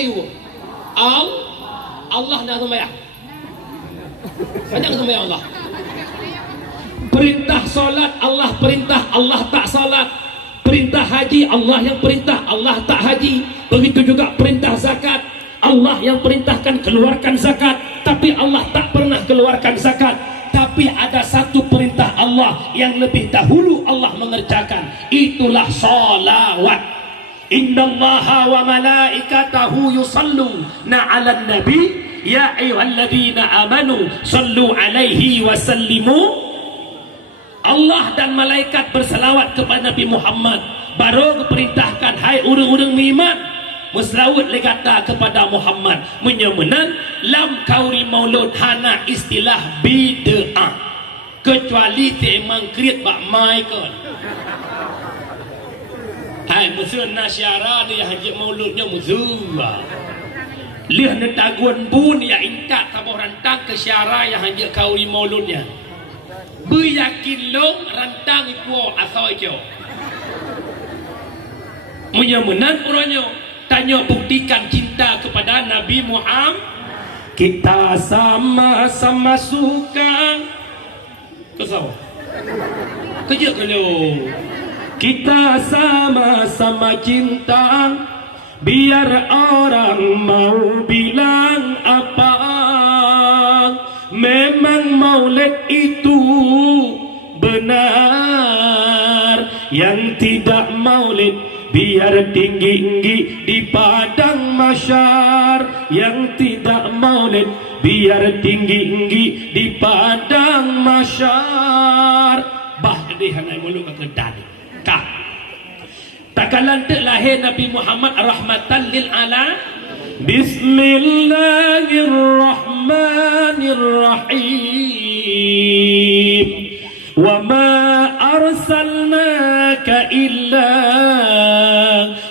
Melayu. Allah nak sembahyang. Banyak sembahyang Allah. Perintah solat Allah perintah, Allah tak solat. Perintah haji Allah yang perintah, Allah tak haji. Begitu juga perintah zakat, Allah yang perintahkan keluarkan zakat, tapi Allah tak pernah keluarkan zakat. Tapi ada satu perintah Allah yang lebih dahulu Allah mengerjakan, itulah salawat. Innallaha wa malaikatahu yusalluna 'alan nabi ya ayyuhalladzina amanu sallu 'alaihi wa sallimu. Allah dan malaikat berselawat kepada Nabi Muhammad. Baru perintahkan, hai urang-urang beriman, berselawat legata kepada Muhammad. Menyemenan lam kauri maulud hana istilah bid'ah, kecuali temang kriat bak mai kon. Hai musuh nasyara dia haji mauludnya muzua. Lihat netaguan bun ya inkat tabuh rantang ke syara yang haji kauri mauludnya. Beryakin long rantang ipuo asal jo. Menyemenan orangnya tanya buktikan cinta kepada Nabi Muhammad. Kita sama-sama suka kesawah kerja kalau kita sama-sama cinta, biar orang mau bilang apa, memang maulid itu benar. Yang tidak maulid biar tinggi-tinggi di padang masyar. Yang tidak maulid biar tinggi-tinggi di padang masyar. Bah jadi hanai mulut ke kedai kah takalan terlahir Nabi Muhammad rahmatan lil alamin. Bismillahirrahmanirrahim. Wa ma arsalnaka illa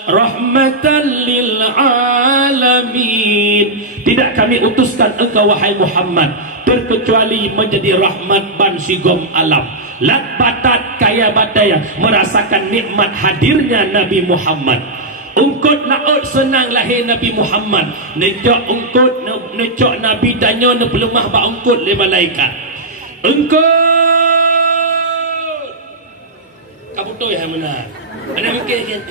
rahmatan lil alamin. Tidak kami utuskan engkau wahai Muhammad terkecuali menjadi rahmat ban sigom alam. Lat batat kaya badaya merasakan nikmat hadirnya Nabi Muhammad. Ungkut laut senang lahir Nabi Muhammad. Necok ungkut necok Nabi danyo ne pelemah ba ungkut le malaikat. Ungkut kabutoy ha benar. Ana mungkin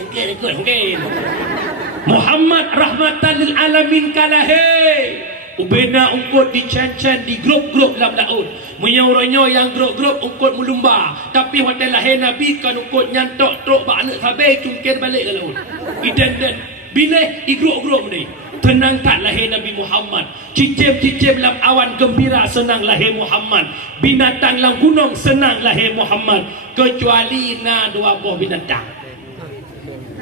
Muhammad rahmatan lil alamin kalahir. Ubena ungkut di cen-cen di grup-grup dalam laut. Menyauranya yang grup-grup ungkut melumba. Tapi hotel lahir Nabi kan ungkut nyantok truk bak anak sabai cungkir balik ke laut. Iden-den bila i grup-grup ni tenang tak lahir Nabi Muhammad. Cicip-cicip dalam awan gembira senang lahir Muhammad. Binatang dalam gunung senang lahir Muhammad. Kecuali na dua buah binatang.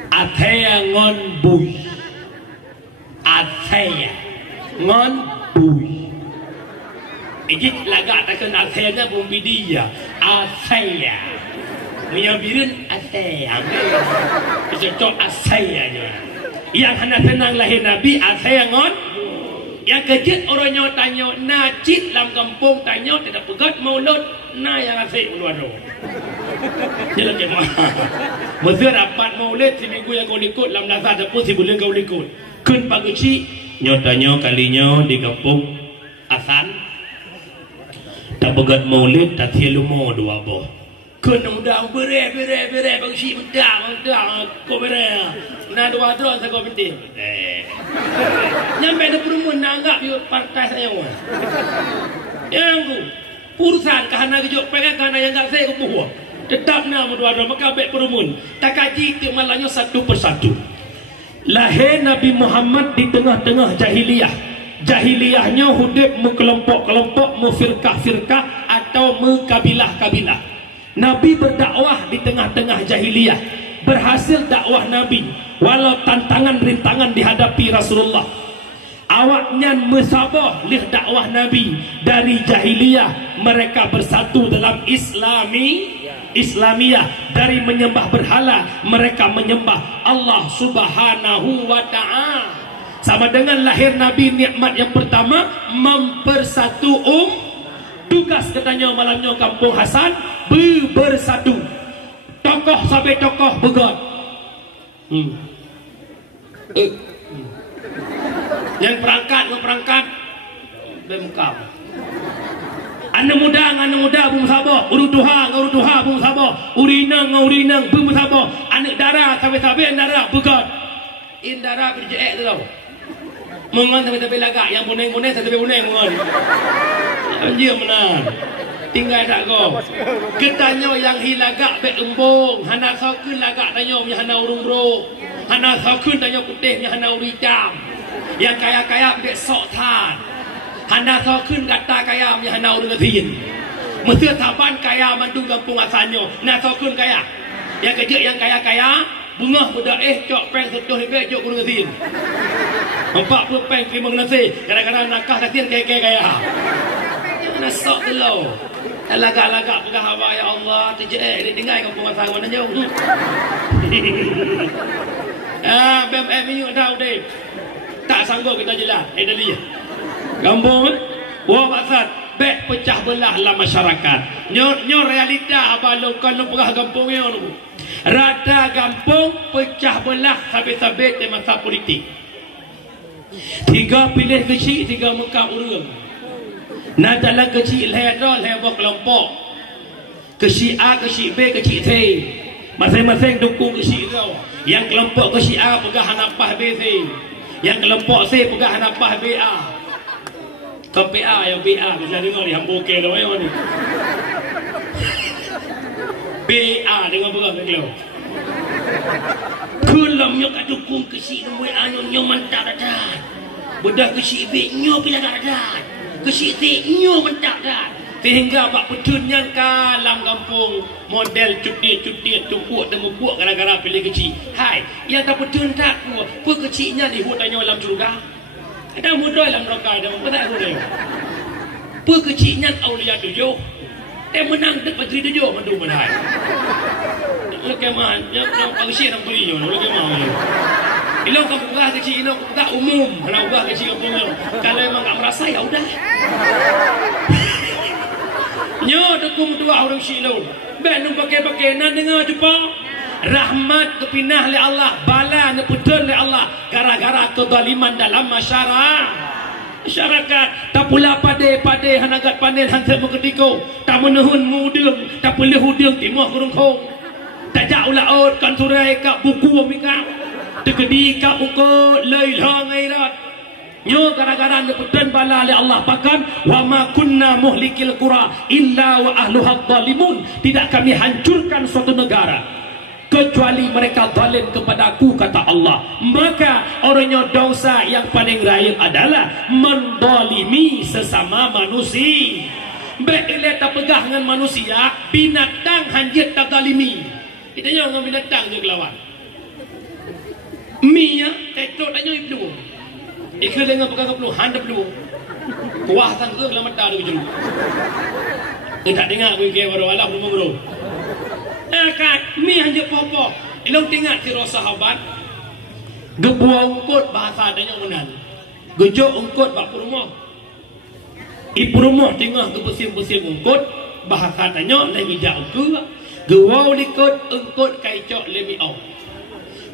Athea ngon bui. Athea ngon bui. Ijit lagak tak kenal saya bombidia. Asaya. Menyabirin asaya. Cocok asaya je. Yang hendak tenang lahir Nabi asaya ngon. Yang kejut orangnya tanya najid dalam kampung tanya tidak pegat maulud na yang asik meluaro. Dia lagi mah. Mesti rapat maulid seminggu yang kau ikut dalam nasihat apa si bulan kau ikut. Kun pagi si nyotanya kalinya di kampung asan tak pegat maulid tak tilumo dua boh kena udang bere bangsi udang kau bere na dua drone saya kau penting nyampe ada perumun nanggap yuk partai saya yang tu urusan kahana kejut pengen kahana yang tak saya kupuh tetap nama dua drone maka baik perumun tak kaji itu malahnya satu persatu. Lahir Nabi Muhammad di tengah-tengah jahiliyah. Jahiliyahnya hidup kelompok-kelompok, firqah-firqah atau kabilah-kabilah. Nabi berdakwah di tengah-tengah jahiliyah. Berhasil dakwah Nabi walau tantangan rintangan dihadapi Rasulullah. Awaknya mesabah lih dakwah Nabi dari jahiliyah mereka bersatu dalam Islamiyah. Dari menyembah berhala mereka menyembah Allah Subhanahu wa ta'ala. Sama dengan lahir Nabi nikmat yang pertama mempersatu tugas katanya malamnya kampung Hasan bersatu. Tokoh sampai tokoh begot. Yang perangkat Bemkam. Anak muda bum sabah, urut tuha bum sabah, urinang bum sabah, anak darah sampai darah begat. In darah berjek tu tau. Mengon sampai lagak yang buneng sampai buneng mengon. Anjir menang. Tinggal tak kau. Ketanyo yang hilagak be embung, hana sakun lagak tanyo nya hana urung bro. Hana sakun tanyo putih nya hana urijam. Yang kaya-kaya be sok tan. Hana sakun kata kaya nya hana urung tin. Mesir taban kaya mandu kampung asalnya. Na sakun kaya. Yang kerja yang kaya-kaya bunga budak cok peng setuh hebe cok urung tin. 40 peng terima nasi. Kadang-kadang nakah tatin kaya-kaya. Nasak tu lo. Lagak-lagak pegang hawa ya Allah terjek dia tinggal kampung asal mana jauh. BMM ni tahu deh. Tak sanggup kita jelas. Dali. Kampung wah pasat bek pecah belah dalam masyarakat. Nyo realita abalong kalau pegah kampung yo tu. Rata kampung pecah belah sabit-sabit di masa politik. 3 pilih kecil, 3 muka urang. Nak dalam kecil leher kelompok. Kecil A, kecil B, kecil C. Masing-masing dukung kecil kau. Yang kelompok kecil A pegang hanapah B, C. Yang kelompok C pegang hanapah B, A. Kau PA yang BA bisa dengar ni hamba okey dah ayam ni. BA dengan pegang kau. Kulam yo kat dukung kecil nombor A nyo mantap dah. Budak kecil B nyo bila dah. Kecil nyo mentak dah. Sehingga bak petunnya kalam kampung model cuti tumpuk temupuk gara-gara pilih kecil. Hai, yang tak petun tak pu kecilnya di hutanya dalam surga. Ada mudah dalam neraka ada apa tak boleh. Pu kecilnya aulia 7. Menang dekat Menteri 7 mandu menai. Lekeman, yang pangsi nak beri yo, lekeman. Ilo kampung gah kecil ilo tak umum, kalau gah kecil kampung ilo. Kalau memang tak merasa ya udah. Nyo dukung dua orang silon. Ben nu pakai nan dengar Jepang. Rahmat kepinah oleh Allah, bala neputun oleh Allah gara-gara kezaliman dalam masyarakat. Tak pula pade hanagat panel hantar mengetiko. Tak menehun mudeng, tak boleh hudeng timah kurung kong. Tak jauh laut kan surai kat buku mikau. Tegedi kat buku lailah ngairat. Nyo gara-gara neputun bala oleh Allah pakan wa ma kunna muhlikil qura illa wa ahluha zalimun. Tidak kami hancurkan suatu negara kecuali mereka zalim kepadaku, kata Allah. Maka orangnya dosa yang paling raya adalah mendolimi sesama manusia. Bila tak pegah dengan manusia, binatang hanjit tak zalimi. Kita jangan dengan binatang je kelawan. Mia tetok tanya ibnu. Ikut dengan pegang kepelu, handap dulu. Kuah tangga dalam mata dia berjeruk. Tak dengar aku ke baru Allah belum bro. Kat mi hanya popo. Ilong tengok kira sahabat. Gebuah ungkut bahasa adanya menan. Gejok ungkut bak rumah. Ibu rumah tengah ke besim-besim ungkut bahasa adanya lagi jauh ke. Gewau likut ungkut kaicok le miong.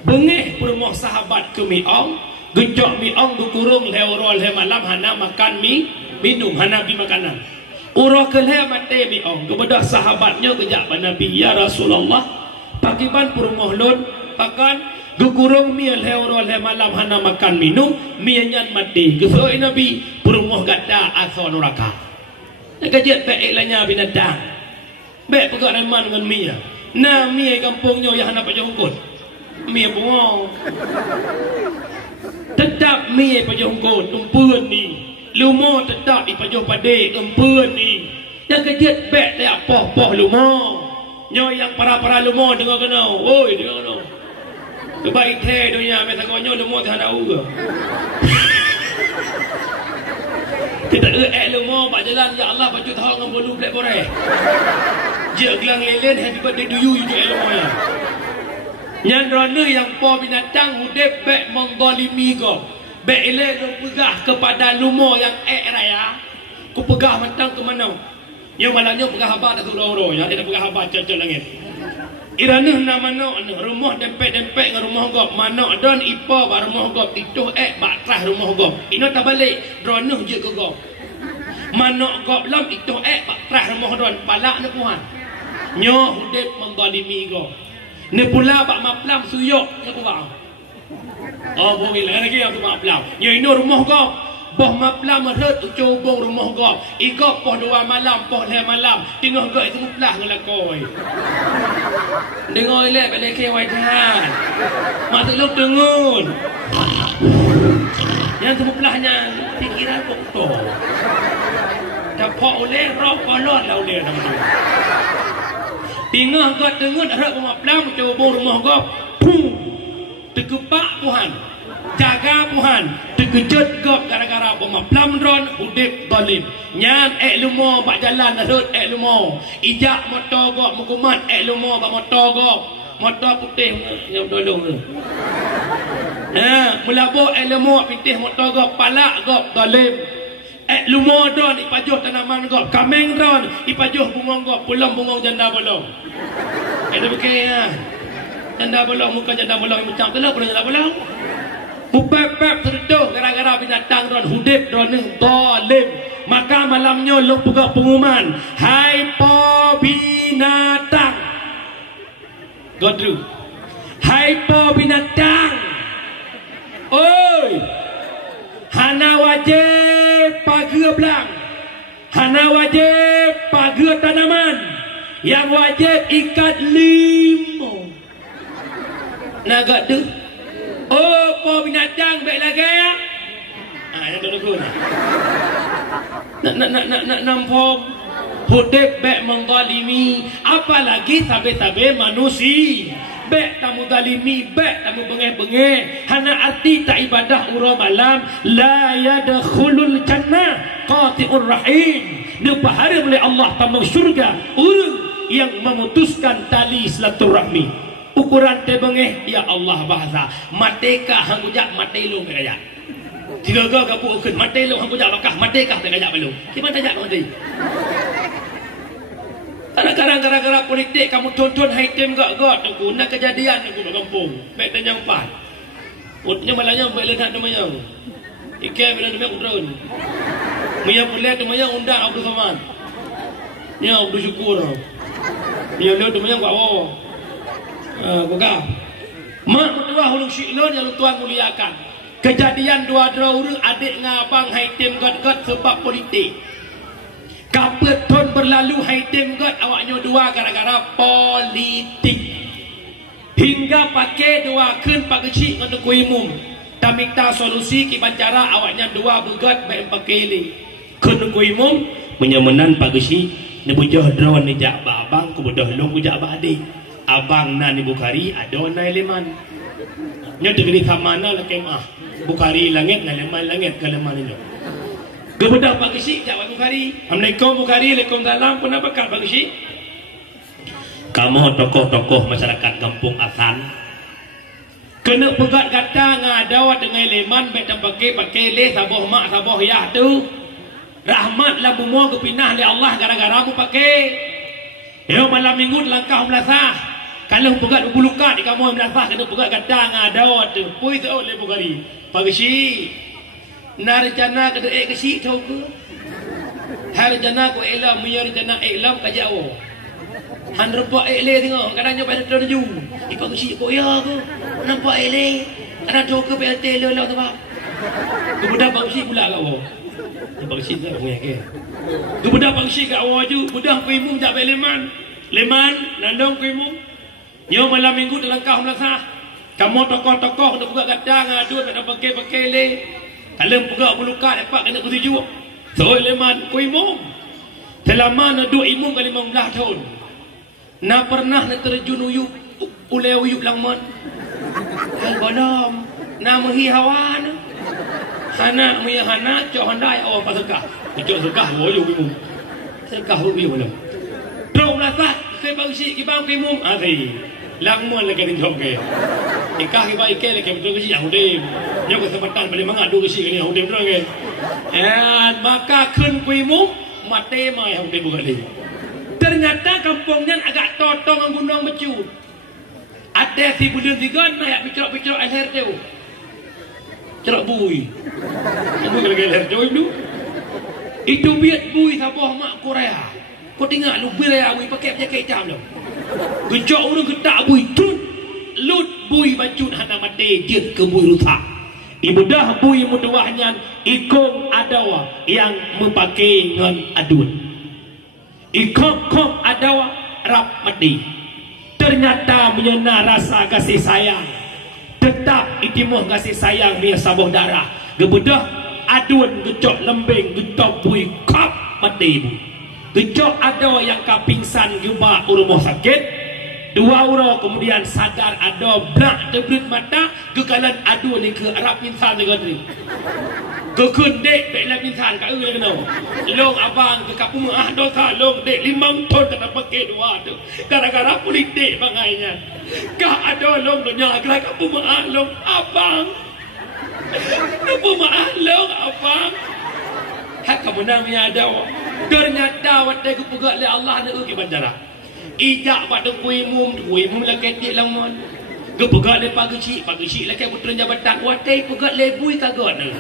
Bengih rumah sahabat ke miong. Gejok miong dukurung leorol le malam hana makan minum hana bi makanan. Urah kelih mati miong kepada sahabatnya kejak Nabi, ya Rasulullah pakiban perumah lun pakan gukurung mi leorol le malam hana makan minum mi nyan mati gesoi Nabi perumah gada asal neraka. Kejak baik lanya binatang. Baik pegak reman dengan mi. Nah mi kampungnya yang hana pajongkot. Mi bongong. Tetap mi pajongkot tumpun ni. Lumo tetap di pajuh pade empun ni. Yang kejut bek tak poh lumo. Nyo yang para lumo dengar kena. Oi dengar kena. Kebaik teh dunia masa kau nyo lumo tak tahu ke. Kita lumo pak jalan ya Allah baju tahu dengan bolu black boreh. Dia gelang lelen happy birthday to you lumo ya. Yang rana yang po binatang hudep bek mendolimi kau. Baiklah kau pegah kepada lumo yang raya. Kau pegah matang ke mana? Yang malahnya pegah habar tak tahu orang ya. Dia pegah habar cecek langit. Irana nama rumah dempet-dempet dengan rumah gop mana don ipa ba rumah gop itu ba trah rumah gop ino tak balik dronuh je ke gop mana gop lam itu ba trah rumah don palak ne puan nyo hudip mendalimi gop ne pula ba maplam suyok ne puan oh boleh lagi aku maplam nyo ino rumah gop boh maplam merut cubung rumah gop igop poh 2 malam poh 5 malam tengah gop itu plah ngelakoi dengar elok balik ke wajan mak teluk dengun yang sebelahnya fikiran kotor dapat oleh roh kolot lah oleh nama tu tengah gop dengun harap maplam cubung rumah gop pum terkepak Tuhan jaga Tuhan terkejut gop gara-gara pemaplam dron hudip zalim nyam lumo bak jalan darut lumo ijak motor gop mukumat lumo bak motor gop motor putih yang tolong tu melabuk lumo putih motor gop palak gop zalim lumo dron ipajuh tanaman gop kameng dron ipajuh bungong gop pulang bungong janda bolong ada fikir janda bolong muka janda bolong macam tu lah pulang janda bolong upep-pep terduh gara-gara binatang ron hudip roning zalim maka malamnya lu buka pengumuman hai po binatang godru hai po binatang oi hana wajib pagar belang hana wajib pagar tanaman yang wajib ikat limau naga tu oh, po binatang baik lagi ya. Yang tu nak nampak hudip baik mengzalimi apalagi sabe-sabe manusia baik tamu zalimi baik tamu bengeh-bengeh hana arti tak ibadah urang malam la yadkhulul jannah qati'ur rahim dipaharim oleh Allah tamu syurga orang yang memutuskan tali silaturahmi ukuran tebengeh ya Allah bahasa mateka hangujak matelung kaya tiga ga gapu ukun matelung hangujak bakah mateka tak kaya belum gimana tajak nanti kadang-kadang gara-gara politik kamu tonton haitem gak aku nak kejadian aku nak kampung baik tanjang 4 utnya malanya baik lenak namanya ikai bila namanya udron maya boleh namanya undang Abdul Somad ya Abdul Syukur ya lo namanya gak wow buka mak mertua hulung syiklon yang tuan muliakan kejadian dua orang adik ngabang haitim god sebab politik kapet ton berlalu haitim god awaknya dua gara-gara politik hingga pakai dua kun pak kecil dengan kuimum tak minta solusi kiban cara awaknya dua begat baik pakai li kun kuimum menyamanan pak kecil nebujah drone ni jak abang kebudah long bujak adik abang nani Bukhari ada nai leman nya degeri samana la kemah Bukhari langit nai leman langit ke leman itu kebudak pak kisi jak Bukhari Assalamualaikum Bukhari Waalaikumsalam pun apa kah pak kisi kamu tokoh-tokoh masyarakat kampung Asan kena pegat kata ngadawat dengan leman bet pakai le saboh mak saboh yah tu rahmat lah bumua kepinah oleh Allah gara-gara mu pakai yo malam minggu langkah melasah kalau pegat bulukat di kamu melasah kena pegat kadang adawat tu pui tu oleh Bukhari pagi narjana kada ke si tahu ke harjana ko ilam muyarjana ilam kajawo han rupa ele tengok kadangnya pada terju ipa si ko ya ke nampak ele ada tu ke PLT le lah tu bang budak pagi pula kau pagi tu punya ke budak pagi kat awak ju budak kuimu jak leman nandong kuimu yo malam minggu telangkah melasah kamu tokoh-tokoh nak buka gadang adu nak pakai le kalau buka bulukat dapat kena kutuju so leman kuimu selama nak duk imu kali 15 tahun nak pernah nak terjun uyup ulai uyup langman hal bonam nama hi hawan hana mi hana cok handai awak pasakah cok sekah woyo kuimu sekah ubi boleh terus melasah saya bangsi kibang kuimu ari langman lagi tinggal ke ikah kiba ikai lagi betul ke yang udah nyo kesempatan boleh mangadu ke sini yang udah betul ke maka kun kuimu mate mai yang udah bukan lagi ternyata kampungnya agak totong gunung mecut Ada si bulan tiga naik picerok-picerok air tu. Cerok bui. Kamu kena air tu itu. Itu biat bui sabah mak Korea. Kau tengok lu bila bui pakai jaket hitam tu. Gejak orang getak bui tut. Lut bui bacut hana mati jet ke bui rusak. Ibu dah bui mutuahnya ikong adawa yang mempakai ngan adun. Ikong adawa rap mati. Ternyata menyena rasa kasih sayang. Tetap itimuh kasih sayang dia sabuh darah. Gebedah adun gecok lembing getok bui kap mati ibu. Gecok ada yang kapingsan juba rumah sakit. Dua orang kemudian sadar ada blak terbit mata gekalan adun ni ke Arab pingsan juga ni. Kekendek bek lah pingsan kat eur kena. Long abang ke kapung dosa long dek 5 ton kena pakai dua tu. Gara-gara politik bangainya. Kah ada long dunia gerai kapung long abang. Kapung long abang. Hak kamu namanya ada. Ternyata waktu aku pegak oleh Allah nak ke bandara. Ijak pada kuimum lah ketik lamon. Ke pegak oleh pagi cik lah ke putera jabatan. Waktu pegak oleh bui kagot ni.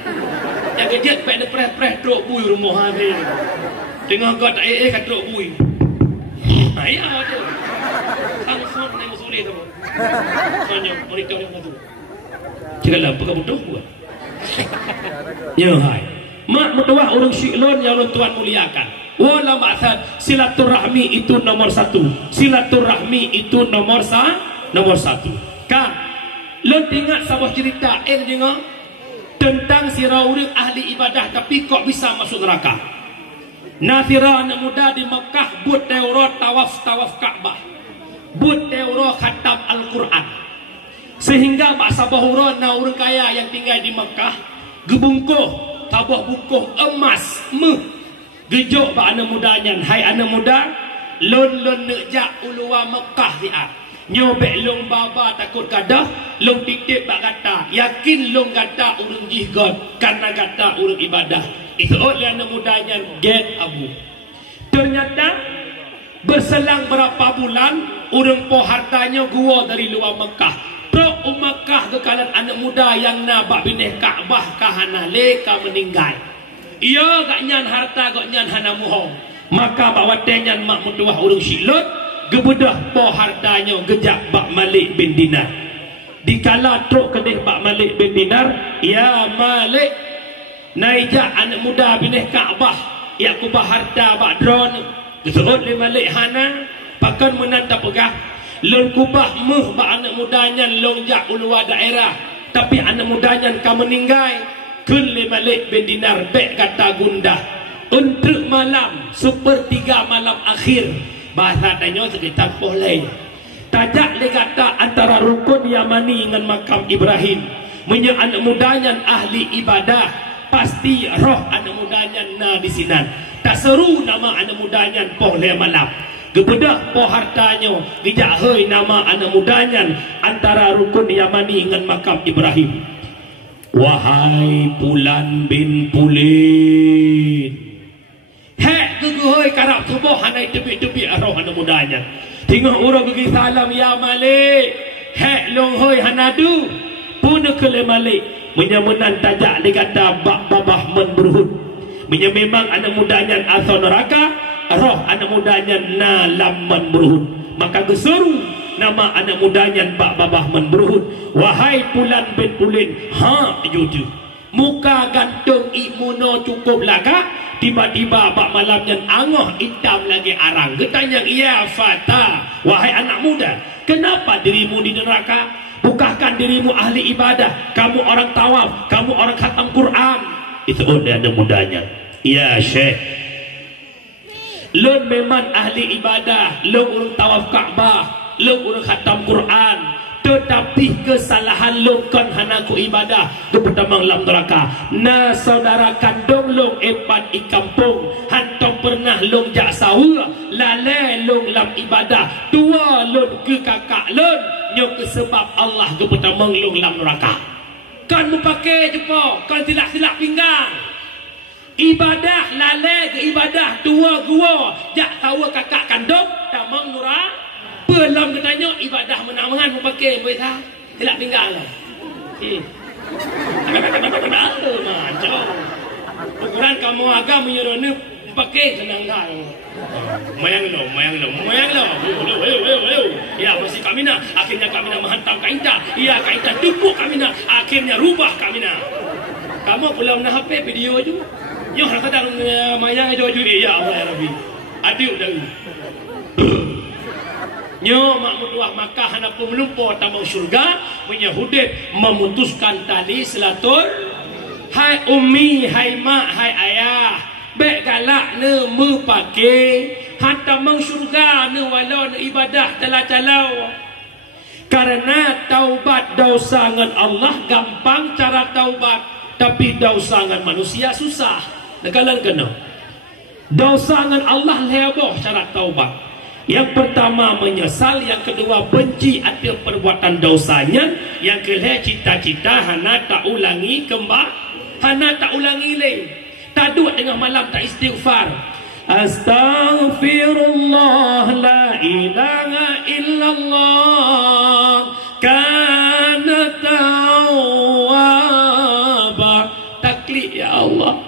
Yang kejap baik dia preh-preh truk bui rumah habis. Tengah kat kat truk bui. Ya tu. Langsung ni musuh tu. Soalnya mereka yang tu. Cakaplah pegak butuh buat. Ya hai. Mak mertua orang syiklon yang Allah Tuhan muliakan. Wala ma'asad silaturahmi itu nomor 1. Silaturahmi itu nomor 1. Kan? Lo ingat sebuah cerita dengar tentang sirah orang ahli ibadah tapi kok bisa masuk neraka. Nasira anak muda di Mekah buat teori tawaf Ka'bah. Buat teori khatam Al-Quran. Sehingga Pak Sabahura orang kaya yang tinggal di Mekah gebungkuh tabah bukuh emas gejok ba anak mudanya. Hai anak muda lon nejak ulua Mekah dia nyobek long baba takut gadah long titip bak kata yakin long kata urang jihgod karena kata urang ibadah itu oleh anak mudanya get abu. Ternyata berselang berapa bulan urang po hartanya gua dari luar Mekah. Truk Makkah kekalan anak muda yang nabak binih Ka'bah kahana leka meninggal. Ia gak nyan harta gak nyan hana muhong. Maka bawa tenyan mak mutuah urung syiklot gebedah po hartanya gejak Bak Malik bin Dinar. Dikala truk kedih Bak Malik bin Dinar, ya Malik naijak anak muda binih Ka'bah ya kubah harta bak drone. Geserut le Malik hana pakan menanda pegah. Lon kubah muh ba anak mudanya long jak ulua daerah tapi anak mudanya ka meninggal kun le Malik bin Dinar bek kata gundah untuk malam sepertiga malam akhir bahasa tanya sekitar boleh tajak le kata antara rukun Yamani dengan makam Ibrahim punya anak mudanya ahli ibadah pasti roh anak mudanya na di sinan tak seru nama anak mudanya boleh malam. Gebedah po hartanya gejak hei nama anak mudanya antara rukun Yamani dengan makam Ibrahim. Wahai Pulan bin Pulin, hek guguhoi karap subuh hanai tepi-tepi roh anak mudanya. Tengok orang pergi salam ya Malik. Hek long hoi hanadu pun ke Malik menyamenan tajak dikata bak babah men berhud. Memang anak mudanya asal neraka. Roh anak mudanya na lamman berhud. Maka geseru nama anak mudanya Bak Babah men berhud. Wahai Pulan bin Pulin, ha jutu muka gantung imuno cukup laga. Tiba-tiba bak malamnya angoh hitam lagi arang. Getanya iya fata, wahai anak muda, kenapa dirimu di neraka? Bukankah dirimu ahli ibadah? Kamu orang tawaf, kamu orang khatam Quran. Itu oleh anak mudanya. Ya Syekh, lon memang ahli ibadah, lon urang tawaf Ka'bah, lon urang khatam Quran, tetapi kesalahan lon kan hana ku ibadah kepada lam neraka. Na saudara kandung lon epan i kampung, hantong pernah lon jak sawa, lale lon lam ibadah, tua lon ke kakak lon, nyok sebab Allah kepada lon lam neraka. Kan mupake jepo, kan silap-silap pinggang. Ibadah lale ke ibadah tua gua jak tahu kakak kandung tamang Belum katanya ibadah menamahan pakai boleh tak? Tidak tinggal lah. Macam ukuran kamu agak menyerona pakai senang dah. Mayang lo. Ya masih kami nak. Akhirnya kami nak menghantam kaita. Ya kaita tupuk kami nak. Akhirnya rubah kami nak. Kamu belum nak HP video tu. Yang kadang mayang itu ya Allah ya Rabbi. Adil dah. Nyo makmudah Makkah hana pun melumpur tamang syurga punya hudib memutuskan tali selatur. Hai ummi, hai mak, hai ayah, baik galak ne mepake hatta mang syurga ne walau ne ibadah calau-calau. Karena taubat dosa ngan Allah gampang cara taubat, tapi dosa ngan manusia susah. Nekalan kena. Dosa ngan Allah leboh cara taubat. Yang pertama menyesal, yang kedua benci atas perbuatan dosanya, yang ketiga cita-cita hana tak ulangi kembali, hana tak ulangi lagi. Tak duduk tengah malam tak istighfar. Astaghfirullah la ilaha illallah kana tawwaba. Taklid ya Allah.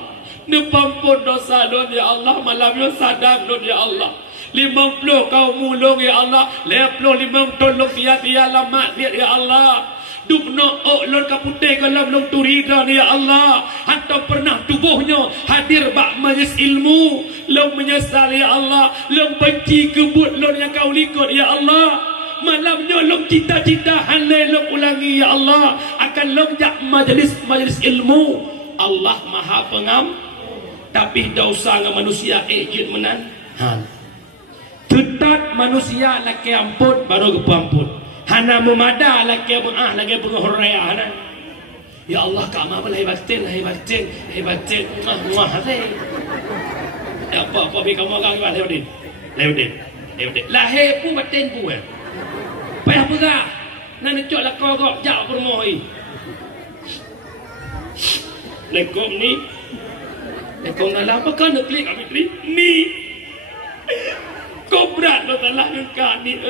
Nepampun dosa don ya Allah, malam yo sadar don ya Allah. 50 kau mulung ya Allah, 50 tolong tiada lama ya Allah. Dukno lon kaputih kalau belum turidan ya Allah. Hatta pernah tubuhnya hadir bak majlis ilmu, long menyesal ya Allah, long benci kebut lon yang kau likut ya Allah. Malamnya long cita-cita halal long ulangi ya Allah, akan long jak majlis ilmu. Allah Maha Pengam, tapi dosa dengan manusia ejit menan. Tutat manusia laki ampun baru kepampun. Hana memada laki bengah lagi penghoraya hana. Ya Allah kama boleh batin. Muah hale. Apa bi kamu gang ba lewdin. Lahir pun batin pun. Payah pegah. Nan cok la kau gok jak permoi. Lekom ni. Lekom dalam apa kan nak klik kami klik ni. Kau berat lo telah engkau ni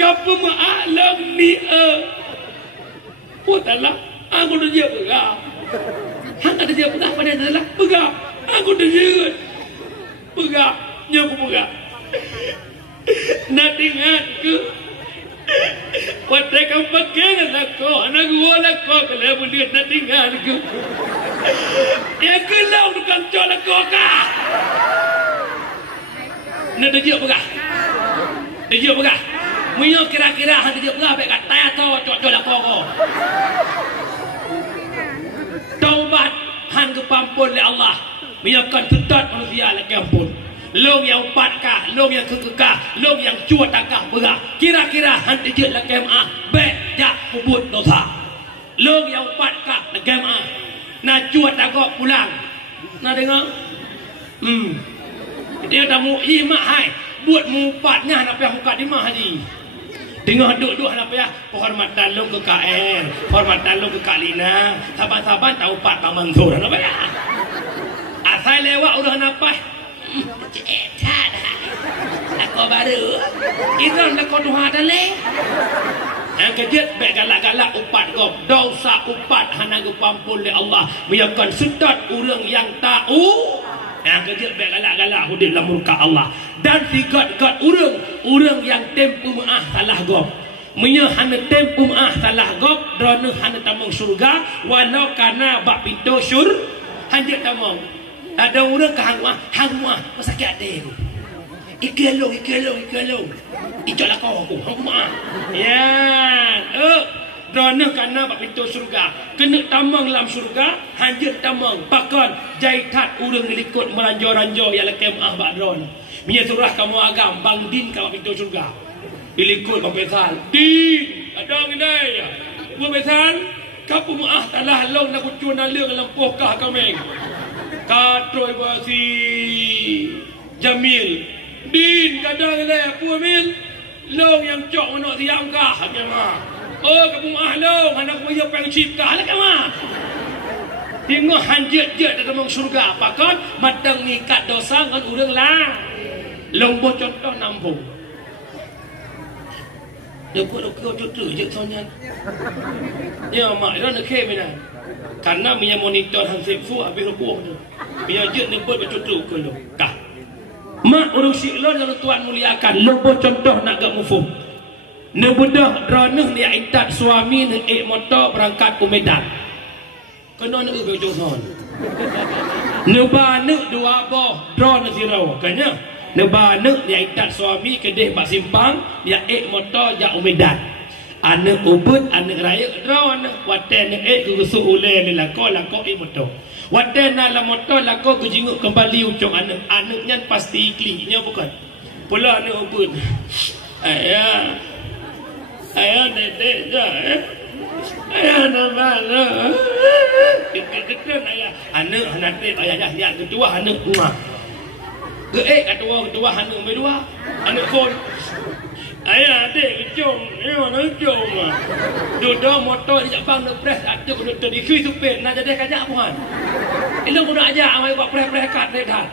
kapu ma'alam ni putalah aku dah dia pegah hang ada dia pegah pada telah pegah aku dah dia pegah nyaku pegah nak ingat ke pada kau pakai nak kau anak gua lah kau kalau boleh nak ingat ke ya kelau tukang col kau kah. Nak dia pegah. Dia pegah. Munyo kira-kira hang dia pegah baik kata atau cocok dak kau. Taubat hang kepampun oleh Allah. Menyakan tetap manusia lagi ampun. Long yang upatkah, long yang kekekah, long yang cuatakah pegah. Kira-kira hang dia lagi maaf baik jak kubut dosa. Long yang upatkah lagi maaf. Nak cuatakah pulang. Nak dengar? Dia dah mu imak hai buat mupatnya nak payah buka di mah haji. Tengah duduk nak payah penghormatan lu ke KL, penghormatan lu ke Kak Lina, saban-saban tahu pak tak Mansur nak payah. Asal lewat udah nampak. Tak dah. Aku baru. Ikan nak kau tuha dah le. Yang kejut baik galak-galak upat kau. Dosa upat hana kepampun oleh Allah. Meyakan sedot orang yang tahu. Yang kejut baik galak-galak hudib dalam murka Allah. Dan tiga-tiga orang yang tempu maaf salah gop. Hana tempu maaf salah gop. Drone hana tamang surga. Walau karena bak pintu syur. Hanjit tamang. Ada orang ke hang muah. Masakit hati aku. Ikelong. Ijak lah kau aku. Hang maaf. Ya. Drone karena bak pintu surga. Kena tamang dalam surga. Hanjit tamang. Pakon. Jaitat orang likut meranjau-ranjau. Yang lekem bak drone. Minyak surah kamu agam. Bang Din kau pintu surga. Ilikut Bang Pesal. Din. Ada ngedai. Bang Pesal. Kapu maaf talah long nak kucun nalung dalam pokah kami. Katroi basi Jamil. Din kadang ngedai. Apa Amil? Long yang cok menok siang kah. Hakiamah. Oh kapu maaf long. Anak kuya pengcip kah. Hakiamah. Tengok hanjit je dalam surga. Apakah matang ngikat dosa dengan orang lah. Lombo contoh nampung. Dia buat kau cucu je soalnya. Ya mak dia nak ke mana? Karena punya monitor hansip fu habis roboh tu. Punya je dia buat cucu ke lo. Kah. Mak urus lo kalau tuan muliakan. Lombo contoh nak gak mufum. Ne budak droneh dia itat suami ne motor berangkat ke Medan. Kena ne ke Johor. Ne ba ne dua boh drone zero kanya. Nebana dia ikat suami kedih bak simpang dia motor jak Medan. Anak ubud anak raya drone waten ke gusu ule ni lako motor. Waten la motor lako ke jinguk kembali ucung anaknya pasti iklinya bukan. Pula anak ubud. Ayah dedek je. Ayah nabala. Kita ayah anak nanti ayah yang kedua anak rumah. Ketua anak berdua anak phone ayah adik kecong mana kecong duduk motor di Jepang nak press ada kena di kui supir nak jadi kajak puan ini aku nak ajak amai buat press kat dia dah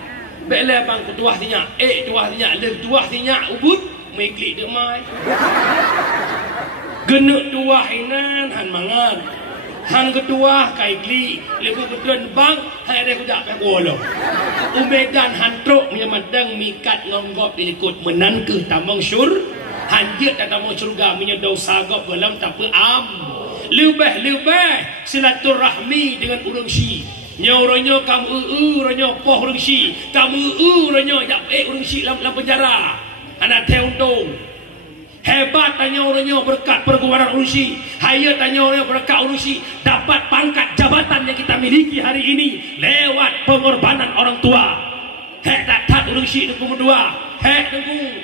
bela bang ketua sinyak ketua sinyak ketua sinyak ubud mai klik dia mai genek tua hinan han mangan han kedua kai kli lebu keduen bang hai ada kujak pek wolo umedan han truk punya madang mikat ngonggop diikut menan ke tamang syur hanjit dan tamang surga punya dosa gop gelam tak am lebih silaturahmi dengan urang si nyoronyo kamu ronyo poh urang si kamu ronyo jak urang si dalam penjara anak teundong. Hebat tanya orangnya berkat pergumulan urusi. Hayat tanya orangnya berkat urusi. Dapat pangkat jabatan yang kita miliki hari ini lewat pengorbanan orang tua. Hei tak urusi nombor dua. Hei tunggu.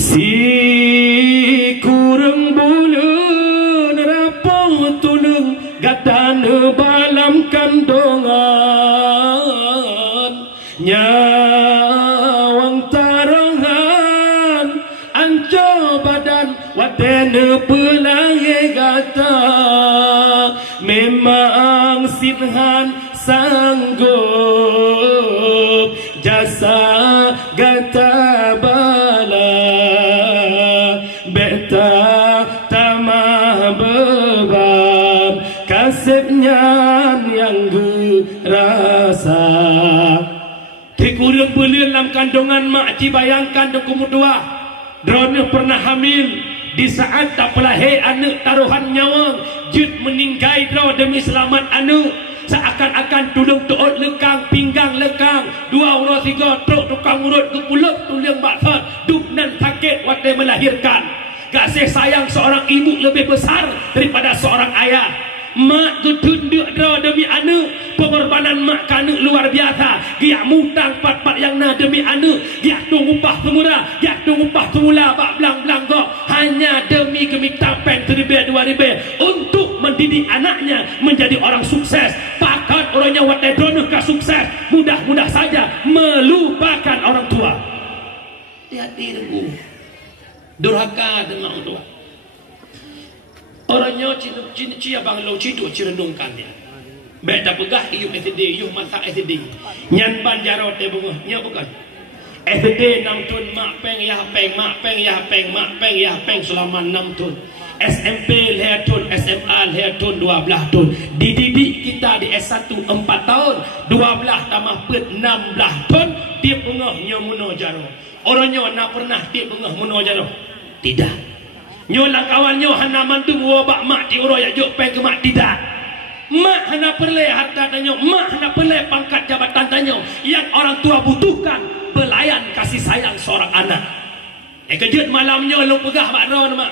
Si kurang bulan rapau tulung gatan balam kandungan nyawang tarangan anco badan watene pelai gata memang sinhan sanggup jasa gata bala beta tamah beban kasihnya yang gerasa kurang belian dalam kandungan mak dibayangkan dokumen dua drone pernah hamil di saat tak pelahir anak taruhan nyawa jut meninggai draw demi selamat anak seakan-akan tulung tuut lekang pinggang lekang 2 urut 3 truk tukang urut kepuluk tulang bakar duk nan sakit waktu melahirkan kasih sayang seorang ibu lebih besar daripada seorang ayah. Mak tu tunduk draw demi anak pengorbanan mak kanuk luar biasa dia mutang pat-pat yang na demi anak dia tunggu upah semula dia tunggu upah semula bak belang-belang kok hanya demi kemitapan 1,000 2,000 untuk mendidik anaknya menjadi orang sukses pakat orangnya watai dronuk ke sukses mudah-mudah saja melupakan orang tua hati-hati tunggu durhaka dengan orang tua. Orangnya cia bang lo ciduk cirendungkan dia. Beta pegah iu SD, iu masa SD. Nyan banjaro te bunga, nya bukan. SD 6 tahun mak peng ya peng mak peng ya peng mak peng ya peng selama 6 tahun. SMP leh tahun, SMA leh tahun 12 tahun. Dididik kita di S1 4 tahun, 12 tambah pet 16 tahun dia bunga nya muno jaro. Orangnya nak pernah dia bunga muno jaro. Tidak. Nyolang kawannya hana mantu wabak mak di uro ya jok peng ke mak tidak. Mak hana perle harta tanya, mak hana perle pangkat jabatan tanya. Yang orang tua butuhkan pelayan kasih sayang seorang anak. Kejut malamnya lo pegah mak ron mak.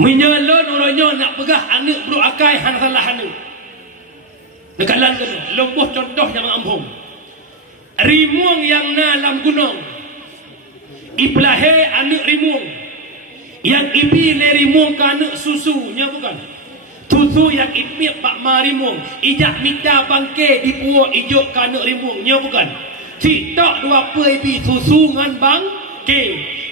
Menyalon orangnya nak pegah anak bro akai hana salah anak. Dekalan ke lomboh contoh yang ampung. Rimuang yang na dalam gunung. Iblahe anak rimuang yang ibi le rimuang ke anak susunya bukan susu yang ibi pak ma rimuang ijak minta bangke di puak ijuk ke anak rimuangnya bukan citak 2 ibi susu ngan bangke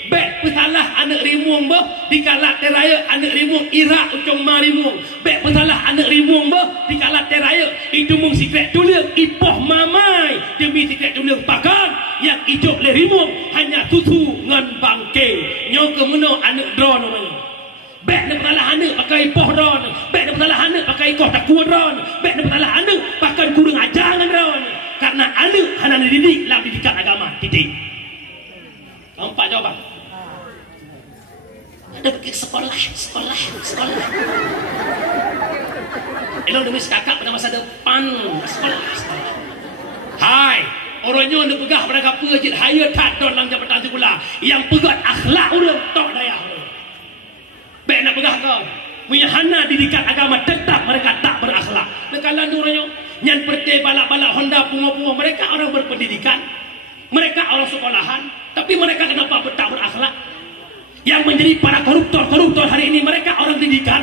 Bek pesalah anak rimuang bah dikalat teraya anak rimuang Irak ucong ma rimuang. Bek pesalah anak rimuang bah dikalat teraya itu mung sikret tuliang ipoh mamai demi sikret tuliang pakan yang ijok le rimuang hanya tutu ngan bangke nyo kemeno anak drone namanya. Bek nak pesalah anak pakai ipoh drone. Bek nak pesalah anak pakai ikoh takua drone. Bek nak pesalah anak pakai kurung ajangan drone. Karena anak hanya dididik dalam didikan agama. Titik. Nampak jawapan? Ada pergi sekolah. Elok demi kakak pada masa depan sekolah. Hai, orangnya anda pegah pada kapal je haya tak dalam jabatan sekolah yang pegat akhlak orang tak daya. Baik nak pegah kau. Punya hana didikan agama tetap mereka tak berakhlak. Nekalan orangnya yang perti balak-balak Honda pungo-pungo mereka orang berpendidikan. Mereka orang sekolahan, tapi mereka kenapa tak berakhlak? Yang menjadi para koruptor hari ini mereka orang didikan.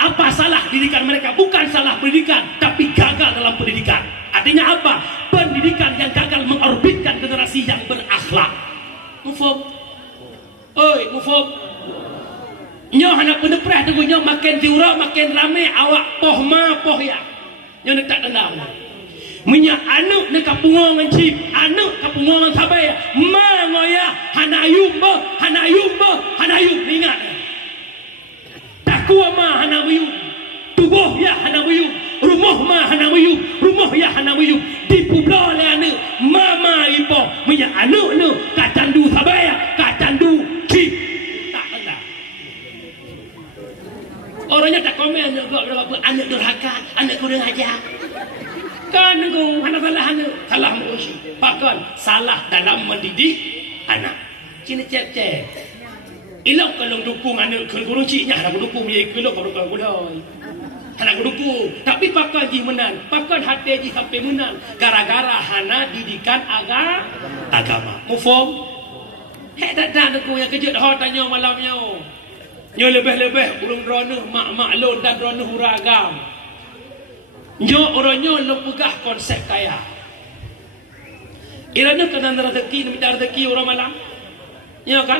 Apa salah didikan mereka? Bukan salah pendidikan, tapi gagal dalam pendidikan. Artinya apa? Pendidikan yang gagal mengorbitkan generasi yang berakhlak. Mufum. Oi, mufum. Nyo hana pendepreh tu nyo makin diura makin ramai awak poh ya. Nyo nak tak tendang. Minyak anu nak kapungongan cip, anu kapungongan sabai. Ma ngoya hana ayum ingat. Takwa ma hana ayum. Tubuh ya hana ayum. Rumah ma hana ayum. Rumah ya hana ayum. Di pulau le anu mama ipo minyak anu nu kacandu sabai, kacandu cip. Tak tendang. Orangnya tak komen juga berapa anak durhaka, anak kurang ajar. Kan engkau hana salah mengusi. Bahkan salah dalam mendidik anak. Cina cek. Ilok kalau dukung anak kurang ciknya hana dukung ye kelok kalau kudai. Hana dukung. Tapi pakai ji menan, pakai hati ji sampai menan gara-gara hana didikan agama. Mufum. Hek tak aku yang kejut hot tanya malamnya. Nyo lebih-lebih urung drone mak lon dan drone huragam. Nyo orangnya lepegah konsep kaya. Iranya kena rezeki minta rezeki orang malam. Ya kan?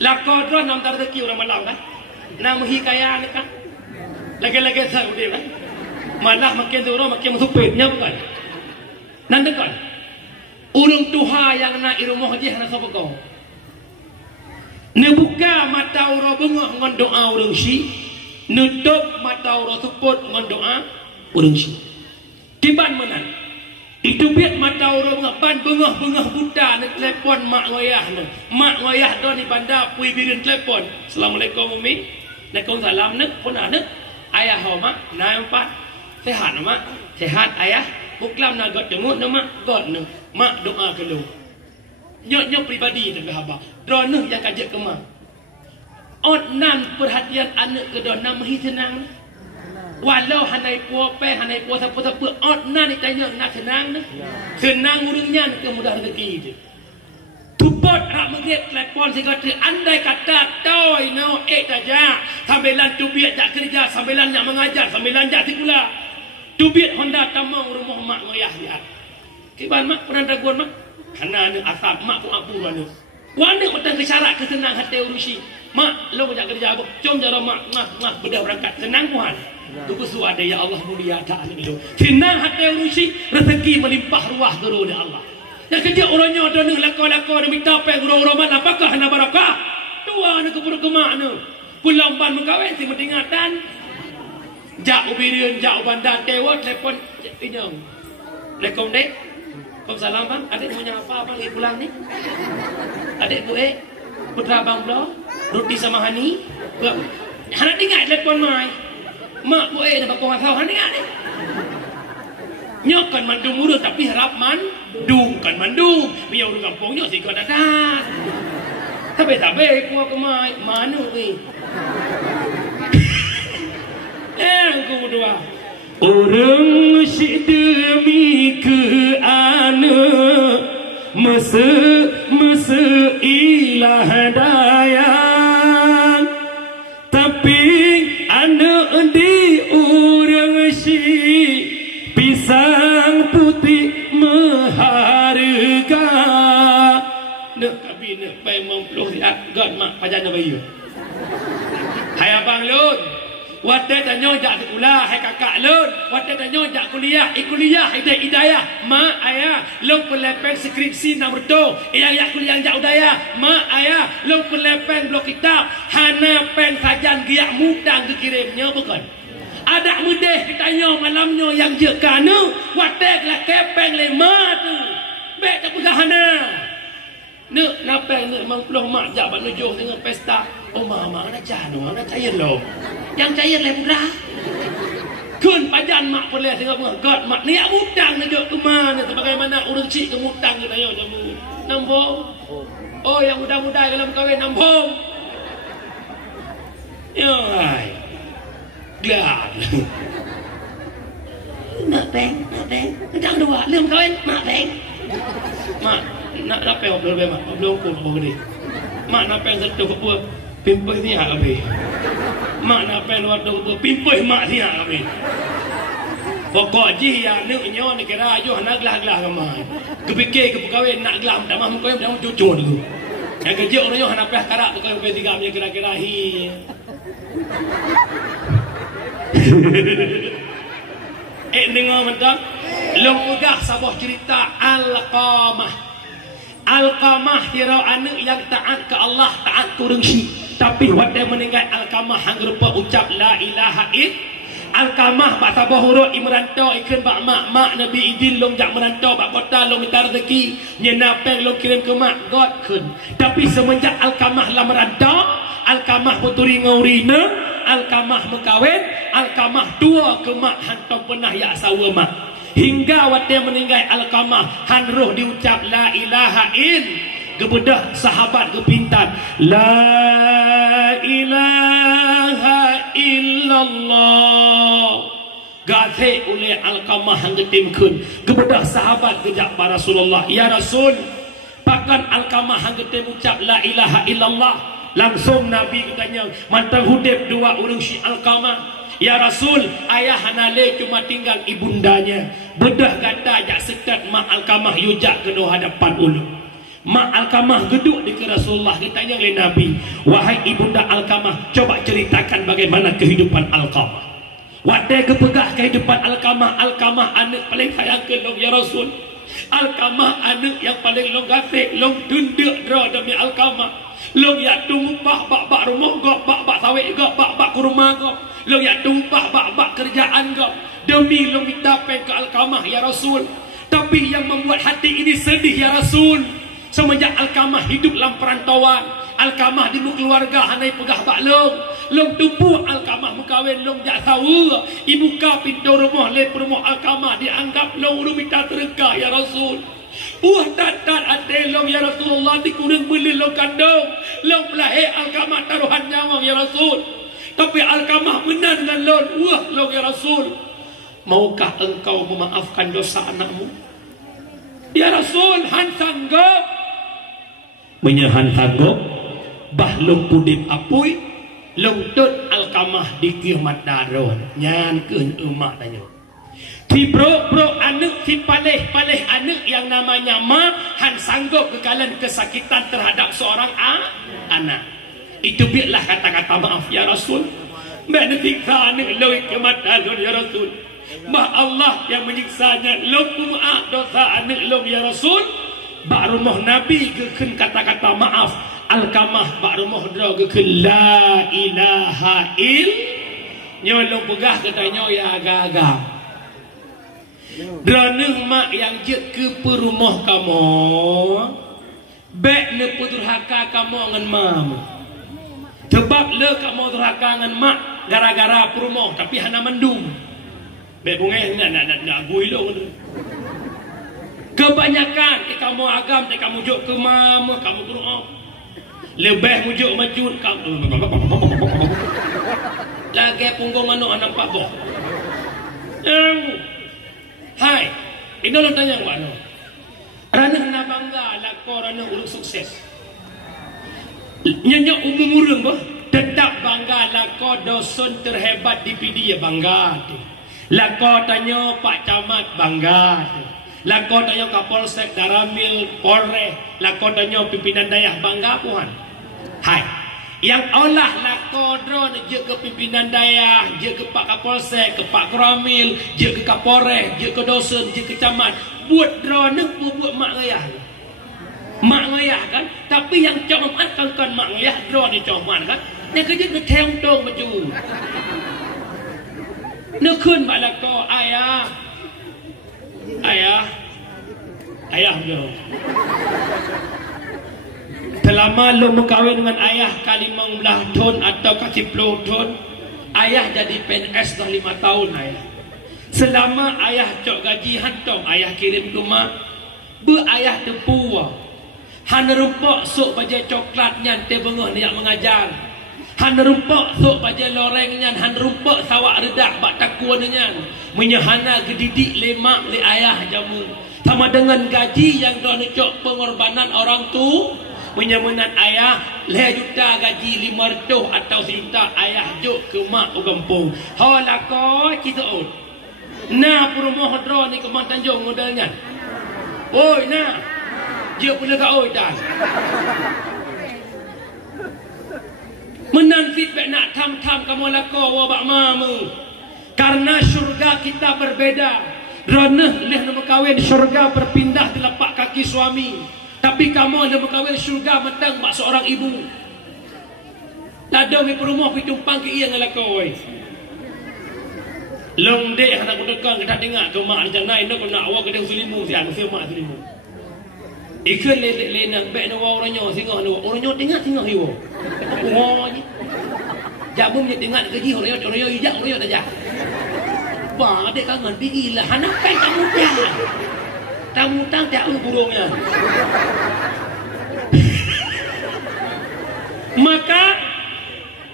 Lakodron nam rezeki orang malam kan? Namuhi kaya ni kan? Lagi-lagi sang dia kan? Malah makin orang makin supitnya bukan? Nanti kan? Urung tuha yang nak irumah dia nak sapa kau? Nebuka mata orang bengah dengan doa orang si, nutup mata orang support dengan doa orang si. Tiban menan. Itu biar mata orang bengah buta ni telefon mak ngoyah ni. Mak ngoyah tu ni bandar pui birin telefon. Assalamualaikum umi. Waalaikumsalam nak pun ada. Ayah ho mak, na empat. Sehat mak. Sehat ayah. Buklam nak got jemut na mak. Got na. Mak doa ke lu. Nyok pribadi tu habaq. Drone yang kajak ke mak. Nan perhatian anak ke drone mahi senang. Walau hanai puo siapa nan ditanya nak senang ni. Senang urungnya ke mudah rezeki tu. Tupot rak mengrep telefon si kata andai kata toy no saja sambilan tubiat jak kerja sambilan jak mengajar sambilan jak sekolah. Tubiat Honda tamang rumah mak ngoyah dia. Kiban mak pernah raguan mak. Karena ada asap mak pun apu mana. Wanda petang kesyarat kesenang hati urusi. Mak lo banyak kerja apa? Jom jalan mak bedah berangkat senang Tuhan. Tu bersuah ada ya Allah mulia ta'ala itu. Senang hati urusi rezeki melimpah ruah guru dari Allah. Yang kerja orangnya ada ni lako-lako ni minta apa guru orang apakah hana barakah? Tua ni keburu kemak ni. Pulang ban mengkawin si mentingatan. Jak ubirian jak bandar tewa telefon inyong. Assalamualaikum dek. Waalaikumsalam bang, adik maunya apa bang pulang ni? Adik gue, putra bang bro, roti sama hani. Hana tinggal telepon mai. Mak gue nak kau tahu hani adik. Nyok kan mandung urus tapi harap mandung kan mandung. Biar urus kampungnya sih kau datang. Tapi kau ke mai mana ni? Aku berdua. Orang si demi ke anak masa ilah dayang tapi anak di orang si pisang putih maharga nak kabinet memang lu siat god mak pajan bayi. Hai abang lun. Wadah tanya jak sekolah, hai kakak lun. Wadah tanya jak kuliah, kuliah hidayah. Mak ayah, lu pelepeng skripsi nombor 2. Yang kuliah jak udaya. Mak ayah, lu pelepeng blok kitab. Hana pen sajan giak mudang dikirimnya bukan. Ada mudeh ditanya malamnya yang je kana. Wadah lah kepeng lema tu. Bek tak pegahana. Nek napeng nek mangploh mak jak menuju dengan pesta. Oh mama nak jano, nak cair lo. Yang cair le muda. Kun pajan mak boleh tengok god mak ni mudang nak ke mana sebagaimana urang cik ke mudang ke tanya jamu. Nambong. Oh yang muda-muda dalam kahwin nambong. Yoi. Glad. Mak peng. Kadang dua, lem kahwin mak peng. Mak nak peng belum mak, belum pun ni. Mak nak peng satu ke pimpah ni habis. Mak nak peng luar tu pimpah mak ni habis. Pokok ji ya nek nyo ni kira yo nak gelah-gelah ramai. Kepikir ke kahwin nak gelah tak mahu kahwin dah cucu dulu. Yang kerja orang yo nak peh karak tu kahwin tiga punya kira-kira hi. Dengar mentang long pegah sabah cerita Alqamah kira anak yang taat ke Allah, taat ke rengsi. Tapi waktu meninggal Alqamah hang rupa ucap la ilaha illallah. Alqamah bak sabah huruf imrantau ikan bak mak Nabi izin long jak merantau bak kota long minta rezeki nyenapeng long kirim ke mak god kun. Tapi semenjak Alqamah lah merantau, Alqamah puturi ngaurina, Alqamah mengkawin, Alqamah tua ke mak hantam pernah ya sawa mak. Hingga waktu meninggal Alqamah han roh diucap la ilaha illallah. Kebedah sahabat kepintan la ilaha illallah. Gathe oleh Alqamah hang getimkeun. Kebedah sahabat kejak para Rasulullah, ya Rasul, pakan Alqamah hang getim ucap la ilaha illallah. Langsung Nabi katanya, mantang hudip dua orang si Alqamah. Ya Rasul, ayah hanale cuma tinggal ibundanya. Bedah kata jak sekat mak Alqamah yujak ke hadapan ulu. Mak Alqamah geduk di ke Rasulullah, ditanya oleh Nabi, wahai ibunda Alqamah, coba ceritakan bagaimana kehidupan Alqamah. Waktu kepegah kehidupan Alqamah, Alqamah anak paling sayang ke long ya Rasul. Alqamah anak yang paling long gatik, long tunduk draw demi Alqamah. Long ya tumpah bak rumah gop, bak sawit gop, bak kurma gop. Long ya tumpah bak kerjaan gop. Demi long minta pen ke Alqamah ya Rasul. Tapi yang membuat hati ini sedih ya Rasul, semenjak Alqamah hidup dalam perantauan, Alqamah di keluarga hanai pegah bak long tupu Alqamah mengkawin long jak tahu ibu ka pintu rumah le rumah Alqamah dianggap long rumita terka ya Rasul. Tak ada long ya Rasulullah di kurang beli long kandung long pelahir Alqamah taruhan nyawa ya Rasul. Tapi Alqamah menang dengan long ya Rasul, maukah engkau memaafkan dosa anakmu? Ya Rasul, han sanggup menyahan sanggup bah long kudip apui long tut Alqamah di kiamat daron nyan keun emak tanya. Si bro anak, si paleh anak yang namanya mak han sanggup kekalan kesakitan terhadap seorang anak. Itu biarlah kata-kata maaf ya Rasul. Mana siksa anak lo kiamat daron ya Rasul. Bah Allah yang menyiksanya lo maaf dosa anak lo ya Rasul. Bak rumah Nabi keken kata-kata maaf. Alqamah bak rumah draw keken la ilaha illallah. Nyolong pegah katanya ya agak-agak. Draneng mak yang jet ke perumah kamu, bek ne puturhaka kamu ngan mam. Sebab le kamu durhaka ngan mak gara-gara perumah tapi hana mendung. Bek bungai nak gui lo. Kebanyakan kamu agam, kamu juk ke mam, kamu perumah. Lebih mujuk majun kamu. Lagi punggung anu nampak boh. Hai, ini lo tanya gua no. Ranah na bangga lako ranah urus sukses. Nyanyi umum bah, tetap bangga lako dosen terhebat di PD ya bangga. Lako tanya Pak Camat bangga. Lako tanya Kapolsek Daramil Polres. Lako tanya pimpinan daerah bangga puan. Hai. Yang olah lah kodron je ke pimpinan daerah, je ke Pak Kapolsek, ke Pak Keramil, je ke Kapolres, je ke dosen, je ke camat. Buat drone buat mak ngayah. Mak ngayah kan. Tapi yang camat kan mak ngayah drone ni camat kan. Ni kerja ni theo tong maju. Ni kun bala ko ayah. Ayah jo. Selama lo berkahwin dengan ayah kali 15 tahun atau kali 10 tahun, ayah jadi PNS dah 5 tahun ayah. Selama ayah cok gaji hantam ayah kirim ke mak, ayah tepu. Han rupak sok baja coklat nyan te bengah ni yang mengajar. Han rupak sok baja loreng nyan, han rupak sawak redak bak takuan nyan. Menyahana gedidik lemak le ayah jamu. Sama dengan gaji yang dah cok pengorbanan orang tu. Menyamanan ayah 5 juta gaji 500 atau 1 juta ayah juk ke mak ke kampung. Hala ko kita ut. Na perumahan drone ni ke Mak Tanjung modelnya. Oi na. Dia pula ka oi dan. Menan feedback nak tham-tham kamu lako wa bak mamu. Karena syurga kita berbeda. Drone leh nak kahwin syurga berpindah di lapak kaki suami. Tapi kamu ada berkahwin syurga mentang mak seorang ibu. Lada mi perumah pi tumpang ke ia ngala koi. Long dek anak kudekang kita dengar ke mak jangan nak nak awak ke selimu sian fi mak selimu. Ikan le nak bek no orangnya singah no. Orangnya tengah hiwo. Oh ni. Jabum je tengah gaji orangnya ijak orangnya dah jah. Ba dek kangen pergi lah anak pai kamu dah. Tamu tang tak burungnya. Maka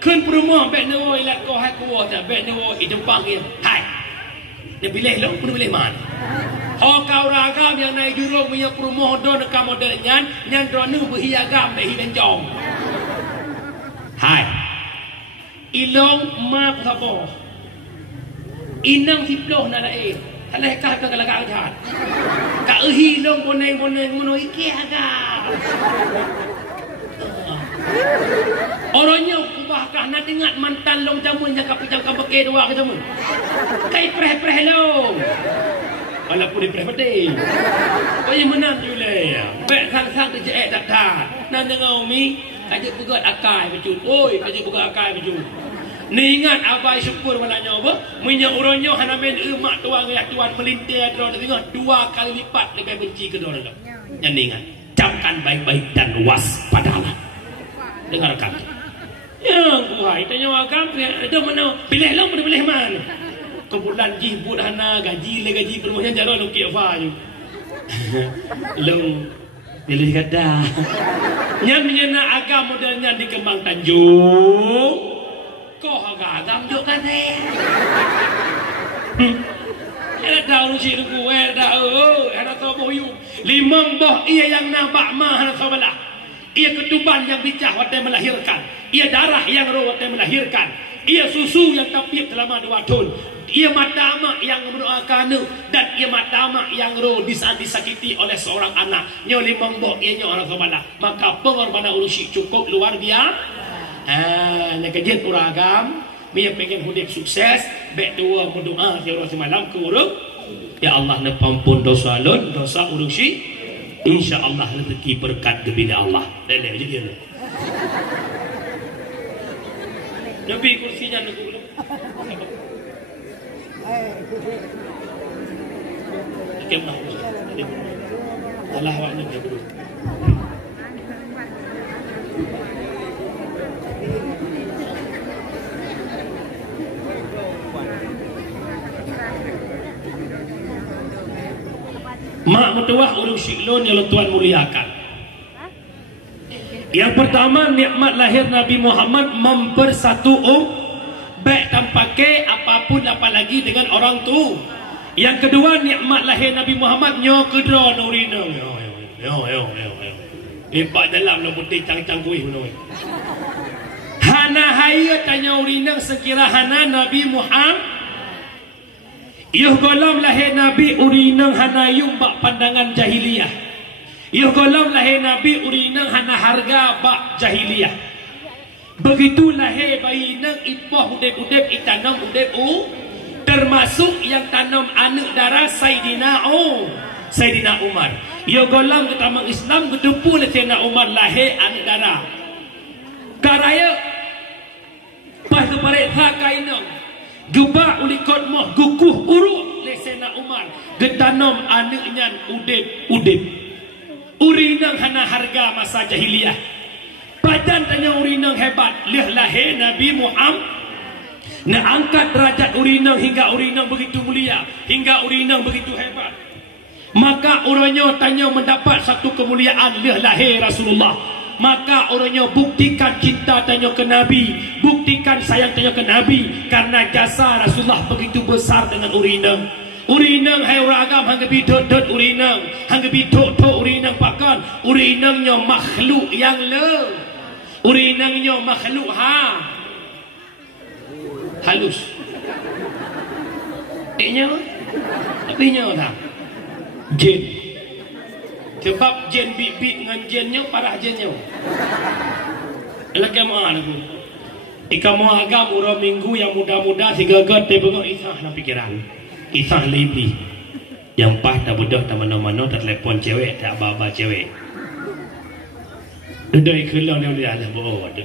kun perumah bek newo ilat ko hai ko ta bek newo i tempang dia. Hai. Dia pilih lo pun pilih man. Ho kau ragam yang naik jurung punya perumah don ka model nyan drone berhiagam bek hi bencong. Hai. Ilong mak sabo. Inang siploh na lae. Talai kah ke galak jahat. Kak hilong boneng mono iki aga. Orangnya bahkan nak ingat mantan long jamun yang kapijam kapake dua ke jamun. Kai preh long. Walaupun di preh pede. Kau yang menang jule. Bek sang je tak. Nan ngau mi kaje bugat akai bejun. Oi kaje bugat akai bejun. Ni ingat abai syukur malanya apa? Minyak uronyo hanamen emak tuan ngaya tuan melintir drone tengok 2 kali lipat lebih benci ke drone. Yang ni ingat, camkan baik-baik dan waspadalah. Dengarkan. Yang buai tanya agam ada mana pilih long boleh mana? Kebulan jibut hana gaji permohonan jalan okey fa ju. Long pilih kada. Yang menyena agam modelnya di Kembang Tanjung. Kau agak juk kan eh. Dah urusi aku, dah tahu boyu. 5 boh ia yang nampak mah sabalah. Ia ketuban yang bicah waktu melahirkan. Ia darah yang roh waktu melahirkan. Ia susu yang tapip selama 2 tahun. Ia mata mak yang mendoakan dan ia mata mak yang roh di saat disakiti oleh seorang anak. Nyo 5 boh ia nyo orang sabalah. Maka pengorbanan urusi cukup luar biasa. Nak kajian uragam, dia pengen hidup sukses, baik tua berdoa ya Allah semalam ke urut. Ya Allah nak ampun dosa lun, dosa urusi. Insya-Allah rezeki berkat bila Allah. Lele je dia. Nabi kursinya nak belum. Kemah. Allah wa'ala dulu. Mak mertua ulung syiklun yang Tuhan muliakan. Yang pertama, nikmat lahir Nabi Muhammad mempersatu baik tanpa ke apapun apalagi dengan orang tu. Yang kedua, nikmat lahir Nabi Muhammad nyo kedra nurina. Yo. Lepak dalam nak putih cang-cang kuih menoi. Hana haya tanya urina sekira hana Nabi Muhammad. Yuh golom lahir Nabi urinang hana bak pandangan jahiliyah. Yuh golom lahir Nabi urinang hana harga bak jahiliyah. Begitu lahir bayi nang ipoh udip-udip itanam udip termasuk yang tanam anak darah Saidina Umar. Ya golam ketamang Islam kedepu le Saidina Umar lahir anak darah. Karaya pas tu paret hakainang jubah ulikot moh gukuh uruk le Saidina Umar getanam anaknya udip. Urinang hana harga masa jahiliyah. Badan tanya urinang hebat. Lih lahir Nabi Muhammad. Nak angkat derajat urinang hingga urinang begitu mulia. Hingga urinang begitu hebat. Maka orangnya tanya mendapat satu kemuliaan. Lih lahir Rasulullah. Maka orangnya buktikan cinta tanya ke Nabi. Buktikan sayang tanya ke Nabi. Karena jasa Rasulullah begitu besar dengan urinang. Urinang hai ragam hangga bidot urinang hangga bidot urinang pakan urinangnya makhluk yang urinangnya makhluk halus tapi tak jin sebab jin bibit dengan jinnya parah jinnya lagi mau aku ika mau agam urang minggu yang muda-muda tiga god dia bengok isah nak pikiran kisah lebih yang pas tak budak tak mana-mana tak telefon cewek tak baba cewek duduk ikhlas dia boleh lah boh ada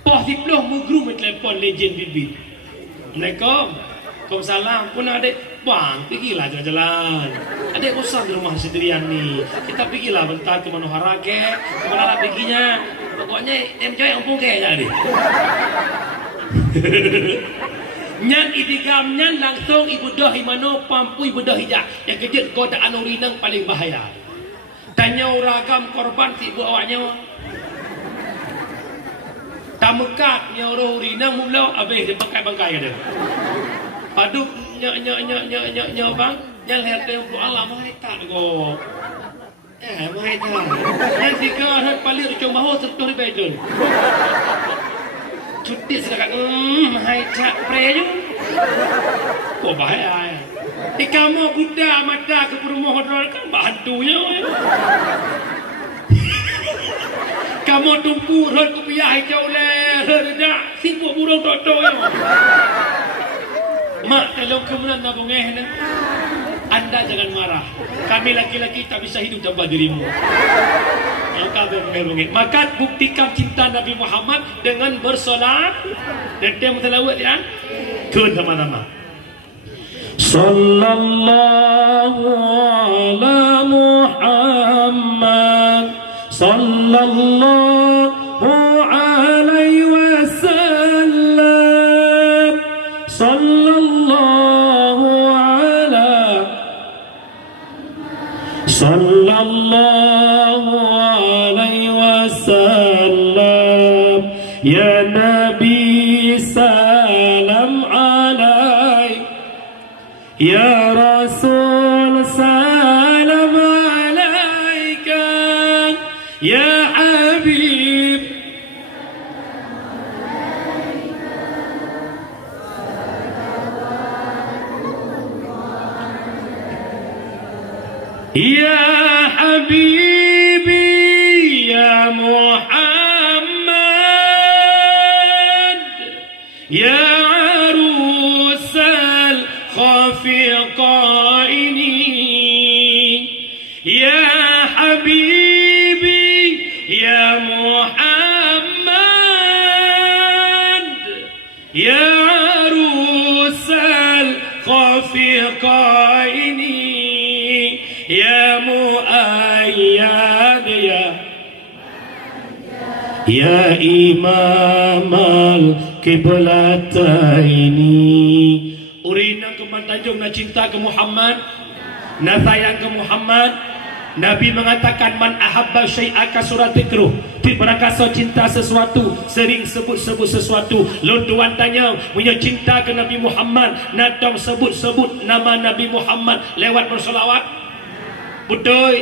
pas diploh mugru telefon legend bibit Assalamualaikum salam pun adik bang pergilah jalan-jalan adik usah di rumah sendirian ni kita pergilah bentar ke Manohara ke mana nak perginya pokoknya cewek ampun ke adik nyan idigamnya langsung ibu dah imano pampu ibu dah hijak yang kejut godaan urinang paling bahaya tanya ragam korban si ibu awaknya tamekak nyoro urinang mula habis dia bangkai-bangkai ada paduk nya bang yang lihat tempo alam mai tak go mai tak yang tiga hat paling cuma ho setor bedon cuti sekarang hai cak preju kok bahaya di kamu Buddha mata ke permohonan kan bantunya kamu tumpu rol ku piah hijau le redak sibuk burung toto mak kalau kemudian nabungeh anda jangan marah kami laki-laki tak bisa hidup tanpa dirimu. Maka buktikan cinta Nabi Muhammad dengan bersolat dan dia mutalawat ya. Kun sama-sama. Sallallahu ala Muhammad sallallahu alaihi wasallam sallallahu ala sallallahu alaihi wasallam ya Nabi salam alaik ya Rasul salam alaika ya Habib ya Habibi ya Muhammad ya arusal khafiqaini ya Habibi ya Muhammad ya arusal khafiqaini ya muayyad ya imam al-qiblataini urina ke Tanjung nak cinta ke Muhammad nak sayang ke Muhammad. Nabi mengatakan man ahabba syai'a ka suratikruh berakasa cinta sesuatu sering sebut-sebut sesuatu. Lontuan tanya punya cinta ke Nabi Muhammad natong sebut-sebut nama Nabi Muhammad lewat bersolawat betul.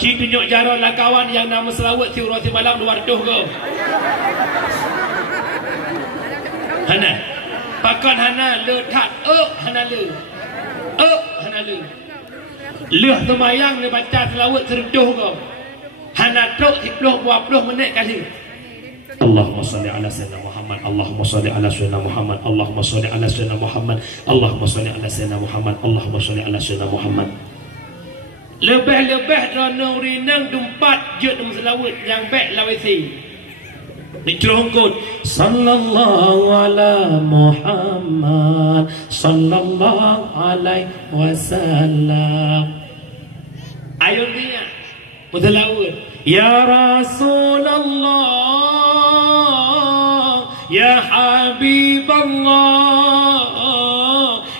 Ci tunjuk jara lah kawan yang nama selawat si urasi malam luar tuh ke hana pakan hana le tak hana le hana le leh semayang le baca selawat serduh ke hana tok 10 20 minit kali Allahumma salli ala sayyidina Muhammad, Allahumma salli ala sayyidina Muhammad, Allahumma salli ala sayyidina Muhammad, Allahumma salli ala sayyidina Muhammad, Allahumma salli ala sayyidina Muhammad. Lebih-lebih drona urinang dumpat je dum selawat yang baik lawisi. Dicerongkut sallallahu ala Muhammad sallallahu alaihi wasallam. Ayo dia berselawat ya Rasulullah ya Habiballah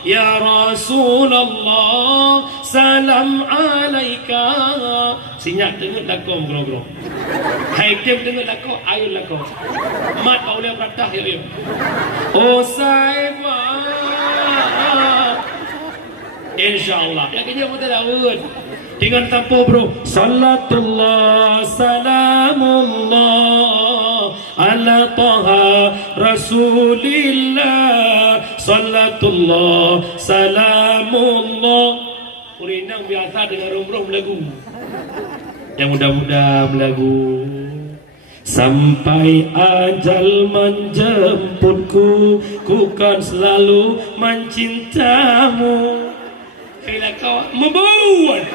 ya Rasulullah salam alaika. Sinyak tengok lakom gro-gro. Hai kem tengok lakom ayo lakom. Mat kau boleh beratah ya. Oh sahiba. Insyaallah. Ya kerja betul awal. Dengan tanpa bro. Salatullah salamullah ala taha rasulillah. Salatullah salamullah. Urinang biasa dengan rom-rom lagu. Yang mudah-mudah melagu. Sampai ajal menjemputku, ku kan selalu mencintamu. Bila kau membuat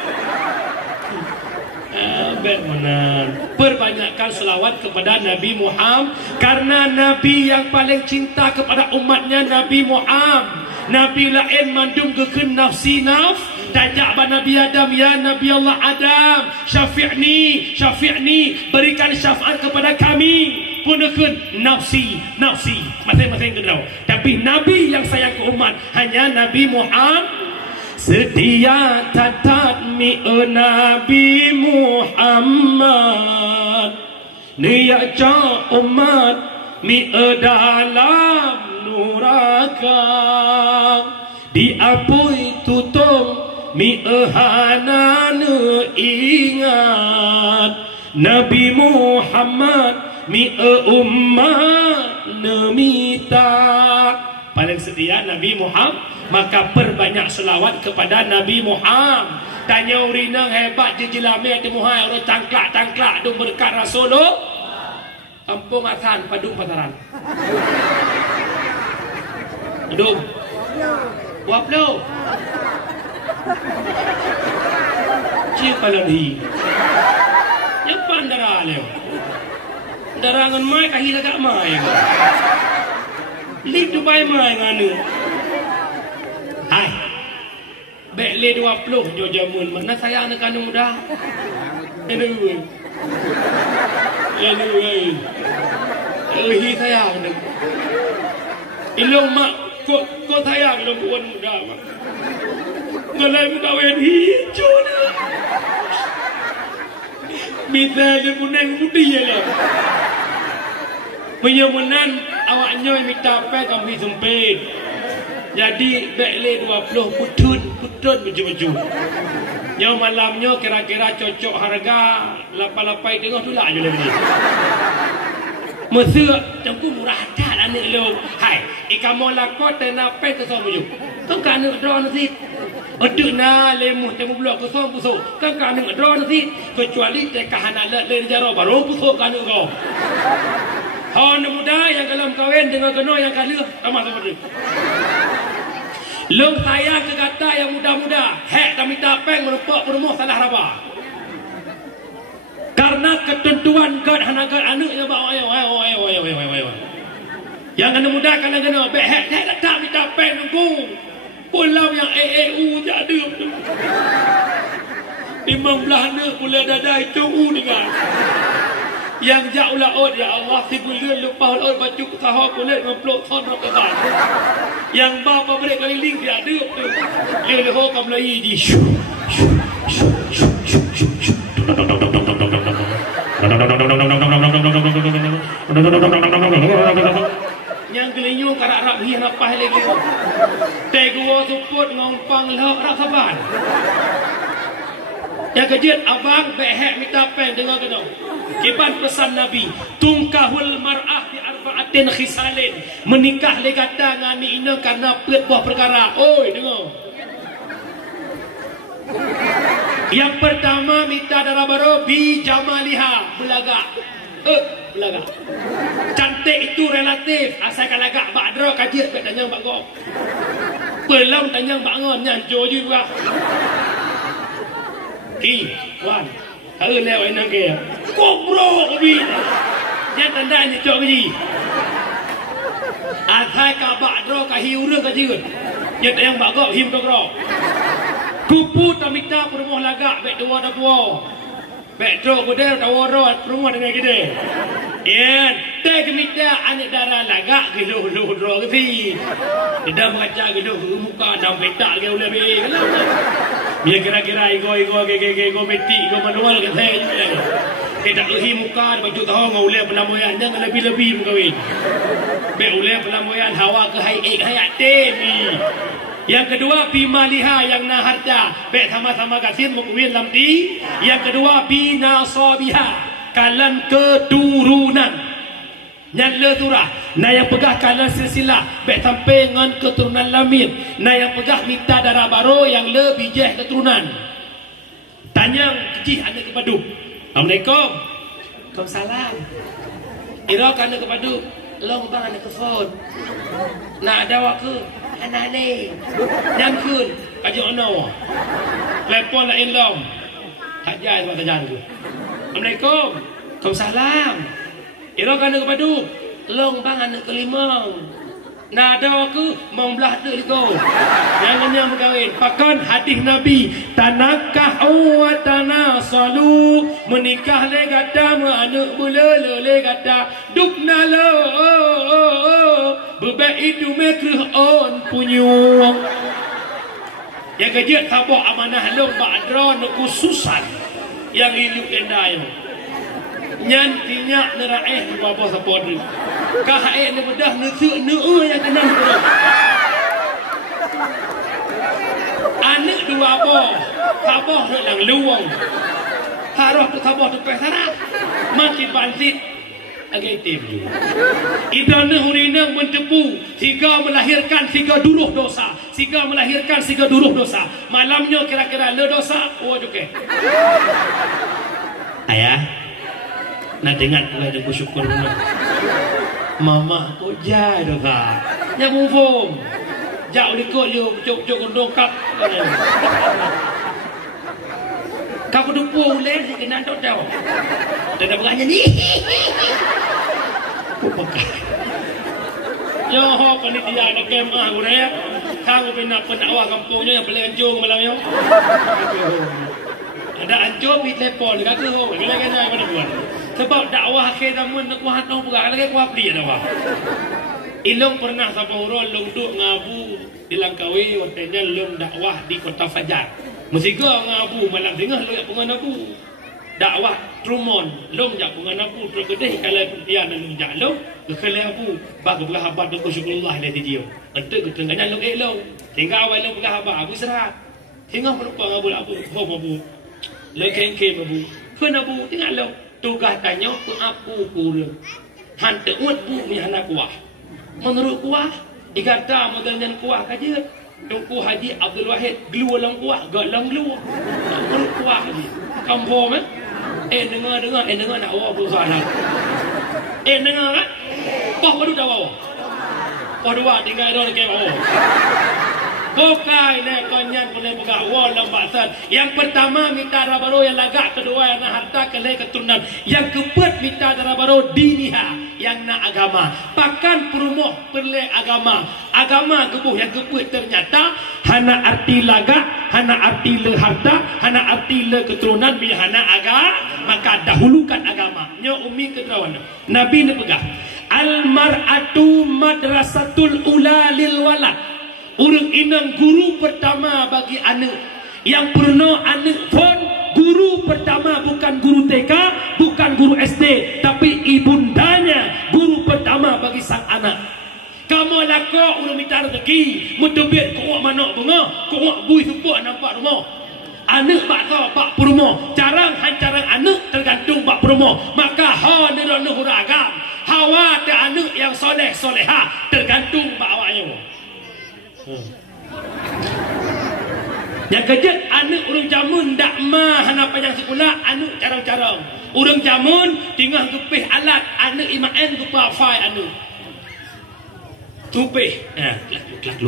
perbanyakkan selawat kepada Nabi Muhammad, karena Nabi yang paling cinta kepada umatnya Nabi Muhammad. Nabi lain mandum keken nafsi naf tajak ba Nabi Adam, ya Nabi Allah Adam, syafi'ni syafi'ni, berikan syafaat kepada kami. Punakun nafsi nafsi masing-masing kedau. Tapi Nabi yang sayang ke umat hanya Nabi Muhammad. Setia tatat mi Nabi Muhammad, niat ca umat mi dalam nuraka, diapui tutung mi hana ingat Nabi Muhammad mi umat nemita. Paling setia Nabi Muhammad, maka perbanyak selawat kepada Nabi Muhammad. Tanya urinang hebat je jelame di Muhammad, orang tangklak-tangklak duk berkat Rasulullah. Kampung asan padung pasaran. Adung. Waplo. Cik kalori. Yang pandara leo. Darangan mai kahi lagak mai. Lip Dubai mai nganu. Hai. Bekle 20 jo jamun mana sayang nak kanu muda. Ini. Ini. Hi sayang nak. Ilong mak kok sayang ilong puan muda mak. Ngalai muka wen hijau na. Bisa je kuneng putih lah. Menyamanan awak nyoy minta pek kami sempit. Jadi bekle 20 putun baju-baju. Nyo malamnya kira-kira cocok harga 8-8 tengah tu lah je lebih. Mesra tengku murah dah anak lu. Hai, ikamu lakot tena pek ke sama ju. Kan kan drone sit. Aduk na lemu temu blok ke sama pusuk. Kan kan drone sit kecuali te kahana le jaro baru pusuk kan kau. Anak muda yang dalam kahwin dengan kena yang kalah sama seperti. Long saya ke kata yang muda-muda, hek kami tapeng merupak rumah salah raba. Karena ketentuan gad hanagat anak yang bawa ayo. Yang anak muda kena be hek tak minta peng nunggu. Pulau yang EEU jadi. 15 anak boleh dadai tu dengan. Yang jauh lah ya Allah si bulan lupa lah baju sahab boleh ngeplok son rokaban. Yang bapa mereka keliling dia ada tu. Dia le ho kam lai di. Yang kelinyu karak rap hi napah lagi. Tegua support ngompang lah rakaban. Yang kejut abang behek minta pen dengar kena. Kiban pesan Nabi, tungkahul mar'ah di arba'atin khisalin. Menikah legata ngani ina karena peut buah perkara. Oi dengar. Yang pertama minta darah baru bi jamaliha belaga. pelagak. Cantik itu relatif. Asalkan lagak bak dra kajian kat tanyang bak gok. Pelam tanyang bak ngon nyanco je juga. Ki, wan. Kalau lewat nang ke. Kok bro bi. Yang tanda ni cok ji. Athai ka bak dra ka hiu rương ka jiut. Yang tanyang bak gok him tok ro. Kupu tamita perumoh lagak bek dua dak puo. Bek dro bodel tawaro perumoh dengan gede. Ya, teh kemita anak darah lagak gelo dro ke ti. Dah mengajar gelo muka dah petak ke ulah be. Dia kira-kira ego meti ego manual ke teh je. Kita uhi muka baju tahu ngau pelamoyan jangan lebih-lebih mengawin. Bek ulah pelamoyan hawa ke hai temi. Yang kedua bimaliha yang na harta bek sama-sama kasin mukwin lamdi. Yang kedua binasabiha kalan keturunan yang leturah na yang pegah kalan silsilah bek sampai ngan keturunan lamin na yang pegah minta darah baro yang lebih jeh keturunan tanyang kecih anak kepadu. Assalamualaikum. Waalaikumsalam. Ira kan anak kepadu long bang anak ke phone nak ada waktu anak ni yang kun kaji ono telepon lain long hajar buat tajan tu. Assalamualaikum. Waalaikumsalam. Ira kan anak kepadu long bang anak kelima nak ada waktu mau belah tu liko jangannya berkahwin pakan hadis Nabi tanakah wa tanasalu menikah le gada anak bula le gada dukna lo bebek itu mekrih on punyung yang kejut tabok amanah lo badra no khususan yang hidup endayo nyan tinyak neraih di bawah sapor ni kahae ni bedah nesu neu yang kena terus anak dua boh taboh nak lang luang taroh tu taboh tu pesara makin bansit agak tim ju idana hurina mentepu siga melahirkan siga duruh dosa siga melahirkan siga duruh dosa malamnya kira-kira le dosa juke ayah nak dengar pula dia bersyukur mama kok jai dah kak yang mufum jauh dekut dia cuk undung kap kau kudu pulih si kena tok jauh dah beranya ni yo ho kan dia nak game aku dah ya kau benar pendakwah kampungnya yang paling anjung malam yo ada anjung di telepon kau tu ho kena apa nak buat sebab dakwah ke zaman nak kuat nong pegang lagi kuat beli dakwah. Ilong pernah sampai urang long duk ngabu di Langkawi waktunya long dakwah di Kota Fajar. Mesti go ngabu malam tengah lo yak pengabu. Dakwah Trumon long jak pengabu tergedeh kalau dia nak long jak long kekele abu bag belah habat dengan syukurullah le dia. Entuk ketengahnya long elong. Tinggal awal long belah habat abu serat. Tinggal penumpang abu abu. Le kengke abu. Fen abu tinggal long tugas tanya ke aku kurang hantar uat bu ni anak kuah menurut kuah dikata modelnya kuah kaje tungku Haji Abdul Wahid gelu lang kuah galang gelu menurut kuah haji kampung dengar nak awak berusaha dengar kan poh baru dah awak poh dua tinggal dua lagi awak bukai le konyan boleh bergawal lambasan. Yang pertama minta darah baru yang lagak, kedua yang nak harta kele keturunan. Yang keempat minta darah baru diniha yang nak agama. Pakan perumuh perle agama. Agama kebuh yang keempat ternyata hana arti lagak, hana arti le harta, hana arti le keturunan bi hana agama, maka dahulukan agama. Nya umi ketrawan. Nabi ni pegah. Al mar'atu madrasatul ula lil walad. Urang inang guru pertama bagi anak. Yang pernah anak pun guru pertama bukan guru TK, bukan guru SD, tapi ibundanya guru pertama bagi sang anak. Kamu lako urang minta rezeki, mutubit kuak manok bunga, kuak bui supuk nampak rumah. Anak bakso bak perumo, carang hancarang anak tergantung bak perumo. Maka ha ni ron huragam. Hawa te anak yang soleh soleha tergantung bak awaknya. Yang kejut anak urang jamun dak mah hana panjang sekolah anak carang-carang. Urang jamun tinggal tupih alat anak imaan tupa fai anak. Tupih. Klak.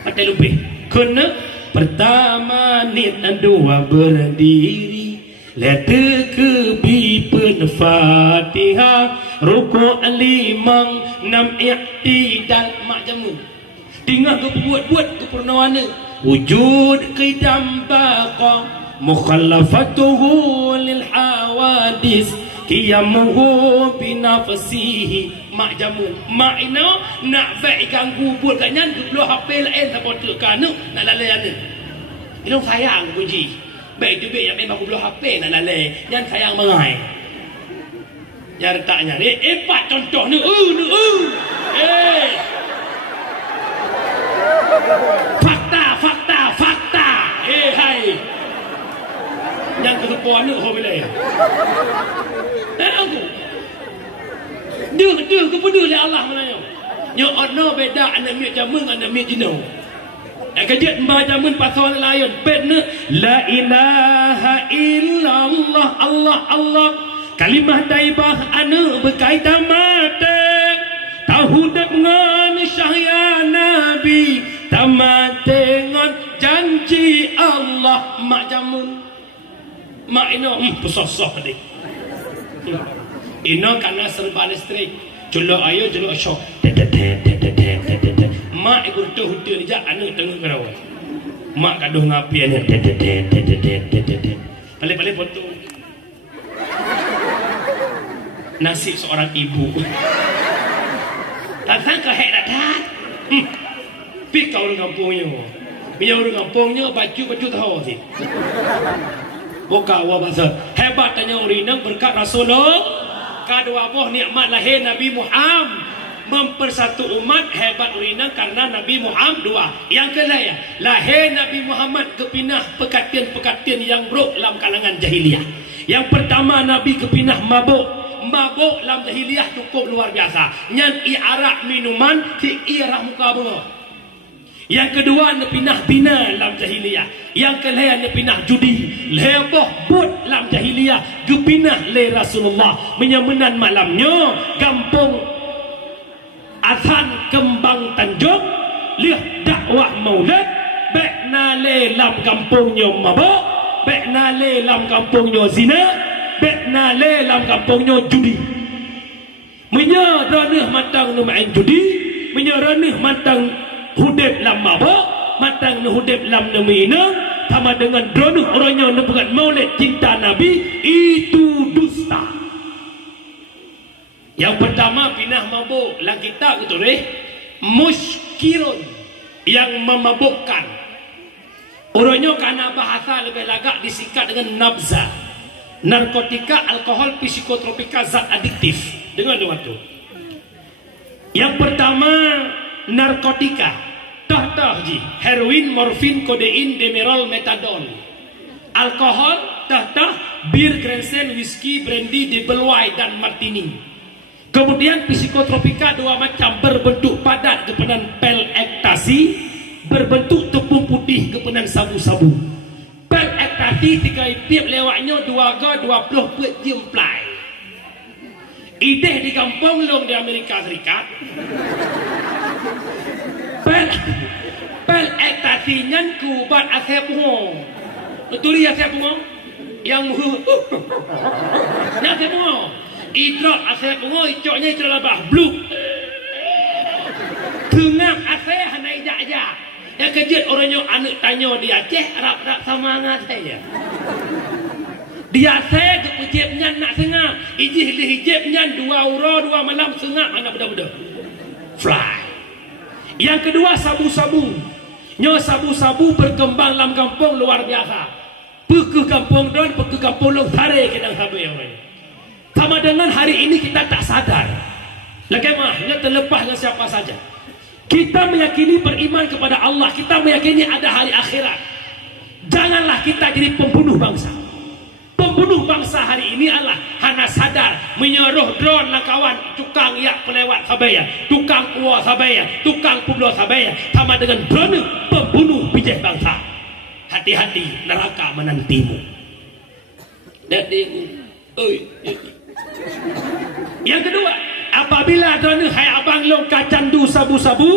Patai lupih. Kena pertama nit dua berdiri. Leta kebi Fatihah rukuk limang enam i'tidal mak jamun. Tinggal ke buat ke pernawana wujud qidam baqa mukhallafatuhu lil hawadis qiyamuhu binafsihi mak jamun. Mak ina nak baik ganggu buat kat nyan ke belah HP lain siapa tu kan nak lalai ana. Ini sayang puji. Baik tu baik yang memang aku belah HP nak lalai. Yang sayang mengai. Yang letaknya ni empat contoh ni. Fakta. Hai. Yang kesepuan ni kau bila ya? Aku. Dia kepedulian Allah mana yo. Nyo ono beda anak miak jamun anak miak jino. Kejut mbah jamun pasal lain bedna la ilaha illallah Allah kalimah taibah anu berkaitan mata tauhid dengan syahya nabi tamat dengan janji Allah mak jamun mak ino pesosok dik ino karena serba listrik julok ayo julok syok mak ikut tu hutu ni jak anu tengok kau mak kaduh ngapi ni paling foto nasib seorang ibu tak sangka hek dah pi kau orang kampungnya punya orang kampungnya baju tahu sih buka wa bahasa hebat tanya urinang berkat Rasulullah kadua boh nikmat lahir Nabi Muhammad mempersatu umat hebat urinang karena Nabi Muhammad dua. Yang kedua lahir Nabi Muhammad kepinah pekatian yang buruk dalam kalangan jahiliyah. Yang pertama Nabi kepinah mabuk dalam jahiliyah cukup luar biasa. Nyan iarak minuman si iarak muka bunga. Yang kedua nepinah bina dalam jahiliyah. Yang ketiga nepinah judi. Leboh but dalam jahiliyah kepinah le Rasulullah menyamenan malamnya kampung Azan Kembang Tanjung lihat dakwah maulid bekna le lam kampungnya mabuk bekna le lam kampungnya zina bekna le lam kampungnya judi menyeraneh matang nu main judi menyeraneh matang hudib lam mabuk matang nu hudib lam nu mina sama dengan dronuh orangnya nu bukan maulid cinta nabi itu dusta. Yang pertama pinah mabuk lah kita gitu muskirun yang memabukkan orangnya karena bahasa lebih lagak disikat dengan nabza narkotika alkohol psikotropika zat adiktif dengar tu. Yang pertama narkotika tah ji heroin morfin kodein demerol metadon alkohol tah bir grensen whisky brandy double wine dan martini. Kemudian psikotropika dua macam berbentuk padat kepenan pel ektasi berbentuk tepung putih kepenan sabu-sabu. Pel ektasi tiga tiap lewatnya 20 pet jemplai. Ideh di kampung long di Amerika Serikat. Pel ektasi nyan kubat asep bungo. Betul ya asep bungo? Yang asep bungo. Idrok asal bungo icoknya itu labah blue tengah asal hanai jajah yang kejut orangnya anak tanya di Aceh rap semangat saya dia saya kepejipnya nak sengah ijih dihijibnya 2 euro 2 malam sengah anak budak-budak fly. Yang kedua sabu-sabu nyo sabu-sabu berkembang dalam kampung luar biasa pergi kampung don pergi kampung long tarik kedang sabu yang lain. Sama dengan hari ini kita tak sadar. Bagaimana terlepas dengan siapa saja. Kita meyakini beriman kepada Allah. Kita meyakini ada hari akhirat. Janganlah kita jadi pembunuh bangsa. Pembunuh bangsa hari ini adalah hana sadar menyuruh drone kawan tukang yak pelewat Sabaya, tukang kuah Sabaya, tukang pulau Sabaya sama dengan drone pembunuh bijak bangsa. hati-hati neraka menantimu. Dading, yang kedua, apabila adanya hai abang long kacandu sabu-sabu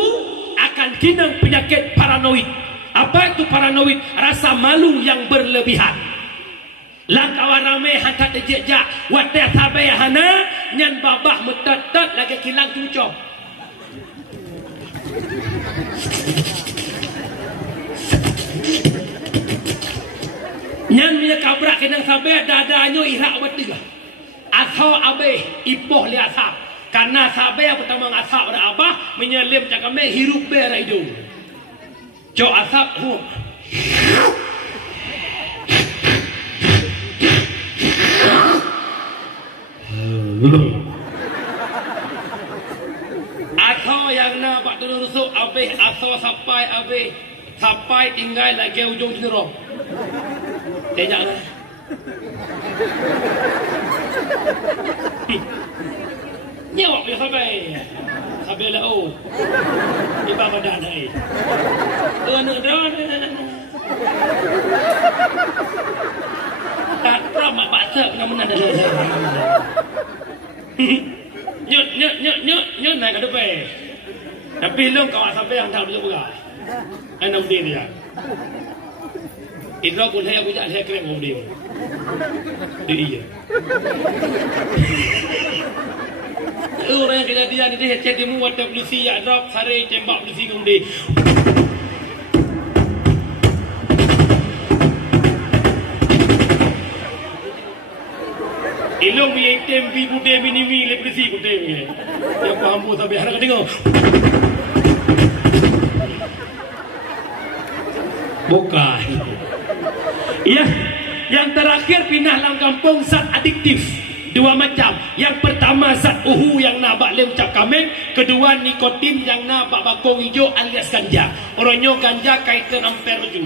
akan kinang penyakit paranoid. Apa itu paranoid? Rasa malu yang berlebihan. Langkawan ramai hantar terjejak wadah sabai hana nyan babah metat-tat lagi kilang cucok. Nyan punya kabrak kinang sabai dadanya irak bertiga. Asal abe ipoh li asap. Karena sabai pertama asap ada abah menyelim cakame hirup berai hidung. Cok asap hu. Atau yang nak buat rusuk abe atau sampai tinggal lagi ujung jenerok. Jangan. Nyawak dia sampai lah oh iba badan ai tak pernah baca dengan mana dah nyot naik ke depan tapi lo kau sampai yang tak boleh buka anak dia itu aku lihat aku tak lihat keren dia dia orang yang kejadian ini headset dia muat polisi ya drop sari tembak polisi kemudian ilong punya item bude minimi le polisi bude yang paham pun sampai harap tengok bukan ya yang terakhir pindah dalam kampung zat adiktif. Dua macam. Yang pertama zat uhu yang nak bak lem cap kameng, kedua nikotin yang nak bak bakong hijau alias ganja. Orangnya ganja kaitan ampere tu.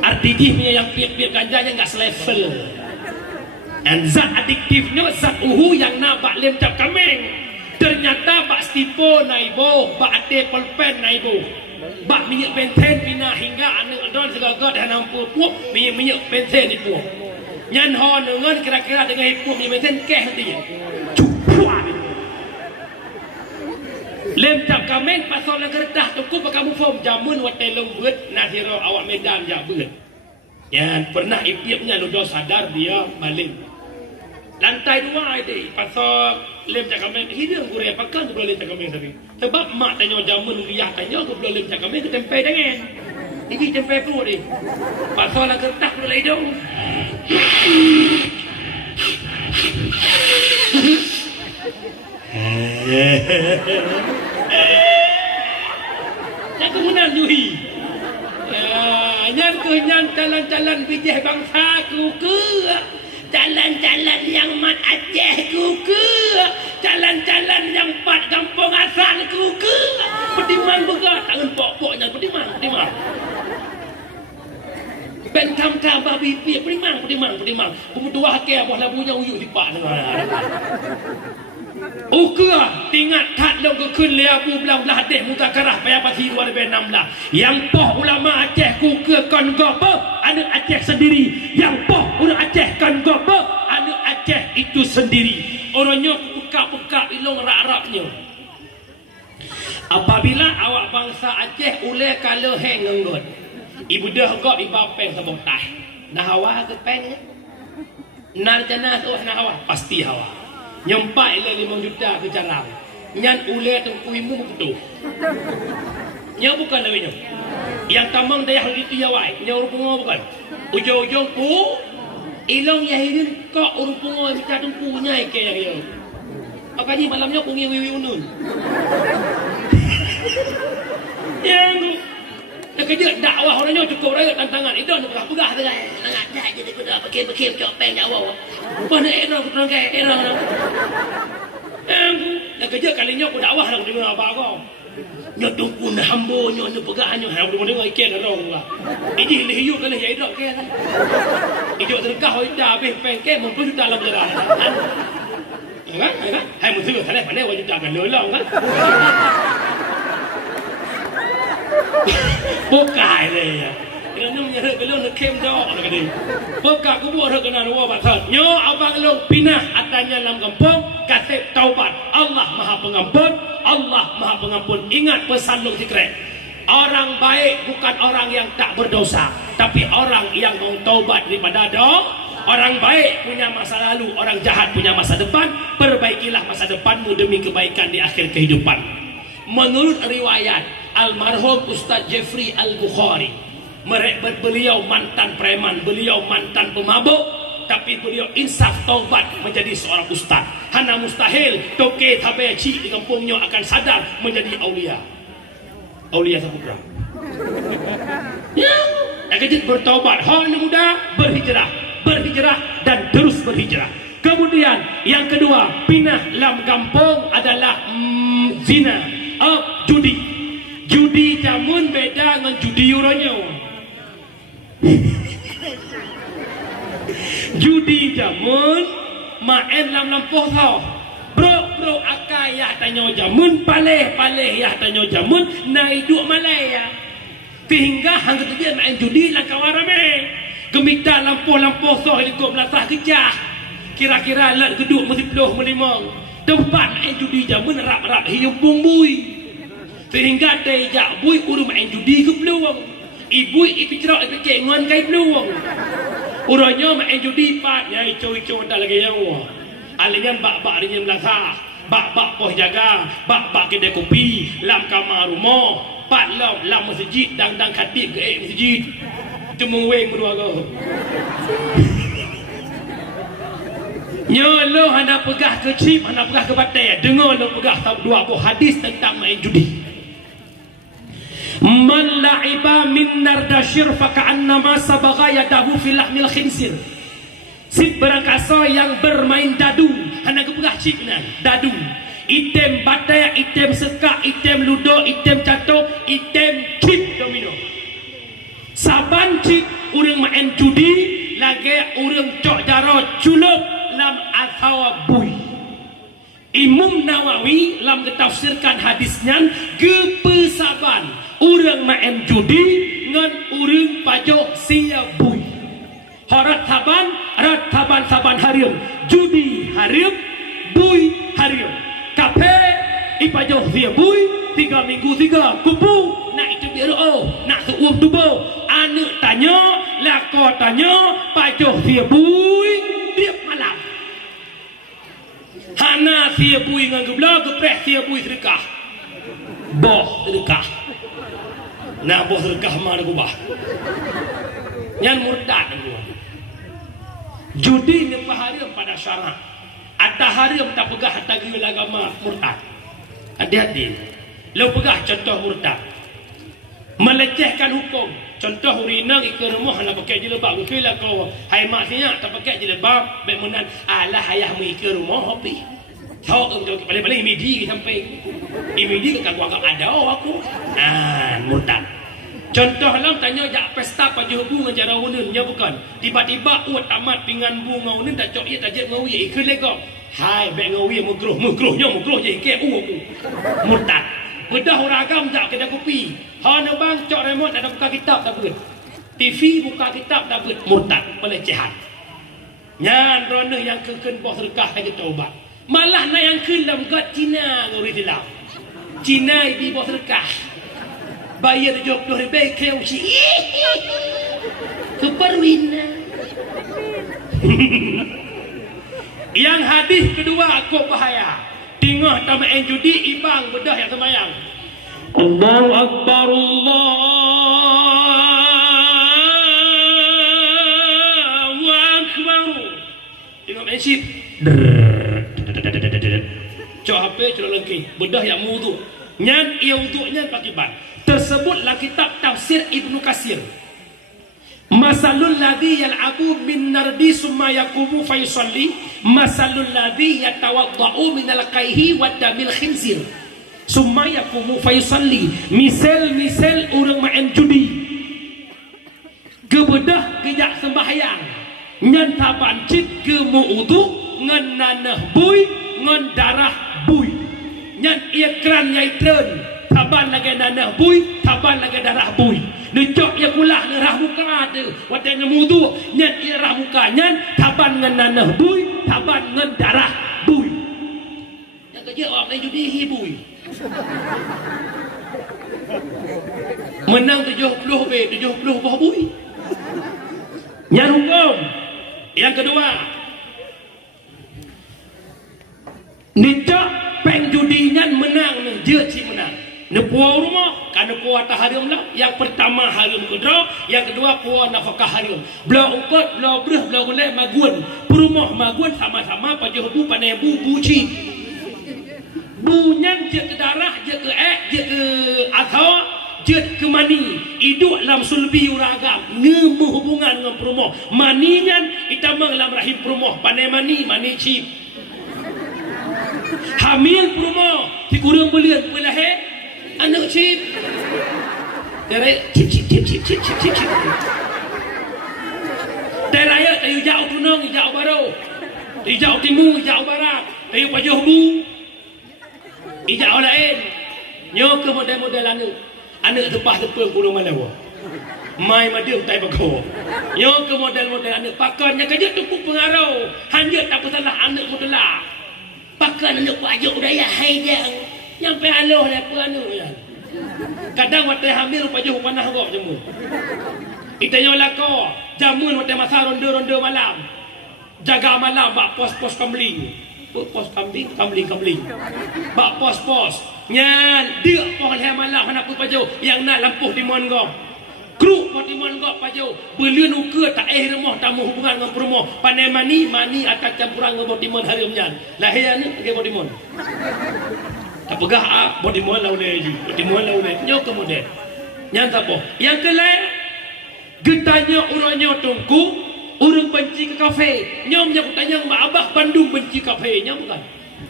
Artinya yang pip-pip ganjanya enggak selevel. Dan zat adiktifnya zat uhu yang nak bak lem cap kameng. Ternyata bak stipo naibo, bak ate pulpen naibo. Bak minyak benten pindah hingga anu adon segala-gala dan hampur puak minyak benten di puak. Nyan ho dengan kira-kira dengan hipup ni meten keh hatinya. Cukup. Lem tak kamen pasal gerdah tuku pakamu form jamun watai lembut nasiro awak medan jabut. Yang pernah ipiapnya ludo sadar dia balik. Lantai dua itu pasal lem tak kamen hidung gure pakan tu lem tak kamen tadi. Sebab mak tanya jamun liah tanya ke lem tak kamen ke tempe dengan. Ini tempe perut ni. Pasal gerdah tu hidung. Nak kemudian nyuhi. Nyan ke nyan jalan-jalan bijih bangsa ku ke. Jalan-jalan yang mat Aceh ku ke. Jalan-jalan yang pat kampung asal ku ke. Pedimang begat tangan pok-poknya pedimang. Bentam tambah pipi pedimang. Berdua ke abah labunya uyuk dipak dengan. Ukah tingat kat lo ke kun le abu belah hadis muka karah payah pasi 2016. Yang poh ulama Aceh ku ke kon gopo anak Aceh sendiri. Yang poh ulama Aceh kon gopo anak Aceh itu sendiri. Orangnya buka-buka ilong rak-raknya. Apabila awak bangsa Aceh ule kalau heng ngenggot. Ibu dah gok iba peng sabong tah. Nah hawa ke peng. Nal jenas nah hawa pasti hawa. Nyempai le 5 juta ke carang. Nyan ule tengku imu betul. Nya bukan namanya. Yang tamang daya itu ya wai. Nya urupungo bukan. Ujung-ujung ku ilong yahidin kok urupungo minta tengku nyai ke ya. Apa ni malamnya ku ngiwi unun. Yang kerja dakwah orangnya cukup raya tantangan itu nak pegah dengan nak ajak je dia dah pakai copeng dakwah. Mana era putrang ke era. Nak kerja kalinya aku dakwah nak dengan apa kau. Nyo tungku na hambo nyo pegah nyo ha boleh dengar ikan orang lah. Ini hiu kan ya idok ke kan. Ijo terkah ida habis pengke mampu juta dalam jalan. Kan? Hai musuh sana mana wajib tak lolong kan. Bukai le. kerana menyerah kalau nak kem dok nak dia. Pekak kubur kena dua batat. Nyo abang long pinah atanya dalam kampung kasih taubat. Allah Maha Pengampun, Allah Maha Pengampun. Ingat pesan long secret. Orang baik bukan orang yang tak berdosa, tapi orang yang mau taubat daripada dosa. Orang baik punya masa lalu, orang jahat punya masa depan. Perbaikilah masa depanmu demi kebaikan di akhir kehidupan. Menurut riwayat almarhum Ustaz Jeffrey Al-Bukhari, beliau mantan preman, beliau mantan pemabuk, tapi beliau insaf taubat menjadi seorang ustaz. Hana mustahil toke tabe cik di kampungnya akan sadar menjadi aulia. Aulia Samudra. Ya, kejut bertaubat. Hal muda berhijrah dan terus berhijrah. Kemudian yang kedua, pinah lam kampung adalah zina, judi. Judi jamun beda dengan judi uronyo. Judi jamun main lam lampoh tau. Bro akai ya tanyo jamun, paleh ya tanyo jamun, naik duk Malaya. Sehingga hang ketiga main judi lah kawarame. Gemita lampu-lampu soh ikut melatah kejah. Kira-kira lat keduk mesti peluh melimang. Tempat main judi jamun rap-rap hidup bumbui. Sehingga daya bui urus main judi ke peluang. Ibu ipicerak ipicek ngon kai peluang. Uranya main judi pat nyai coy-coy dah lagi yang wah. Alian bak-bak ringan melatah. Bak-bak poh jaga, bak-bak kedai kopi, lam kamar rumah, pat lam masjid dang khatib ke masjid. Cuma weng berdua kau. Nyo lo hana pegah ke chip, hana pegah ke batai. Dengar lo pegah dua buah hadis tentang main judi. Man la'iba min nardashir fa ka'annama sabagha yadahu fil lahmil khinsir. Si berangkasa yang bermain dadu, hana ke pegah chip nan, dadu. Item batai, item sekak, item ludo, item cato, item chip domino. Saban cik urang main judi lagi urang cok jaro culup lam athawa bui. Imam Nawawi lam ketafsirkan hadisnya gepesaban urang main judi ngan urang pajok sia bui. Harat saban harium judi harium bui harium. Kape ipajok sia bui 3 minggu 3 kupu nak itu biar nak seuam tubuh anak tanya lako tanya pajoh sia bui tiap malam hana sia bui ngan gebla gepreh sia bui sedekah boh sedekah nah boh sedekah mana kubah nyan murtad judi ni paharim pada syarak atah harim tak pegah tagih agama murtad. Hati-hati. Lo pegah contoh murtad melecehkan hukum. Contoh urinang ikut rumah nak pakai jilbab mungkin lah kau hai mak sinya tak pakai jilbab baik menan alah ayah mu ikut rumah hobi tahu untuk paling-paling midi sampai midi kan gua ada aku murtad. Contoh lam tanya jak pesta paju bunga jara unun nya bukan tiba-tiba tamat pingan bunga unun tak cok ia tajak ngawi ikut lego hai baik ngawi mukruhnya je ke murtad. Bedah ragam tak kedai kopi. Hana bang cok remote ada buka kitab tak beut. TV buka kitab tak beut. Murtad, pelecehan. Nyan rono yang keken bos rekah ke taubat. Malah na yang kelam gat Cina nguri dilam. Cina ibi bos rekah. Bayar 70,000 ke uci. Keperwina. Yang hadis kedua kok bahaya. Tengah tak main judi ibang bedah yang semayang. Allahu Akbar Allahu Akbar. Tengok main sip. Cok HP cok lengki. Bedah yang wudu. Nyan ia wudunya pakai ban. Tersebutlah kitab tafsir Ibnu Katsir. Masalul ladzi yal'abu min nardi summa yaqumu fa yusalli masalul ladzi yatawaddau min al-qaihi wa damil khinzir summa yaqumu fa yusalli. Misal orang main judi kebedah kejak sembahyang ngan taban cit ke mu'udu ngan nanah bui ngan darah bui ngan ikran yai tren taban lagi nanah bui taban taban lagi darah bui necok ya kulah nerah muka ada wadah ngemudu nyan irah muka nyan taban ngan nanah bui taban ngan darah bui yang kerja orang lain judi hibui menang 70 be 70 bawah bui nyan hukum. Yang kedua, necok peng judinya menang nih je si menang nepuah rumah karena puah tak harum lah. Yang pertama harum kedua, yang kedua puah nafkah harum belah ukut belah berah belah gulai magun perumah magun sama-sama pajuh bu panai bu buci bunyan je ke darah je ke je ke atau je ke mani hidup dalam sulbi uragam ngemu hubungan dengan perumah maningan itamang dalam rahim perumah panai mani cip hamil perumah dikurang belian pelahir anak cip terai cip teraya tayu jauh tunang jauh baru jauh timur jauh barat tayu pajuh bu jauh lain nyok ke model-model anak tepah-tepah kurang malawa mai madeu tai bako yo ke model-model anak pakannya kerja tukuk pengaruh hanya tak salah anak mudalah pakan anak pajuk daya haidang nyampe aloh le panu ya kadang waktu hamil pajuk panah gok jemu itanya lako jamun waktu masa ronde-ronde malam jaga malam bak pos-pos kambing pos kambing bak pos-pos nyan dia pohon he malam mana pun pajuk yang nak lampuh di monggo kruk potimon gok pajuk belian uka tak rumah tamu hubungan dengan perumah pandai mani akan campuran dengan potimon hari menyan lahir ni pakai potimon tak pegah potimon lah boleh nyok kemudian yang tak apa yang kelai getanya orangnya tungku orang benci ke kafe nyom yang tanya mbak abah Bandung benci kafe nyom bukan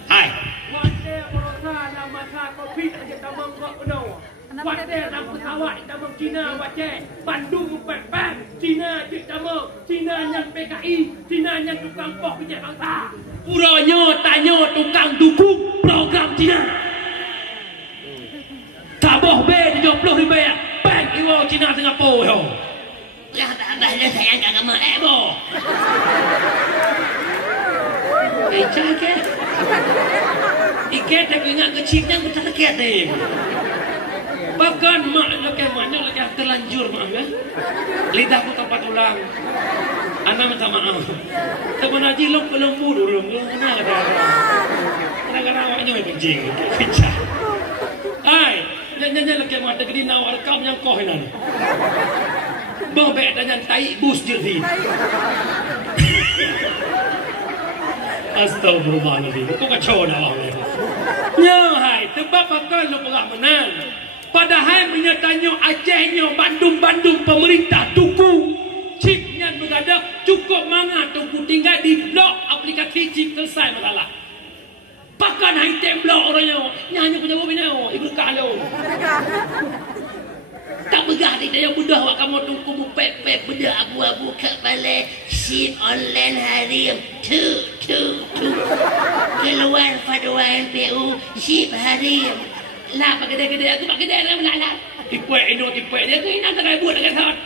hai kopi aja tamang kok penuh. Wadah dalam pesawat tamang Cina wajah. Bandung pepeng. Cina je tamang. Cina yang PKI. Cina yang tukang pok kerja bangsa. Puranya tanya tukang dukung program Cina. Taboh B 70 ribu ya. Bang iwo Cina Singapura yo. Ya tak abah saya enggak sama ebo. Eca ke? Iket tak ingat kecilnya kita lekat deh. Bahkan mak lekat maknya lekat terlanjur maaf ya. Lidahku tempat ulang. Anak minta maaf. Teman haji lembu dulu. Kenapa ada? Kenapa awaknya kencing? Pecah. Hai, jangan lekat mata gede nawar kam yang kau hinan. Bobek dan tai bus jerhi. Astagfirullahaladzim. Kau kacau dah orang. Nyahai, tebak bakal lu pernah menang. Padahal menyatanya Acehnya, Bandung pemerintah dukung. Chipnya berada cukup manga tunggu tinggal di blok aplikasi chip selesai masalah. Bahkan hai temblok orangnya. Nyanya punya mobilnya, ibu kalau. Tak begah di daya budah wak kamu tunggu pepek beda abu-abu kat balik SIM online harim tu keluar fatwa MPU SIM harim lah pak gede-gede aku pak gede lah melalak tipuek dia ke ina tak buat dengan saat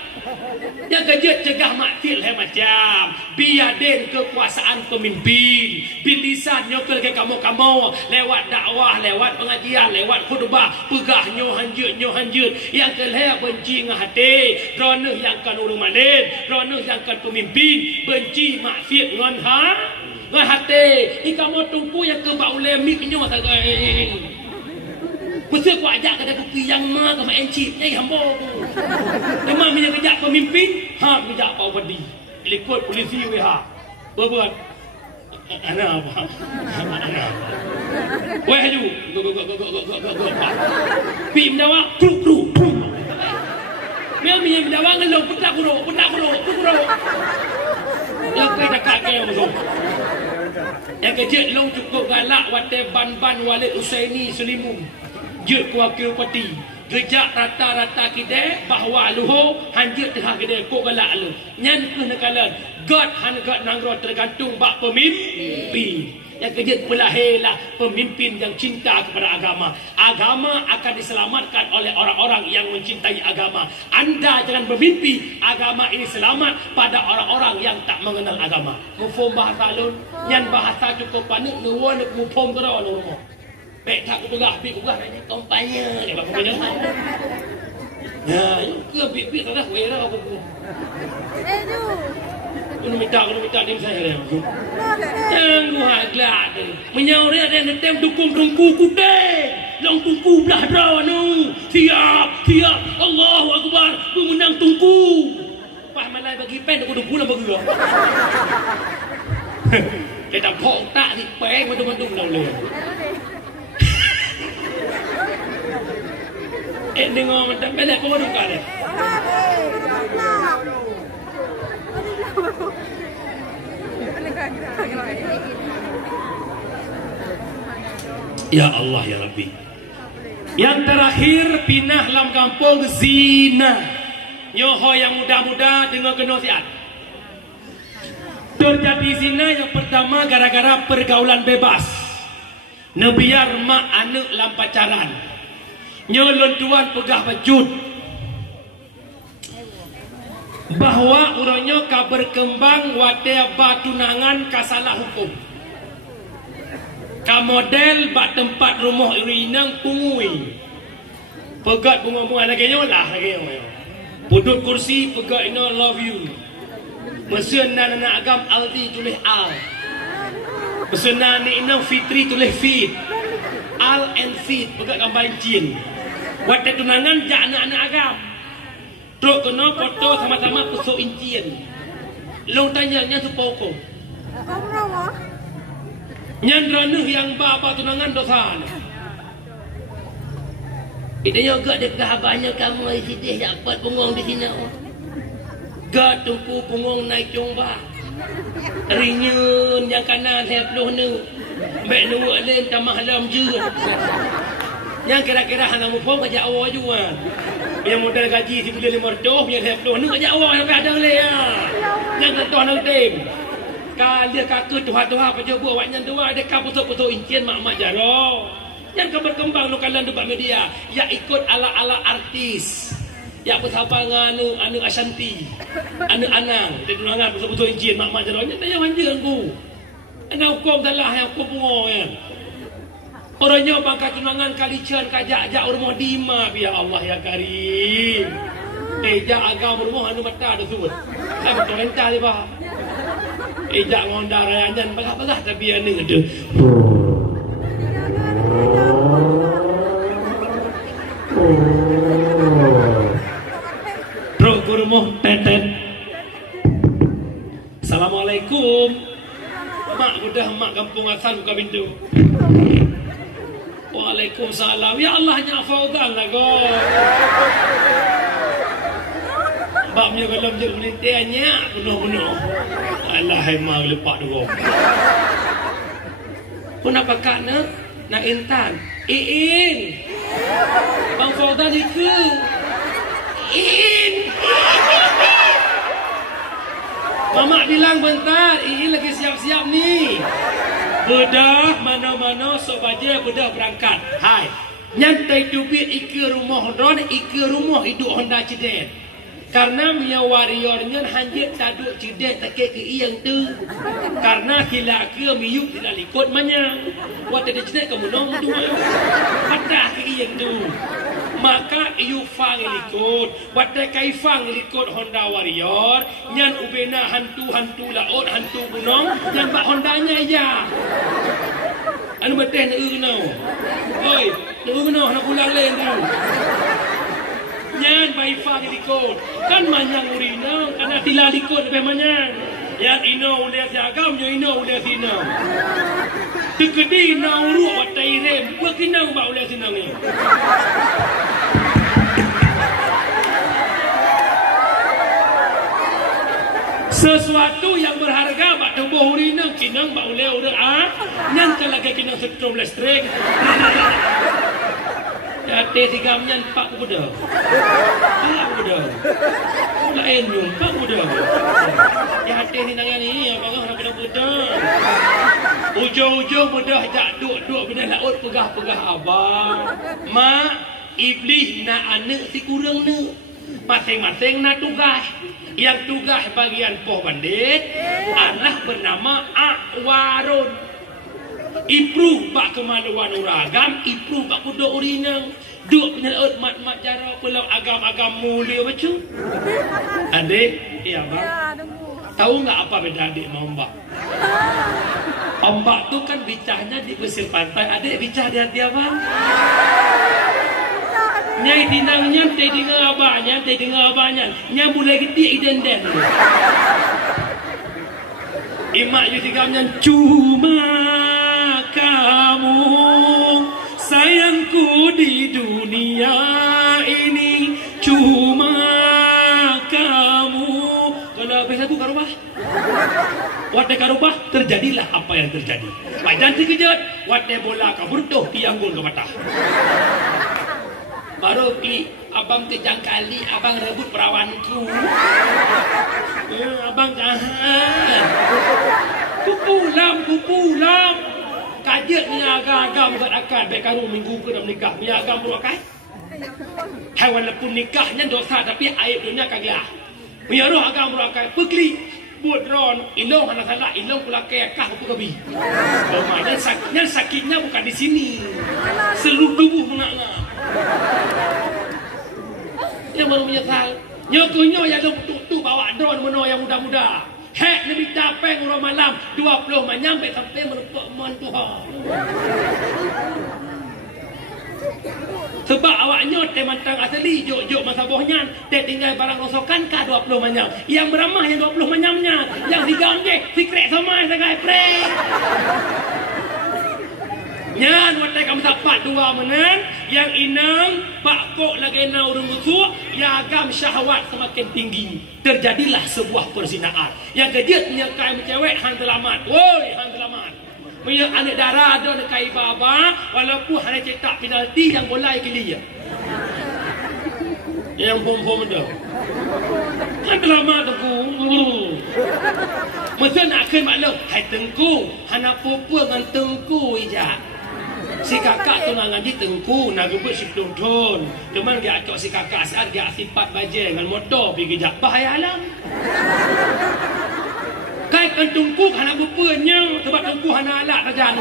yang kerja cegah maksir macam biadin kekuasaan pemimpin bilisan nyokel ke kamu lewat dakwah lewat pengajian lewat khutbah pegah nyohanjut yang kelih benci dengan hati kerana yang kan orang malin kerana yang kan pemimpin benci maksir dengan hati kamu tunggu yang ke baulemik nyo Mesti aku ajak kata kuki yang mah ke mak encik nyai hamba aku. Memang punya kejap pemimpin, kejap Pak Wadi. Ikut polisi WH. Berbuat. Ana apa? Weh haju. Go. Pi mendawa kru. Memang punya mendawa ngelong petak kuro. Yang kaya dekat kaya musuh. Yang kecil long cukup galak wate ban Walid Usaini Selimun. Jut wakil parti gejak rata-rata kita bahawa luho hanjut tengah kita kok galak lu nyan ku nekalan god han god nanggro tergantung bak pemimpin yang kejut pelahirlah pemimpin yang cinta kepada agama. Agama akan diselamatkan oleh orang-orang yang mencintai agama. Anda jangan bermimpi agama ini selamat pada orang-orang yang tak mengenal agama. Mufum bahasa lun, nyan bahasa cukup panik nuwa nak mufum terus rumah. Baik tak kubah, bik kubah ni kompanya ni bapa punya. Ya, ke bik tak dah wira apa pun. Kau minta dia saya dia. Jangan gua gelak tu. Menyau dia ada tem dukung tungku kudeng. Long tungku belah draw anu. Siap. Allahu akbar. Menang tungku. Pak malai bagi pen aku dukung lah bagi. Kita phok tak di peng betul-betul lau le. Dengar macam mana kau duka dia. Ya Allah ya Rabbi. Yang terakhir pinah lam kampung zina. Nyoho yang muda-muda dengar kena siat. Terjadi zina yang pertama gara-gara pergaulan bebas. Nebiar mak anak lam pacaran. Nyolon tuan pegah bajut. Bahawa urangnya ka berkembang wadah batunangan ka salah hukum. Ka model bak tempat rumah irinang pungui. Pegat bunga-bunga lagi nyolah lagi. Pudut kursi pegat ino love you. Mesin nak agam Aldi tulis Al. Mesin ni ino Fitri tulis Fit. Al and Fit pegat gambar jin. Wadah tunangan jak anak-anak agam. Truk kena foto sama-sama pusuk incian. Long tanya nya tu pokok. Nyandranuh yang bapa tunangan dosa. Kita juga dekat abahnya kamu sini dapat pungong di sini. Gak tungku pungong naik jomba. Rinyun yang kanan saya peluh nu. Baik nu len tamah lam je. Yang kira-kira hana mupong kerja awal juga. Yang modal gaji si boleh 500, yang saya peluh nu kerja awal sampai ada le ya. Yang ketua nak tim. Kali kakak tuha-tuha pecoba awaknya tua dekat putuk-putuk incian mak-mak jaro. Yang berkembang lokalan dekat media, ya ikut ala-ala artis. Ya bersahabat anu Ashanti. Anu Anang, dia tunangan putuk-putuk incian mak-mak jaro. Nya tanya manjakan ku. Ana hukum salah yang hukum pungo ya. Orangnya bangka tunangan kalican kajak-jak rumah dima ya Allah ya Karim. Jak agam rumah anu mata dah sebut. Saya betul rentah dia bah. Jak ngonda rayangan bagah-bagah tapi anu ada. Bro rumah tetet. Assalamualaikum. Mak udah mak kampung asal buka pintu. Waalaikumsalam. Ya Allah nya fauzan lah kau. Baknya kalau je melitiannya penuh-penuh. Allah mak lepak dulu. Kenapa kana nak intan? Iin. Bang fauzan itu. Iin. Mama bilang bentar, Iin lagi siap-siap ni. Bedah mana-mana sok baje bedah berangkat. Hai. Nyantai dubit ike rumah Ron, ike rumah hidup Honda Cedet. Karena mia warriornya hanjit taduk Cedet tak ke iyang tu. Karena hilaka miyuk tidak likut manyang. Wat ada Cedet kamu nong dua. Padah ke iyang tu. Maka iu fang likut. Wat kai fang likut Honda Warrior. Nyan ubena hantu-hantu laut, hantu gunung. Nyan bak Hondanya ya. Anu beteh nak urno. Oi, nak urno nak pulang lain tu. Nyan bai fang likut. Kan manyang urina, kana tila likut lebih manyang. Yang ino uliah si agam, yang ino uliah si ino. Tekedi na uruk watai rem, berkinang bak uliah si nang ni. Sesuatu yang berharga bak tubuh urina kinang bak uliah udah ah. Nyan kalau kinang setrum listrik. Jate sigamnya 4 muda. 4 muda. Lain nyum 4 muda. Jate ni nangan ni abang nak kena muda. Ujung-ujung muda jak duk benda laut pegah-pegah abang. Mak iblis nak anak si kurang ni. Masing-masing nak tugas. Yang tugas bagian Poh Bandit anak bernama Akwarun. Improve bak kemaluan uragam, improve bak kuduk urinang. Duk penyelaut mat-mat cara pulau agam-agam mulia macam. Adik, iya bang. Tahu nggak apa beda adik sama ombak? Ombak tu kan bicahnya di pesisir pantai, adik bicah di hati abang. Nyai tinangnya, nyai dengar abangnya, nyai mulai gede idenden. Imak you tigamnya cuma kamu sayangku di dunia ini, cuma kamu. Kalau habis aku karubah, wadah karubah terjadilah apa yang terjadi. Jangan terkejut, wadah bola kabur tuh tianggun ke patah. Baru pi abang kejang kali abang rebut perawanku. Abang jahat. Kupulam. Kajet ni agak-agak bukan akal. Baik karu minggu ke dah menikah. Biar agak beruakai. Hai walaupun nikahnya dosa tapi aib dunia kagak. Biar roh agak beruakai. Pekli. Buat ron. Ilong anak salah. Ilong pula kekah apa kebi. Maknanya sakitnya bukan di sini. Seluruh tubuh menganga. Yang baru menyesal. Nyokonyo yang tu bawa drone meno yang muda-muda. Hek lebih capek orang malam 20 menyampai sampai merupak mon Tuhan. Sebab awaknya temantang asli jok-jok masa bohnya te tinggal barang rosokan ka 20 manyam. Yang beramah yang 20 manyamnya. Yang digamge secret sama saya pre. Nyan watai kamu dapat 2 menen. Yang inang pak kok lagi na urung usuk, ya agam syahwat semakin tinggi. Terjadilah sebuah perzinaan. Yang kejut menyekai cewek hang selamat. Woi hang selamat. Punya anak darah ada dekat baba walaupun hanya cetak penalti yang bola kili. Yang bom-bom dah. Hang selamat aku. Masa nak ke maklum, hai tengku, hana pupu dengan tengku ija. Si kakak tu nak ngaji tengku, nak gebut si pelutun. Cuman dia akak si kakak saat dia sifat baje dengan motor pergi kejap. Bahaya alam. Kai kan tengku hana berpenyang sebab tengku hana alak saja.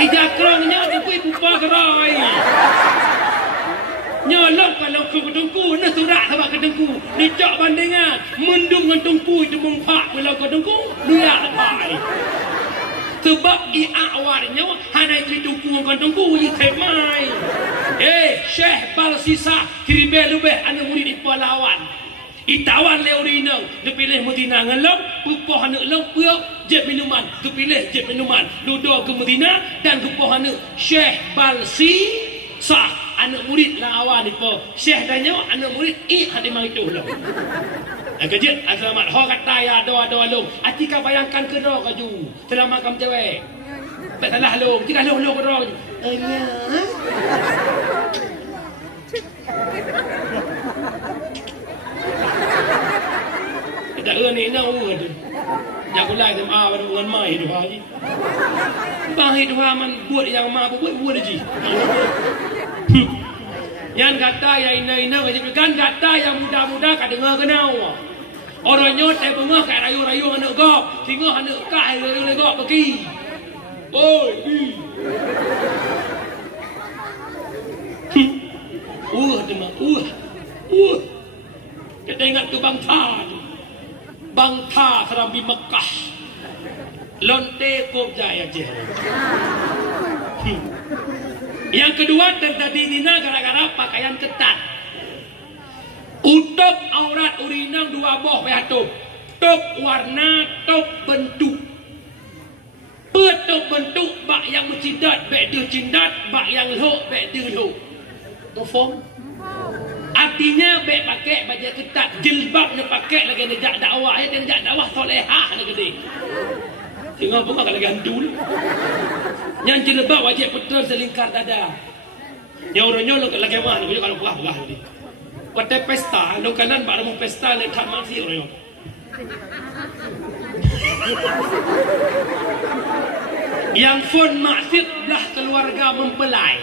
Ija kerangnya tengku ibu pagerai. Nyolok kalau ke tengku, nak surat sebab ke tengku. Dicak bandingan, mendung dengan tengku itu mempak kalau ke tengku. Luak lepai. Sebab i'awarnya hana itu tengku dengan tengku ini temai. Syekh Balsisa kiribel lebih anak murid di Palawan. Itawan leorinang dipilih Medina ngelong, pupoh anak long puak jet minuman, dipilih jet minuman. Ludo ke Medina dan pupoh anak Syekh Balsisa anak murid lawan itu. Syekh tanya anak murid hadi mang itu long. Kejut selamat ho kata ya doa-doa long. Atika bayangkan ke doa kaju. Selamat kam cewek. Tak salah long, jika long ke doa. Tak ni nak urut. Yang kulai sama pada bukan mai itu haji. Bang itu man buat yang ma buat aja. Yang kata yang ina kan kata yang muda-muda kat dengar kenau. Orang nyot tai bengah kat rayu-rayu anak gop, singa anak kai rayu gop pergi. Oi. Demang. Kita ingat tu Bangta Serambi Mekah. Lonte Kopjaya je. Yang kedua terjadi dina gara-gara pakaian ketat. Utup aurat urinang 2 boh beatup. Tup warna, tup bentuk. Tup bentuk bak yang mencindat, bak dia cindat, bak yang luk, bak dia luk. Faham? Artinya bek pakai baju ketat, jilbab nak pakai lagi nejak dakwah, dia nejak dakwah solehah nak gede. Tengok pun kalau gandul. Yang jilbab wajib betul selingkar dada. Yang orangnya lo lagi mah lo kalau buah ni. Kata pesta, lo kanan baru mau pesta le tak mati orangnya. Yang pun maksud belah keluarga mempelai.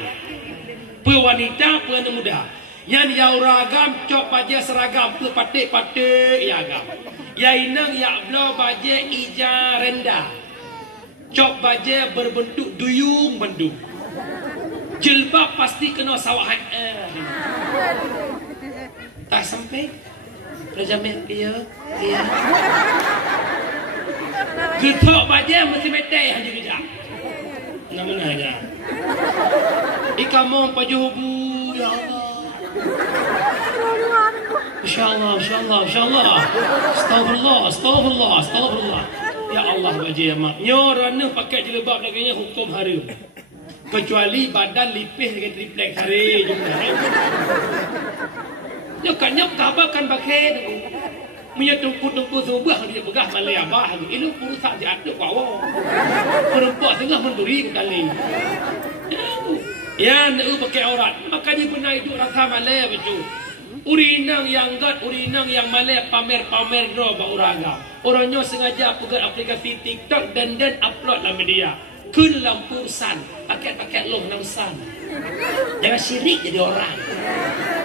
Wanita, anak muda. Yang ya ragam cok baje seragam tu patik-patik ya agam. Ya inang ya blau baje ija rendah. Cok baje berbentuk duyung bendung. Jilbab pasti kena sawahan. Tak sampai. Raja Mer dia. Getok baje mesti metai hanya kejap. Nama aja. Ikamong pajuhu ya Allah. InsyaAllah. Astagfirullah. Ya Allah baji ya mak. Nyorana pakai jilbab lagi hukum haram. Kecuali badan lipis dengan triplek hari juga. Yo kanyap kabakan pakai. Punya tungku subah dia pegah malai abah. Itu urusan dia ada bawa. Perempuan tengah menduri kali. Ya, nak pakai aurat. Makanya pernah hidup rasa malai betul. Urinang yang gat, urinang yang malai pamer-pamer no bang uragam. Orangnya sengaja pegang aplikasi TikTok dan upload dalam media. Kun lampu san, pakai long nang san. Jangan syirik jadi orang.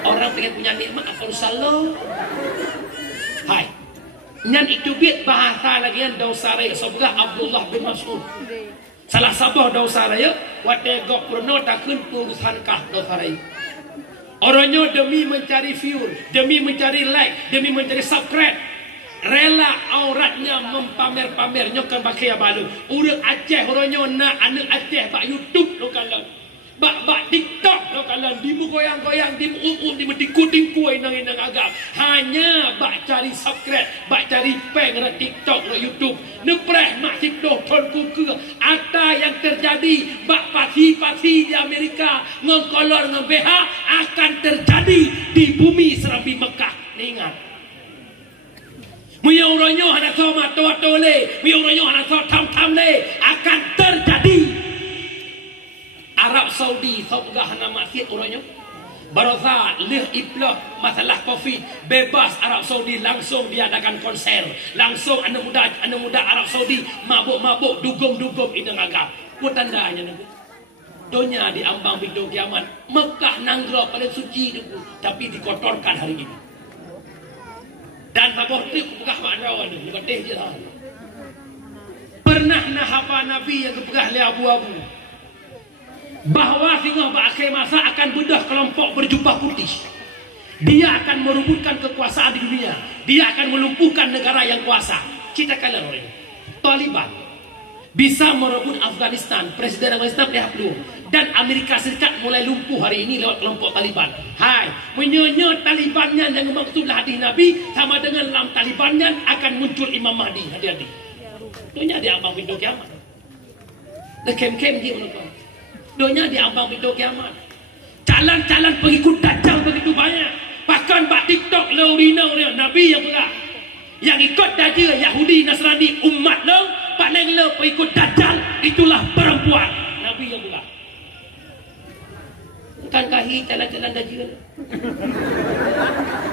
Orang pengen punya nikmat apa urusan lo? Hai. Nyan itu bit bahasa lagi yang dausare sebelah Abdullah bin Mas'ud. Salah sabah dausare ya, wate gok prono takun urusan kah dausare. Orangnya demi mencari view, demi mencari like, demi mencari subscribe, rela auratnya mempamer-pamer nyokan pakai balu. Urang Aceh orangnya nak anak Aceh bak YouTube lo kalau. Bak TikTok lo kalau di goyang-goyang, di di tikuk-tikuk inang agak. Hanya bak cari subscribe, bak cari peng rat TikTok rat YouTube. Nepreh mak sikdoh ton kuku. Apa yang terjadi bak pasi-pasi di Amerika ngkolor ngeBH akan terjadi di bumi Serambi Mekah. Ingat. Muyauranyo hana sama toa-tole, muyauranyo hana sama tam-tamle akan terjadi. Arab Saudi saudara hana maksiat orangnya. Baroza lih iplah masalah Covid bebas Arab Saudi langsung diadakan konser. Langsung anak muda Arab Saudi mabuk-mabuk dugum-dugum idang agak. Ku tandanya nanti. Dunia diambang pintu kiamat. Mekah Nanggro paling suci itu tapi dikotorkan hari ini. Dan sabah tu pegah makna ni, bukan teh je lah. Pernah nahapa Nabi yang kepegah le abu-abu. Bahawa singa berakhir masa akan bedah kelompok berjubah putih. Dia akan merebutkan kekuasaan di dunia. Dia akan melumpuhkan negara yang kuasa. Kita kalah orang Taliban bisa merebut Afghanistan. Presiden Afghanistan lihat belum. Dan Amerika Serikat mulai lumpuh hari ini lewat kelompok Taliban. Hai, menyonya Talibannya yang maksudlah hadis Nabi sama dengan dalam Talibannya akan muncul Imam Mahdi. Hati-hati. Dunia diambang pintu kiamat. Kem-kem dia menonton. Dunia diambang pintu kiamat. Calon-calon pengikut Dajjal begitu banyak. Bahkan bak TikTok leurina Nabi yang berat. Yang ikut Dajjal Yahudi Nasrani umat lo paling le pengikut Dajjal itulah perempuan. Nabi yang berat. Bukan kahi jalan-jalan Dajjal.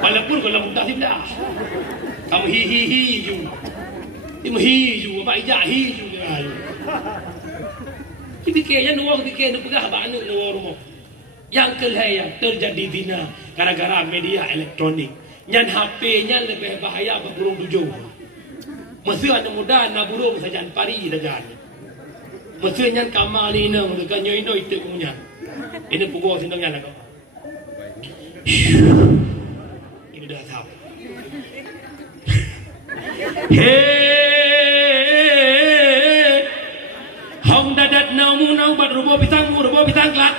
Walaupun kalau mutazim dah. Kamu hi ju. Kamu hi ju, apa ijak hi ju dia. Fikirnya nuang fikir nak pegah bak anak nuang rumah. Yang kelihatan terjadi zina gara-gara media elektronik. Yang HP-nya lebih bahaya bagi burung tujuh. Mesti anak muda nak burung saja pari saja. Mesti yang kamar ni nak dekat nyoy itu punya. Ini pukul sendangnya lah kau. Ini dah tahu. Hong dadat namu nang bat rubo pisang kelak.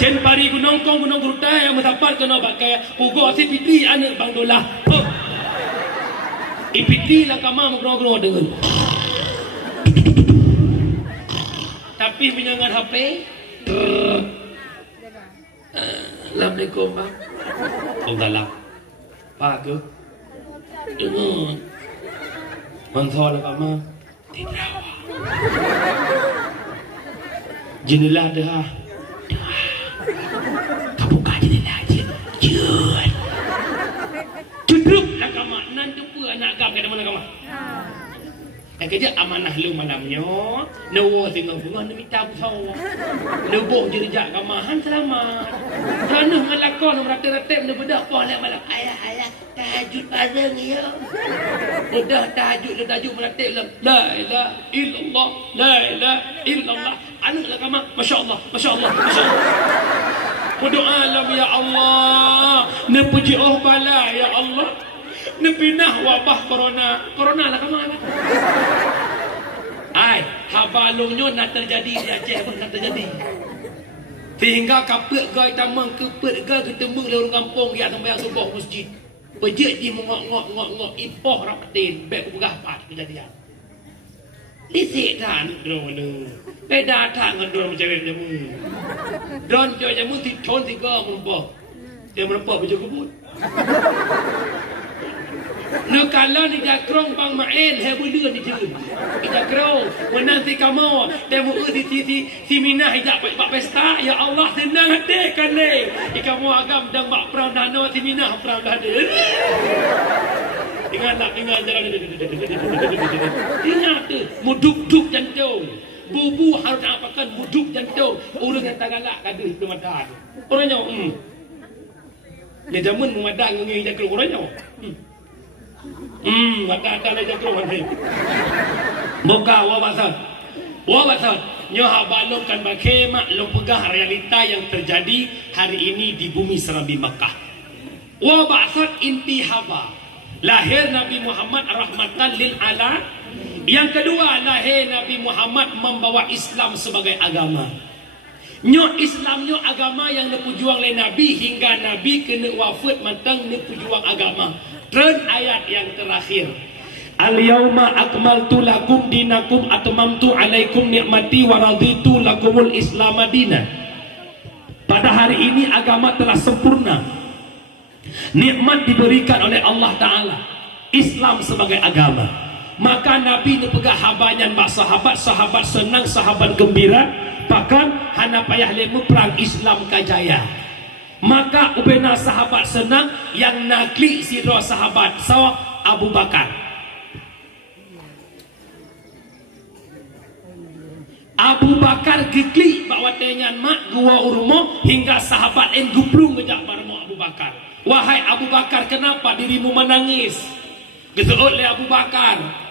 Jen pari gunung kong gunung grutai yang metapat kena pakai ugo si Fitri anak Bang Dolah. Fitri lah kamar gunung dengan. Tapi penyangan HP. Assalamualaikum bang. Waalaikumsalam. Pak ke? Dengar. Bang Thor lah kamar. Tidak. Jendela dah. Kau buka jendela je. Jun. Cudrup lah kamak. Nan jumpa anak gam kat mana kamak. Dan kerja amanah lu malamnya. Nawa tengah bunga nak minta besar. Lebuh je rejak kamahan selamat. Jangan ngelakon merata-rata nak bedah pola malam. Ayah tahajud bareng ya. Bedah tahajud merata lah. La ilaha illallah. La ilaha illallah. Anak lah kamak. Masya Allah. Berdoa alam ya Allah. Nepuji bala ya Allah. Nepinah wabah corona lah kamu lah. Ai, habalungnya nak terjadi di Aceh pun nak terjadi. Sehingga kapet gai tamang kepet gai ketemu di orang kampung yang sampai subuh masjid. Pejik di ngok ipoh rapatin bek bergah pat kejadian. Lisik tan drone. Beda tan ngendor macam jamu. Drone jamu titon tiga merempah. Dia merempah baju kebut. Nakala ni jakrong bang main hebulun ni jun. Jakrong menanti kamu demo si minah hijab pak pesta ya Allah senang hati kan le. Kamu agam dang bak perang dano si minah perang dano. Tinggal jalan. Ingat tu muduk jantung. Bubu harus apakan muduk jantung. Orang yang tak galak kaduh kemadan. Orangnya ni jamun memadang ngi jakrong orangnya. Mata le jakrong ni. Buka wabasat. Nyoha balongkan bagaimana lo pegah realita yang terjadi hari ini di bumi Serambi Makkah. Wabasat intihaba. Lahir Nabi Muhammad rahmatan lil alamin. Yang kedua, lahir Nabi Muhammad membawa Islam sebagai agama. Islam agama yang diperjuang oleh Nabi hingga Nabi kena wafat matang diperjuang agama. Trend ayat yang terakhir. Al-yawma akmaltu lakum dinakum atmamtu alaikum ni'mati wa raditu lakumul Islam madina. Pada hari ini agama telah sempurna. Nikmat diberikan oleh Allah Ta'ala. Islam sebagai agama. Maka Nabi dipegang habanya sahabat senang, sahabat gembira. Bahkan hana payah lemu perang Islam kajaya. Maka ubena sahabat senang yang nakli siro sahabat Abu Bakar. Abu Bakar gekli bawa tenyan mak gua urmo hingga sahabat en guplung ngejak barmo Abu Bakar. Wahai Abu Bakar, kenapa dirimu menangis? Geseut le Abu Bakar.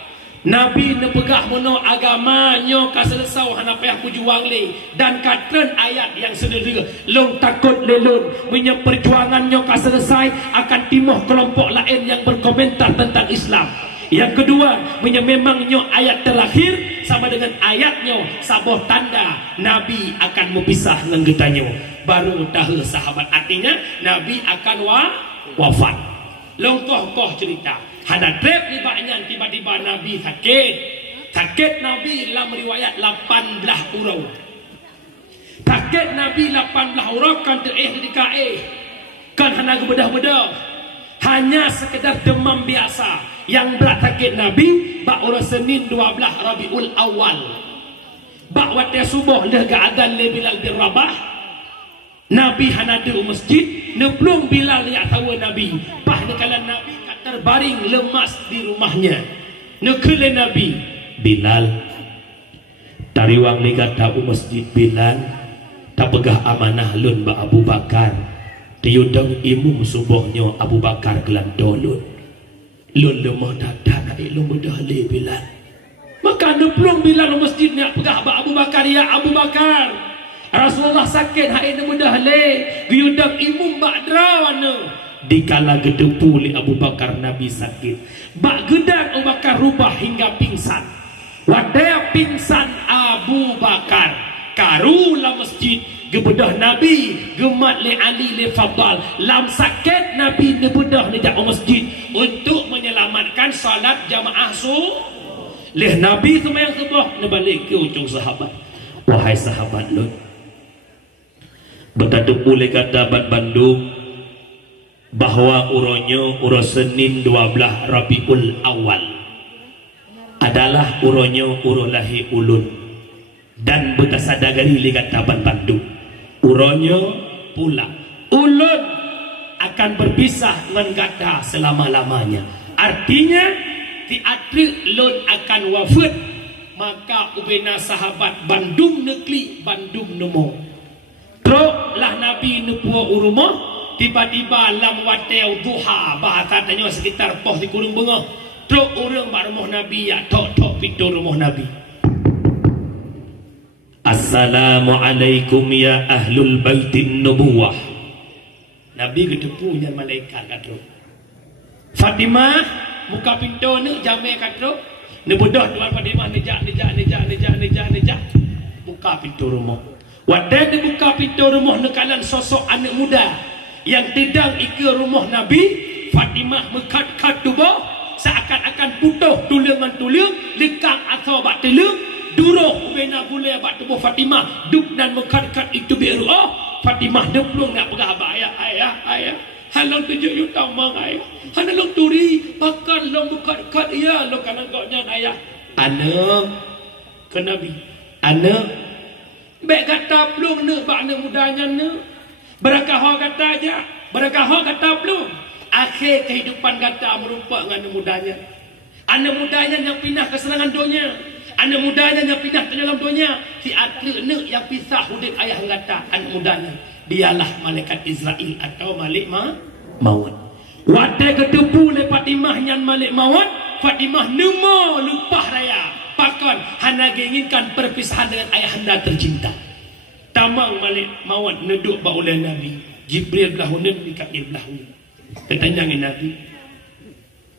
Nabi nepegah mono agamanya kaselesau hana payah kujuang le dan katren ayat yang sederhana long takut lelun punya perjuangannya kaselesai akan timuh kelompok lain yang berkomentar tentang Islam. Yang kedua, memangnya ayat terakhir sama dengan ayatnya sabuh tanda Nabi akan memisah dengan getanya. Baru tahu sahabat artinya Nabi akan wafat. Longkoh cerita. Hada trep ni banyak tiba-tiba Nabi sakit Nabi dalam riwayat 18 urau. Sakit Nabi 18 urau kan ketika kan hana bedah-bedah. Hanya sekedar demam biasa. Yang berat sakit Nabi bak ura Senin 12 Rabiul Awal. Bak waktu subuh lega adzan le Bilal bin Rabah. Nabi hana di masjid, neplung Bilal ya tahu Nabi. Pah nekalan Nabi terbaring lemas di rumahnya. Nekele Nabi Bilal tariwang ligat tahu masjid Bilal tak pegah amanah lun ba Abu Bakar tiudang imum subuhnya Abu Bakar kelan dolun lun lemah dadah nak ilmu mudah le Bilal. Maka neplung Bilal masjid nak pegah ba Abu Bakar ya Abu Bakar Rasulullah sakit hai mudah le biudang imum ba drawana. Dikala gedepu li Abu Bakar Nabi sakit bak gedan Abu Bakar rubah hingga pingsan. Wadaya pingsan Abu Bakar karula masjid gebedah Nabi gemat li Ali li Fadal lam sakit Nabi nebedah ni jak masjid untuk menyelamatkan salat jamaah leh Nabi sembahyang subuh nebalik ke ujung sahabat. Wahai sahabat lu bertemu le kata Bandung bahwa uro Senin 12 Rabiul Awal adalah uro lahi ulun dan betasadagari ligat taban Bandung. Uronyo pula ulun akan berpisah dengan gata selama-lamanya. Artinya tiada lun akan wafat, maka ubena sahabat Bandung negeri Bandung nemo. Teruk lah Nabi nupuo urumah, tiba-tiba lam wateu duha bahasa tanya sekitar poh di kurung bengah. Teruk orang bak rumah Nabi ya tok pintu rumah Nabi. Assalamualaikum ya ahlul baitin nubuwah. Nabi kedepu yang malaikat katro. Fatimah buka pintu ni jamai katro. Ni bodoh tuan Fatimah nejak. Buka pintu rumah. Wadah ni buka pintu rumah nekalan sosok anak muda yang tidang ikut rumah Nabi. Fatimah mekat-kat tubuh seakan-akan putuh tulang lekang atau bak telung duruh bena boleh bak tubuh Fatimah duk dan mekat-kat itu biru. Fatimah deplung nak pegah abah ayah halang tujuh yuta mang ayah halang turi pakan long mekat-kat ya long kanan koknya ayah anak ke Nabi anak baik kata plung ne bak ne mudanya ne berakah kata aja berakah kata plung akhir kehidupan kata merupakan anak mudanya. Anak mudanya yang pindah ke serangan dunia. Anak mudanya yang pindah ke dalam dunia. Si anak yang pisah hudib ayah kata anak mudanya. Dialah malaikat Israel atau malik maut. Wadai kedepu le Fatimah yang malik maut. Fatimah nemo lupah raya. Pakon hana inginkan perpisahan dengan ayah anda tercinta. Tamang malik maut neduk ba oleh Nabi. Jibril belahunan Mikail belahunan. Ketanyangin Nabi,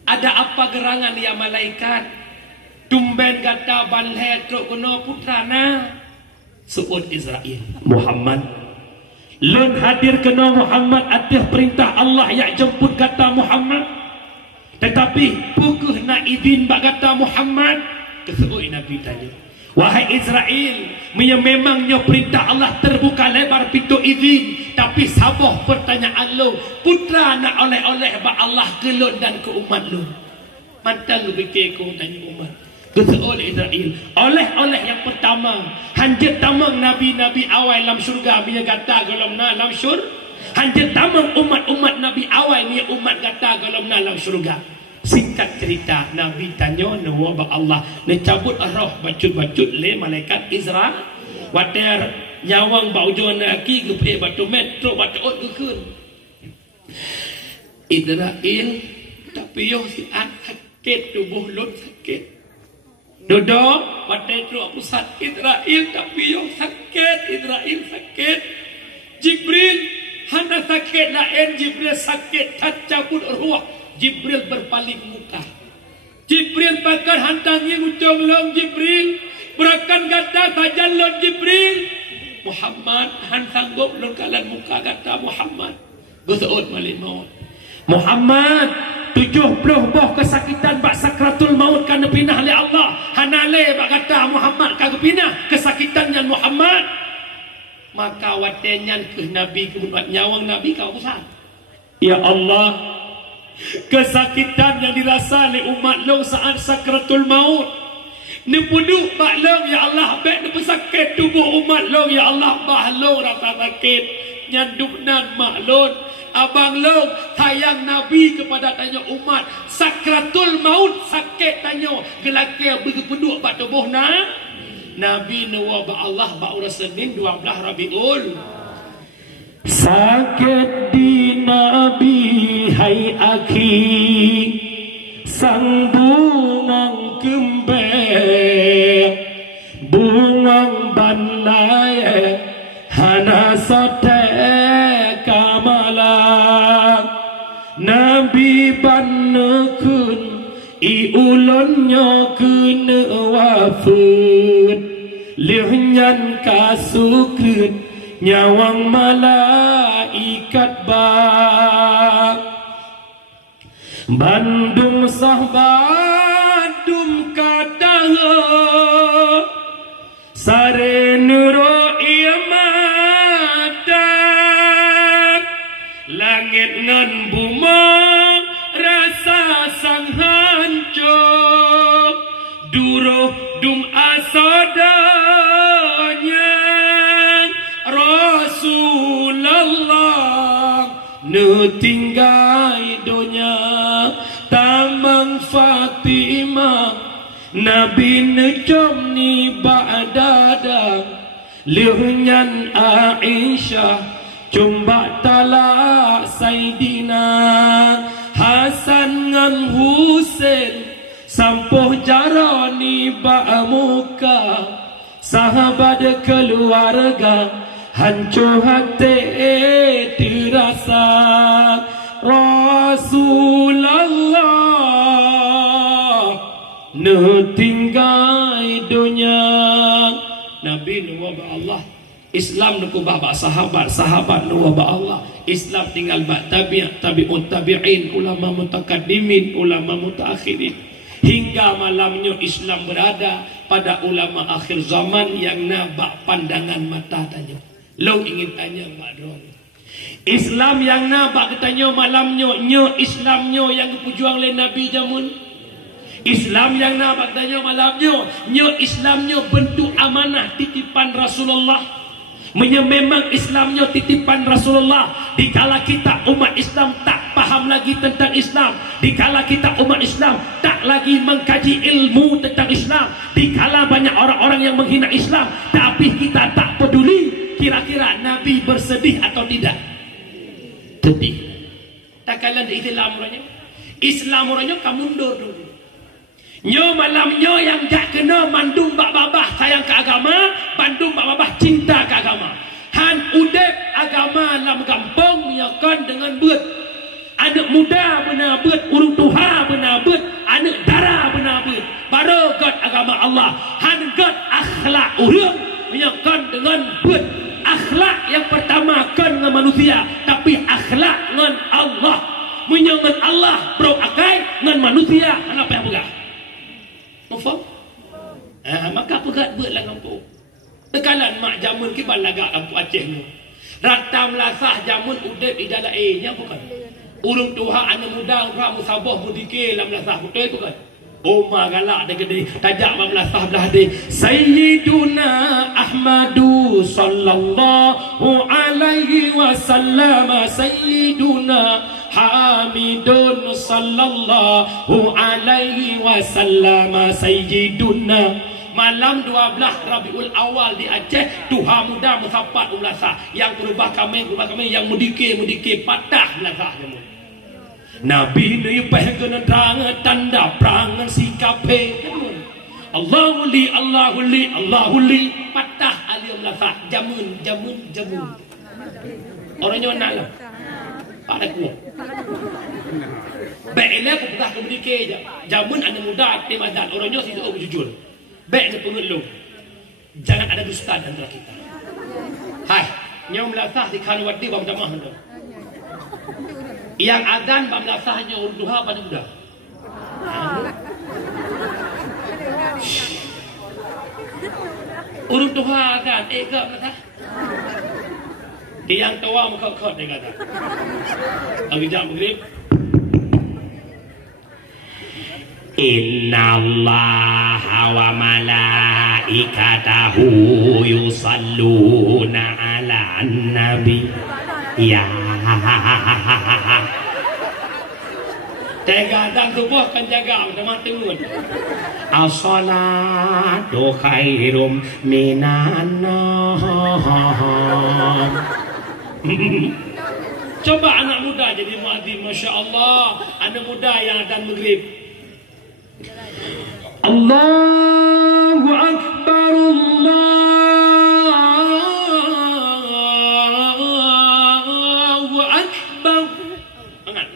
ada apa gerangan ya malaikat? Tumben kata balhe truk kena putrana. Suud Israel Muhammad. Lun hadir kena Muhammad atas perintah Allah yang jemput kata Muhammad. Tetapi pukuh nak izin bak kata Muhammad. Kesuud Nabi tanya, wahai Israel, memangnya perintah Allah terbuka lebar pintu izin, tapi sabar pertanyaan lo, putra nak oleh-oleh bak Allah ke lo dan ke umat lo. Mantan lo fikir kau tanya umat. Kesuul Israel, oleh-oleh yang pertama, hanjat tamang nabi-nabi awal dalam syurga bila kata golom na dalam syur. Hanjat tamang umat-umat nabi awal ni umat kata golom na dalam syurga. Singkat cerita, Nabi tanya nawa bak Allah, ne cabut roh bacut-bacut le malaikat Israel. Water nyawang bau juan laki ke batu metro batu ot keun. Israel tapi yo si sakit tubuh lun sakit. Dodo water tro aku sakit Israel tapi yo sakit Israel sakit. Jibril hana sakit lain Jibril sakit tak cabut roh. Jibril berpaling muka. Jibril bakal hantangi ucong long Jibril. Berakan kata saja long Jibril. Muhammad han sanggup long kalan muka kata Muhammad. Gusuud malik maut. Muhammad 70 boh kesakitan bak sakratul maut kan pinah oleh Allah. Hanale bak kata Muhammad kan pinah kesakitan yang Muhammad. Maka watenyan ke Nabi kemudian nyawang Nabi kau besar. Ya Allah, kesakitan yang dirasa oleh umat long saat sakratul maut ni puduk bak long ya Allah baik ni pesakit tubuh umat long ya Allah bah long rasa sakit nyanduk nan mak long abang long sayang Nabi kepada tanya umat sakratul maut sakit tanya gelakir berpeduk bak tubuh na Nabi nuwa bak Allah bak urus Senin 12 Rabiul. Sakit di Nabi hai akhi sang bungang kembang bungang banlai hana sote kamala Nabi banekun i ulonnya kena wafud lihnya kasukun nyawang malaikat bak Bandung sahabadum kata sare nuro mata langit ngan buma rasa sang hancur duruh dum asada nu tinggai dunya tamang Fatimah Nabi nejom ni ba'dada lihunyan Aisyah cumba talak Saidina Hasan ngan Husain sampuh jarani ba'muka sahabat keluarga hancur hati dirasa Rasulullah nu tinggai dunya Nabi nu wabah Allah Islam nu kubah ba sahabat nu wabah Allah Islam tinggal ba tabi'un tabi'in ulama mutakaddimin ulama mutaakhirin hingga malamnya Islam berada pada ulama akhir zaman yang nabak pandangan mata tanya. Lo ingin tanya Mbak Dron. Islam yang nabak katanya malamnya, Islamnya yang diperjuang oleh Nabi jamun. Islam yang nabak katanya malamnya, Islamnya bentuk amanah titipan Rasulullah. Memang Islamnya titipan Rasulullah. Dikala kita umat Islam tak paham lagi tentang Islam, dikala kita umat Islam tak lagi mengkaji ilmu tentang Islam, dikala banyak orang-orang yang menghina Islam, tapi kita tak peduli kira-kira Nabi bersedih atau tidak. Sedih. Tak kala Islam orangnya. Islam orangnya kamu mundur dulu. Nyo malam nyo yang jak kena mandung bak babah sayang ke agama, bandung bak babah cinta ke agama. Han udep agama dalam kampung yakan dengan beut. Anak muda benar beut, urung tuha benar beut, anak dara benar beut. Baru got agama Allah. Han got akhlak urang yakan dengan beut. Akhlak yang pertama kan dengan manusia, tapi akhlak dengan Allah. Menyangan Allah bro akai dengan manusia, apa yang pegah? Mufam? Maka pegat beut lah kampung. Tekalan mak jamun ke balaga kampung Aceh ni. Rata melasah jamun udep ijazah nya bukan. Urung tuha anak muda rak musabah mudikir lam melasah betul bukan. Oma galak dia gede tajak lam melasah belah dia. Sayyiduna Ahmadu sallallahu alaihi wasallam Sayyiduna Hamidun sallallahu alaihi wasallam Sayyiduna. Malam 12 Rabiul Awal di Aceh, tuha muda musapat ulasah. Yang berubah kami yang mudikir patah belasah jamu. Nabi ni pehkena terang tanda perangan sikape. Allahu li patah alim belasah jamun. Orangnya mana lah? Tak ada kuat. Baiklah aku pegah ke mudikir je. Jamun anak muda aktif adat. Orangnya si seorang jujur. Baik dia pengeluh. Jangan ada dusta di antara kita. Hai, nyom melasah di Khanwati bang jamah tu. Yang adan bang melasahnya urut duha pada muda. Urut duha adan, ke melasah. Dia yang tua muka kot dia kata. Lagi jam maghrib. Inna Allah wa malaikatahu yusalluna ala nabi. Ya. Tega dan tubuh kan jaga sama tengun. As-salatu khairum minan nawm. Coba anak muda jadi muadzin, masya Allah. Anak muda yang adan maghrib. Allahu Akbar, Allahu Akbar. Angkat.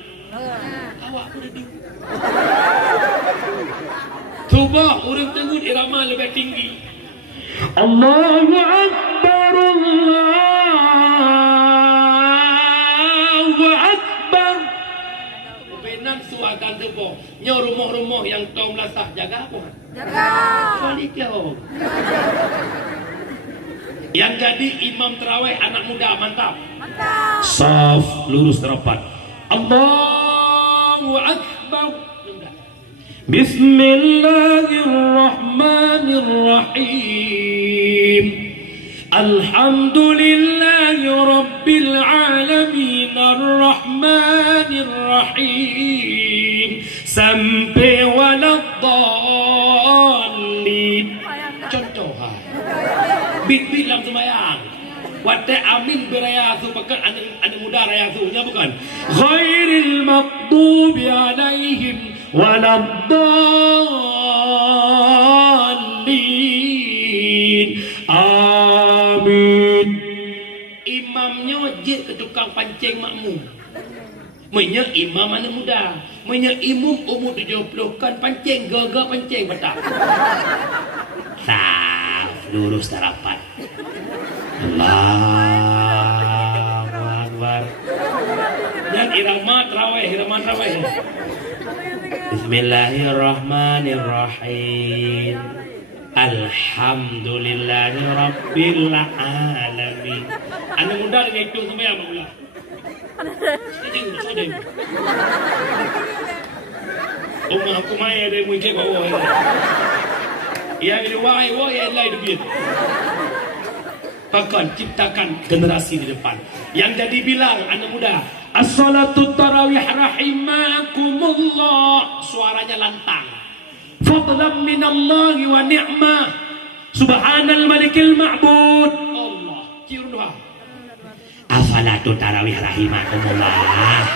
Awak berdua. Cuba orang tengok irama lebih tinggi. Allahu Akbar, Allahu Akbar. Benan suakan tebo. Nyo rumah-rumah yang kau melasah jaga apa? Jaga. Soal itu. Yang jadi imam terawih anak muda mantap. Mantap. Saf lurus rapat. Allahu Akbar. Bismillahirrahmanirrahim. Alhamdulillahi rabbil alamin arrahman Rahim sampai waladdallin. Contoh bit-bit dalam sembahyang. Wate amin beraya tu pakai anak muda raya tu nya bukan. Ghairil maghdubi alaihim waladdallin. Amin. Imamnya je ke tukang pancing makmum. Menya imam anak muda, menya imam umur 70 kan pancing gagak pancing betak. Saf lurus tarapat. Allahu Akbar. Dan irama tarawih. Bismillahirrahmanirrahim. Alhamdulillahi rabbil alamin. Anak muda dengan itu sembahyang pula. Umma aku mai ada mungkin bawah. Yang ini wahai yang lain duit. Bahkan ciptakan generasi di depan yang jadi bilang anak muda, as-salatu tarawih rahimakumullah, suaranya lantang. Fadlan minallahi wa ni'mah, subhanal malikil ma'bud. Allah, kirunha. As-salatu tarawih rahimakumullah,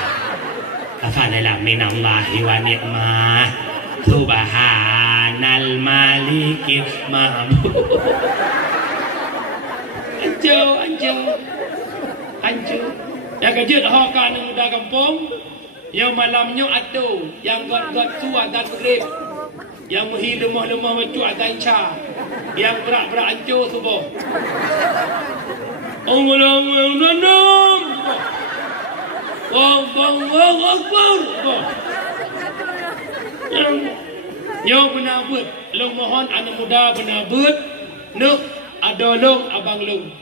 fadlan minallahi wa ni'mah, subhanal malikil ma'bud. Hancur. Yang kerja dah kan anak muda kampung. Yang malamnya atu, yang got tua dan grip. Yang muhi lemah-lemah macam dan ca. Yang berak-berak hancur subuh. Allahu Akbar. Yang benar buat. Long mohon anak muda benar buat. Nuk ada long abang long.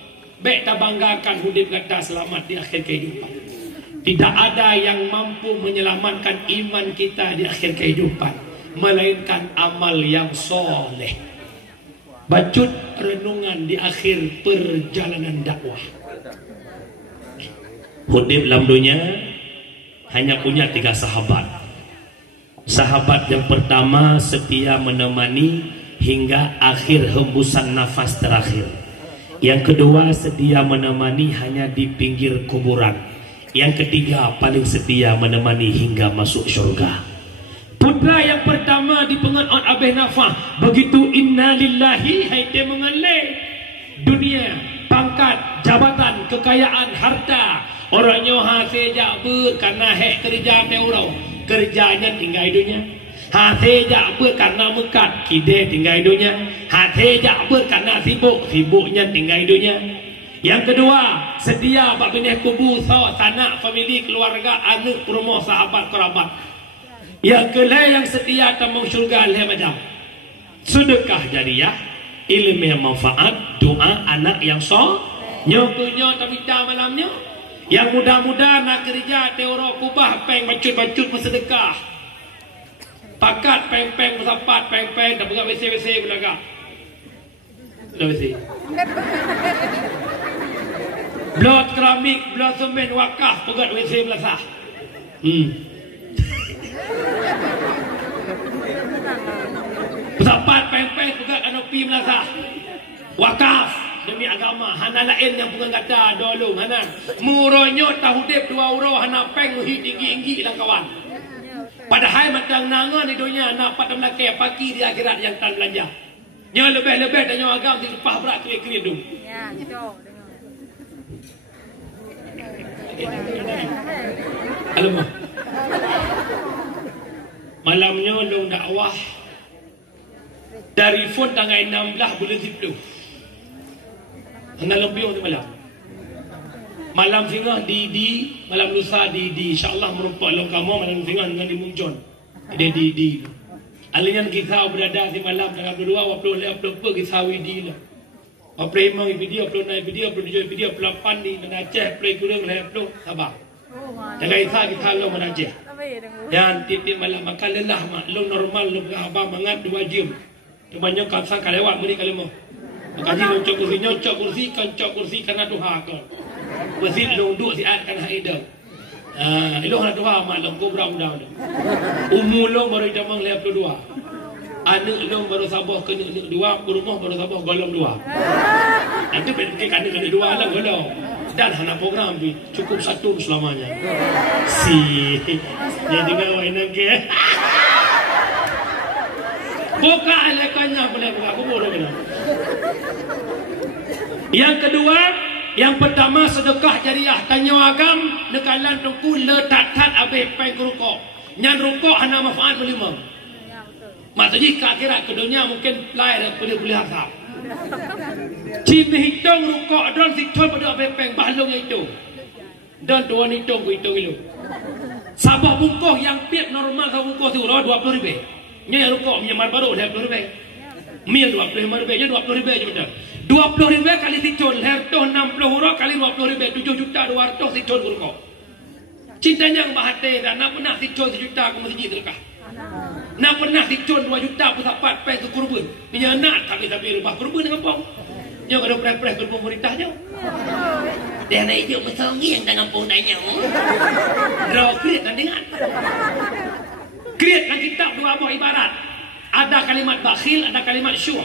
Baik tak banggakan hidup kata selamat di akhir kehidupan. Tidak ada yang mampu menyelamatkan iman kita di akhir kehidupan melainkan amal yang soleh. Bacut renungan di akhir perjalanan dakwah. Hidup dalam dunia hanya punya 3 sahabat. Sahabat yang pertama setia menemani hingga akhir hembusan nafas terakhir. Yang kedua setia menemani hanya di pinggir kuburan. Yang ketiga paling setia menemani hingga masuk syurga. Putra yang pertama dipengat on Abih Nafah. Begitu inna lillahi haite mengalih dunia, pangkat, jabatan, kekayaan, harta. Orangnya hasil jabut karena hek kerja teurau. Kerjanya tinggal dunia. Hati jabut karena mekat, kide tinggal hidupnya. Hati jabut karena sibuk, sibuknya tinggal hidupnya. Yang kedua, sedia bak benih kubu, sanak, famili, keluarga, anak, rumah, sahabat, kerabat. Yang kedua yang setia tamang syurga leh macam sedekah jariah, ilmu yang manfaat, doa anak yang soleh. Nyokunya tapi malamnya. Yang muda-muda nak kerja teoro kubah peng bacut-bacut bersedekah. Pakat peng-peng bersapat peng-peng tak pegang WC belakang. Sudah WC. Blot keramik, blot semen wakaf pegang WC belasah. Bersapat peng-peng pegang kanopi belasah. Wakaf demi agama. Hana lain yang pegang kata dolong hana. Muronyot tahudip 2 euro hana peng hi tinggi-tinggi lah kawan. Padahal matang nangan di dunia nak pada melakai pagi di akhirat yang tak belanja. Yang lebih-lebih dan yang agam di lepas berat kiri-kiri tu. Ya, gitu. Alamak. Malamnya long dakwah dari phone tanggal 16 bulan 10. Hanya lebih untuk malam. Malam singgah di malam lusa di insyaallah merupakan long kamu malam singgah dengan di Mungjon. Di alian kisah berada di malam tanggal 22 upload kisah widi lah. Upload memang video upload naik video upload 8 di Aceh play kurang lah upload sabar. Jaga kisah kita lo Aceh. Dan titik malam makan lelah mak lo normal lo abang mangat 2 jam. Banyak kata kalewat meni kalemo. Kaji lo nyocok kursi kan cok kursi karena duha kau. Masih lo duduk si kan haidau. Ilong nak dua malam kau berang dah. Umur long baru jamang lep dua. Anak long baru sabah kena dua, rumah baru sabah golong dua. Nanti pergi kena dua lah golong. Dan hana program tu cukup satu selamanya. Jadi kau enak ke? Buka lekannya boleh buka kubur benar. Yang kedua, yang pertama sedekah jariah tanya agam nekalan tungku letat-tat abih pai rukuk. Nyan rukuk hana manfaat berlima. Maksudnya kira ke dunia mungkin lain boleh harta. Cina hitung rukuk dan situl pada abih pai bahlung itu. Dan dua hitung itu. Sabah bungkuh yang piap normal sabah bungkuh tu 20 ribu. Nya rukuk menyamar baru 20 ribu. Mil 25 ribu, nya 20 ribu je betul. 20 ribu kali situl, hertoh 60 huruf kali 20 ribu, 7 juta 200 situl rukuk. Cintanya yang bahate dan nak pernah situl 1 juta ke masjid terkah. Nak pernah situl 2 juta pesapat pai ke kurban. Punya anak tak bisa beli rumah kurban dengan kampung. Nya kada pres-pres ke pemerintahnya. Dia nak hijau besongi yang dengan kampung tanya. Draw create kan dengar. Create dalam kitab dua buah ibarat. Ada kalimat bakhil, ada kalimat syuh.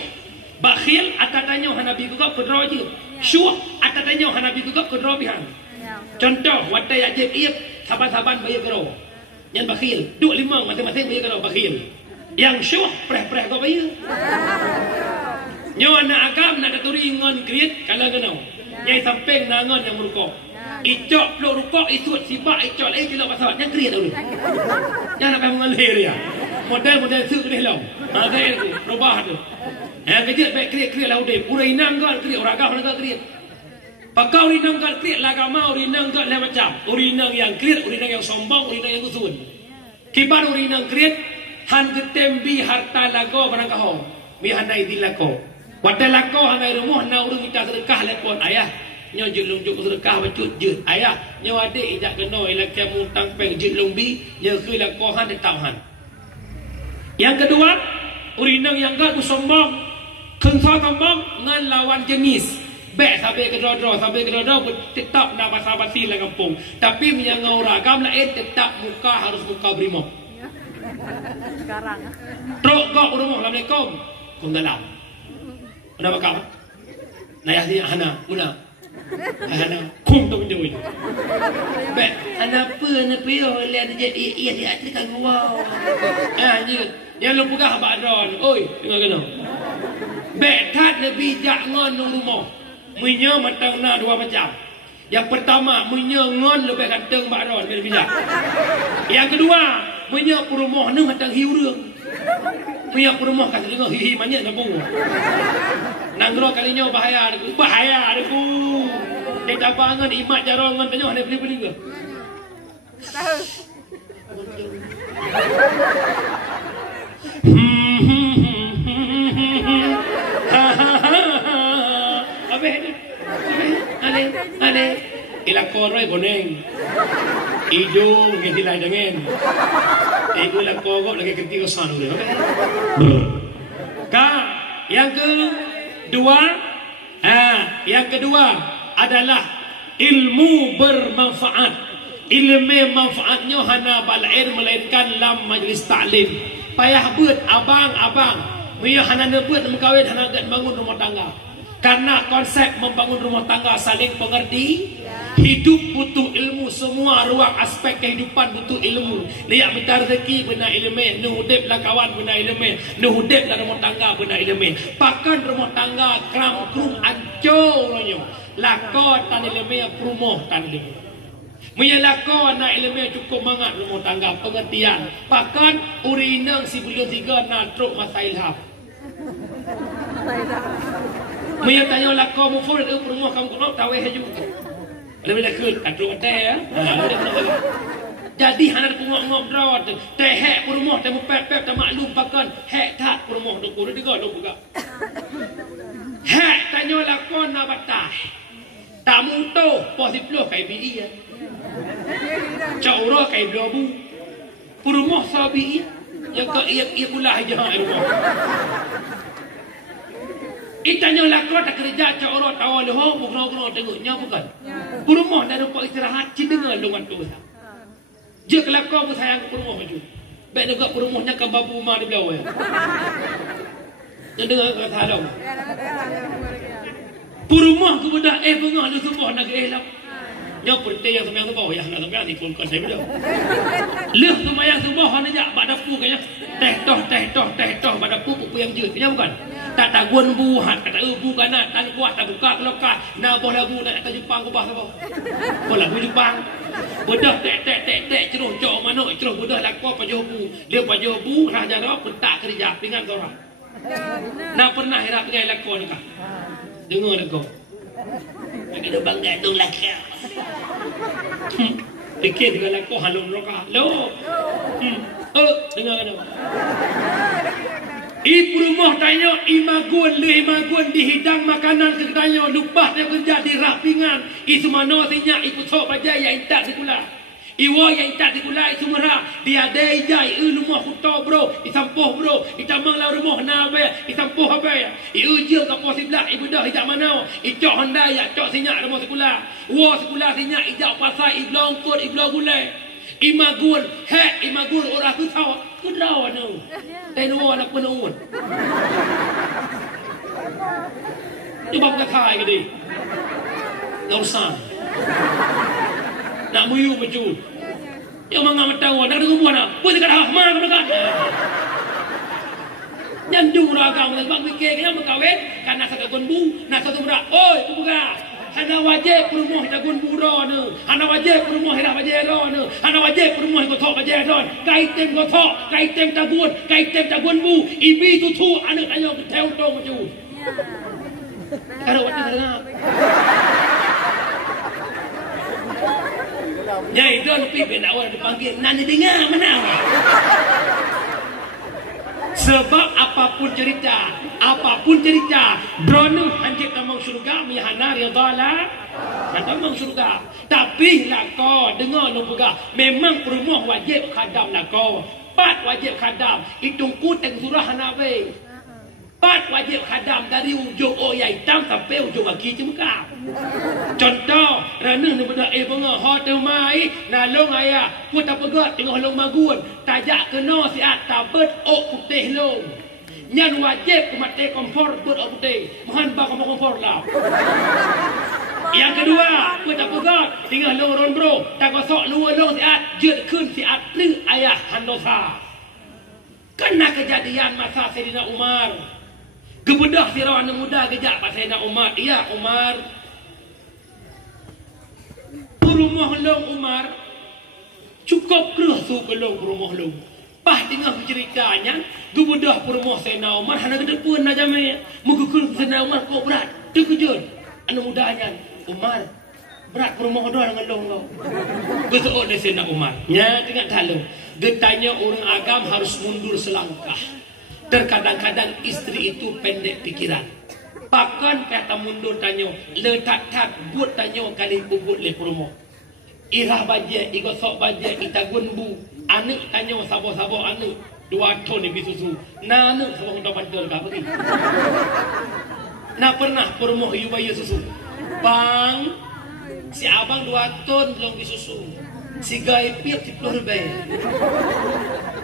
Bakhil atas tanya Hanabi juga kedra je. Syuh atas tanya Hanabi juga kedra bihan. Contoh watai ajib iep saban-saban bayar kero. Yang bakhil, duk lima masing-masing bayar kero bakhil. Yang syuh preh-preh kau bayar. Nyo anak agam nak daturi ngon kriet kalau kena. Yang samping nangon yang merukuk. Icok peluk rukuk isut sibak icok lain jelak pasal yang kriet dulu. Yang nak mengalir dia. Model-model suk ni lah. Saya tu rubah tu. Kejut baik kriet lah udah. Udah inang kan kriet orang agam nak kriet. Pakau urinang kan kriet lagama urinang kan lain macam. Urinang yang kriet, urinang yang sombong, urinang yang usun. Kibar urinang kriet han getem bi harta lago barang kau. Mi handai dilako. Wadai lako handai rumah na urang kita sedekah lepon ayah. Nyo jelung juk sedekah bacut jut ayah. Nyo adik ijak kena ilakai mutang peng jelung bi. Nyo ke lako han tetap han. Yang kedua, urinang yang gak sombong, kensor sombong ngan lawan jenis. Bek sampai ke dro-dro, sampai ke dro-dro tetap nak basa-basi lah kampung. Tapi menyangau ragam lain tetap muka harus muka brimob. Sekarang. Truk kok rumah Assalamualaikum. Kum dalam. Ada bakal? Nayah ni Hana, muna. Hana, kum tu menjauh. Bek, Hana apa nak pio lihat jadi iya dia kan wow. Ni yang lu pegah badron. Oi, dengar kena. Bek kat Nabi jak ngon rumah. Munya matang na dua macam. Yang pertama, munya ngon lebih kanteng badron bila bijak. Yang kedua, munya rumah ni matang hiu reung. Munya rumah kat dengar hihi banyak kampung. Nanggro kalinya bahaya aku. Bahaya aku. Dia bangan imat jarongan tanya ada beli-beli ke? Tahu. Apa ini? Ada. Ilang koroi boneng. Ijo ganti lain dengan. Ibu ilang kogok lagi ketika sana dia. Yang kedua adalah ilmu bermanfaat. Ilmu manfaatnya hana bal'ir melainkan lam majlis ta'lim. Payah buat abang-abang. Mereka hana buat mengkawin, hana bangun rumah tangga. Karena konsep membangun rumah tangga saling pengerti. Hidup butuh ilmu. Semua ruang aspek kehidupan butuh ilmu. Lihat minta rezeki benar ilmu. Nuhudib lah kawan benar ilmu. Nuhudib lah rumah tangga benar ilmu. Pakan rumah tangga kram-krum ancur. Lakon tan ilmu perumoh tan ilmu. Menyelakon nak ilmu cukup mangat rumah tangga pengertian. Pakan urinang si bulan 3 nak truk masa ilham. Mereka tanya lakon mufur itu perumoh kamu kena tawih juga. Lebih dekat katruk teh ya. Jadi hana ngok-ngok drawat tehek perumoh temu pep-pep tak maklum pakan hek tak perumoh tu kudu juga lu buka. Hek tanya lakon nak batah. Tak mutu posiplo kai BI ya. Caura kai blobu. Perumoh sabi yang ke ia pula aja rumah. Itanya lakon tak kerja caura tawa leho bukan tengoknya bukan. Perumoh dah dapat istirahat ci dengar luan tu. Dia kelakar pun sayang ke rumah maju. Baik juga rumahnya ke babu rumah di belau ya. Dia dengar kata halau. Rumah ke budak bengah lu semua nak elak. Yang penting yang sembahyang subuh yang nak sembahyang dikulkan saya betul. Leh sembahyang subuh hanya jak pada pu kaya. Teh toh pada pu yang jeut kaya bukan. Tak tagun buhat kata bu kana tan kuat tak buka kelokah. Na boh lagu nak kata Jepang ku bah apa. Boh lagu Jepang. Budak tek ceruh jok mano ceruh budak lakor pajoh bu. Dia pajoh bu raja dah pentak kerja pingan orang. Nak pernah hirap dengan lakor ni kah? Dengar lakor. Bagi dia bangga tu lakor. Fikir dengan lakor halung lokah. Lo. Dengar kan. Ibu rumah tanya imagun dihidang makanan ke tanya lupa dia kerja di rapingan isu mana sinya ibu sok baja yang tak dikula iwa yang tak dikula isu merah dia ada ijai rumah kuto bro isampuh bro itamang la rumah nabe isampuh apa ya iujil ke pos sebelah ibu dah hijak mana icok honda ya cok sinya rumah sekolah wa sekolah sinya ijak pasai iblong kod iblong gulai imagun orang tu tahu kudrawan tu tenua nak penuh cuba kita kai ke dia nak usah nak muyu baju yang mengamat tahu nak dengar buat apa pun dekat hak mana dekat yang juragam bang fikir kena berkahwin karena satu gunbu nak satu berak oi buka hana wajib rumah kita gun buro ne hana wajib rumah ira wajib ro ne hana wajib rumah ko thok wajib ron kai tem ko thok kai tem ta gun bu ibi tu thu anak ayo theo tong ju karo wat sana nyai don pi ben awak dipanggil nan dengar mana sebab apapun cerita drone hanjit tamang surga mihana ridala tamang surga tapi lako dengar lu pegah memang rumah wajib khadam lako pat wajib khadam hitung kuteng surah nabi pat wajib khadam dari ujung oyai hitam sampai ujung kaki cemekap contoh rana ni benda bengah hotel mai nalong ayah putar pegat tengah long magun tajak kena siat tabet ok putih long nyan wajib kemate kompor ber ok putih mahan ba kompor lah yang kedua putar pegat tengah long ron bro tak kosok luar long siat jeut keun siat lih ayah handosa kena kejadian masa Sayyidina Umar kebedah sirawan muda kejak Pak Sayyidina Umar iya Umar rumah long Umar cukup keruh tu belum rumah long pah tengah ceritanya gebedah rumah Sayyidina Umar hana gede pun na jame mugukul Sayyidina Umar kok berat terkejut anu mudanya Umar berat rumah doa dengan long kau betul oleh Sayyidina Umar nya tengah talu getanya orang agam harus mundur selangkah terkadang-kadang istri itu pendek pikiran pakan kata mundur tanya letak buat tanya kali kubut le promo irah baje igosok baje itagun bu anak tanya sabo-sabo anak 2 ton ni bisusu na anak sabo dah bantul ka pergi na pernah promo iu bayi susu bang si abang 2 ton belum bisusu si gay piak 10 rupiah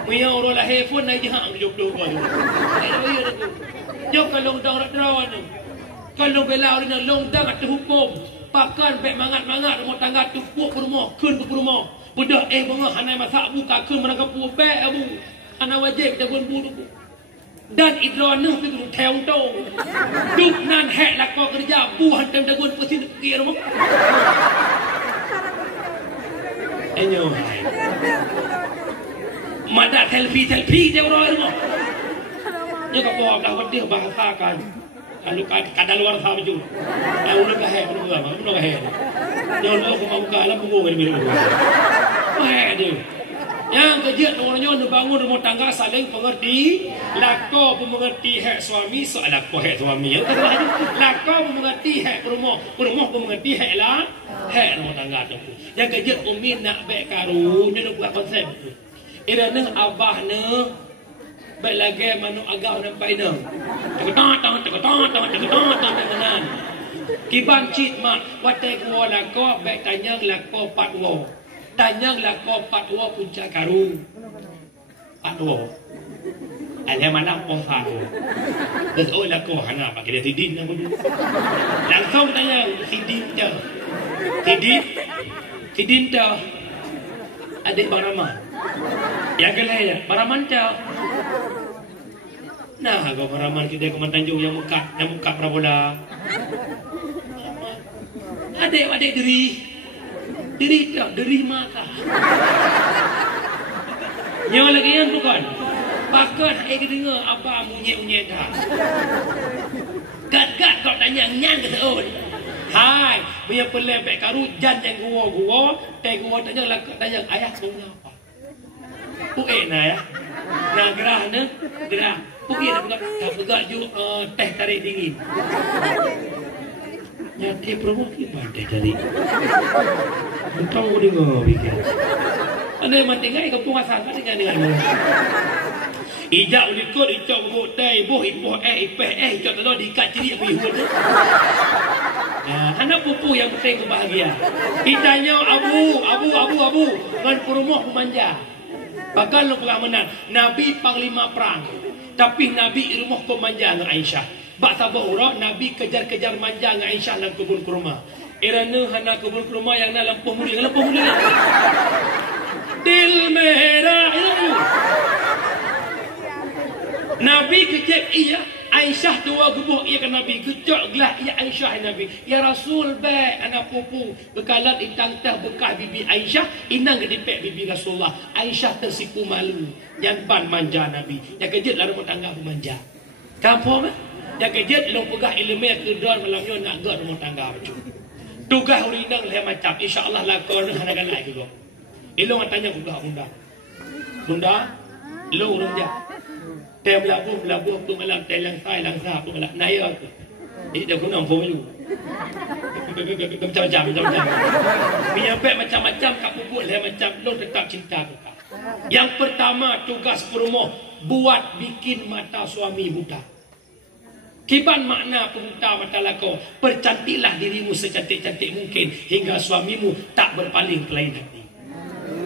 punya orang lahir pun naik jahang 20 kau jauh kalau dang rawan kalau belau ni longdang ada hukum pakan baik mangat-mangat rumah tangga tu puak rumah keun ke rumah budak bengah hanai masak buka keun menangkap puak baik abu ana wajib kita gun bu dan idrona pergi theo tong duk nan hek lah kau kerja bu hantam dagun pesin pergi rumah enyo madak selfie dia orang rumah dia kau bawa dah dia bahasa kan kalau kadang luar sama juga yang udah kahek udah kahek yang udah aku mau kalah punggung ini biru dia yang kerja orangnya udah bangun rumah tangga saling pengerti lako pun mengerti hak suami soal lako hak suami lako pun mengerti hak rumah pun mengerti hak lah hak rumah tangga tu yang kerja umi nak baik karu dia nak buat konsep ira neng abah neng baik lagi manu agak nampai neng teketan kiban cit mak watek wo lako baik tanyang lako pat wo tanya lah kau patwa puncak karu. Patwa. Ada mana posan. Terus oh lah kau hana pakai dia tidin nak dulu. Langsung tanya tidin je. Tidin je. Adik Baraman. Yang kelihatan Baraman je. Nah, kau Baraman kita ke Tanjung yang muka prabola. Adik deri maka. Nyawa lagi yang bukan. Bahkan saya dengar apa munyek dah. Gat kau tanya nyan ke seun. Hai, punya pelebek karu jan yang gua, gua tanya ayah mengapa? Nak ya. Nah gerah. Punya nak pegang ju teh tarik dingin. Nyati promo ki pandai tarik. Betul gua dengar bikin. Anda yang tinggal ke puasa kan dengan ijak ulikut ijak butai boh ipeh ijak tadi diikat ciri apa ihun. Nah, anak pupu yang penting bahagia. Ditanya abu kan perumah pemanja. Bakal lu pegang menang. Nabi panglima perang. Tapi Nabi rumah pemanja dengan Aisyah. Bak sabah Nabi kejar-kejar manja dengan Aisyah dalam kebun kurma. Erana hana kebun kurma yang nak lampu mulia. Dil merah itu. Nabi kejap iya Aisyah dua gebuh ia ke Nabi kejap gelah ia Aisyah Nabi ya Rasul baik anak pupu bekalan intang teh bekas bibi Aisyah inang gedipek bibi Rasulullah Aisyah tersipu malu yang ban manja Nabi yang kejap lah rumah tangga manja kampung yang kejap lu pegah ilmu kedon malamnya nak gerak rumah tangga macam tugas urinang lah macam insyaallah lah kau nak hanakan lagi juga ilmu tanya bunda lu urang je teh belabuh tu malam teh langsai langsa tu malam naya tu. Ini dah guna pun you. Macam-macam. Menyampai macam-macam kat pupuk lah macam lo tetap cinta tu. Yang pertama tugas perumah buat bikin mata suami buta. Kiban makna pemuta mata lakau, percantiklah dirimu secantik-cantik mungkin hingga suamimu tak berpaling ke lain hati.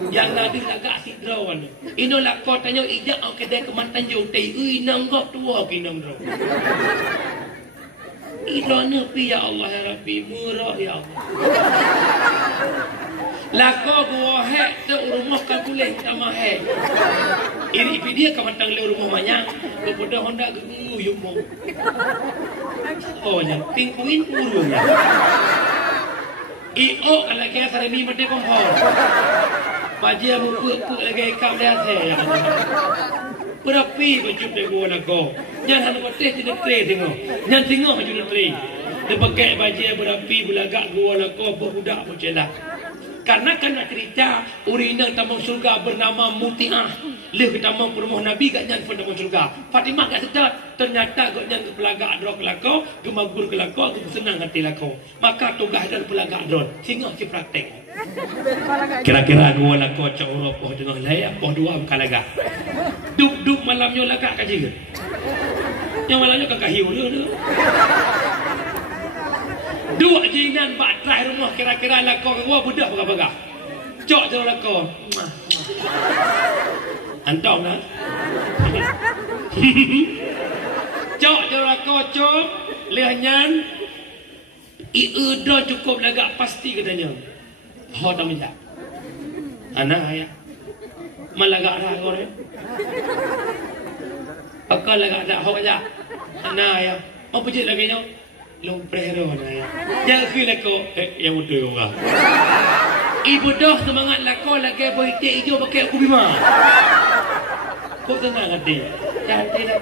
Yang Nabi agak sidrawan. Inolah kau tanya ijak au kedai ke Tanjung teh. Ui nang gok tua ke nang ro. Idana pi ya Allah ya Rabbi murah ya Allah. Lako gua hek te rumah kalkuleh sama hek. Iri dia ke Mantang le rumah manyang. Kepada Honda ke yumo. Oh yang pingkuin urung ya. Io kalau kaya saremi mate kompor. Bajia buku lagi kau dah saya. Berapi baju tengok nak kau. Jangan hanya mati tidak teri tengok. Jangan tengok baju teri. Dia pakai bajia berapi belagak gua nak kau berbudak bercelah. Karena cerita urina tamang surga bernama Mutiah. Leh kita mau ke rumah Nabi kat nyan pada surga. Fatimah kat sedar ternyata kat nyan pelagak adron kelakau, gemagur kelakau, senang hati lakau. Maka tugas dan pelagak adron sehingga kita praktek. Kira-kira gua lakau cak urap poh dengan layak poh dua bukan lagak. Duk malamnya lagak kat juga. Yang malamnya kakak hiu dia. Dua jinan bak terakhir rumah kira-kira lakau gua budak bagah-bagah. Cok je lakau. Antau nak. Cok je lakau cok. Lihanyan. Iudah cukup lagak pasti katanya. Ho tak minta. Anak ayah. Malagak dah kau ni. Akal lagak dah ho aja. Anak ayah. Mau pejit lagi nyo. Long prero na ya. Jangan kira ko yang betul orang. Ibu dah semangat lakau lagi politik hijau pakai aku bima. Kau senang hati. Hati nak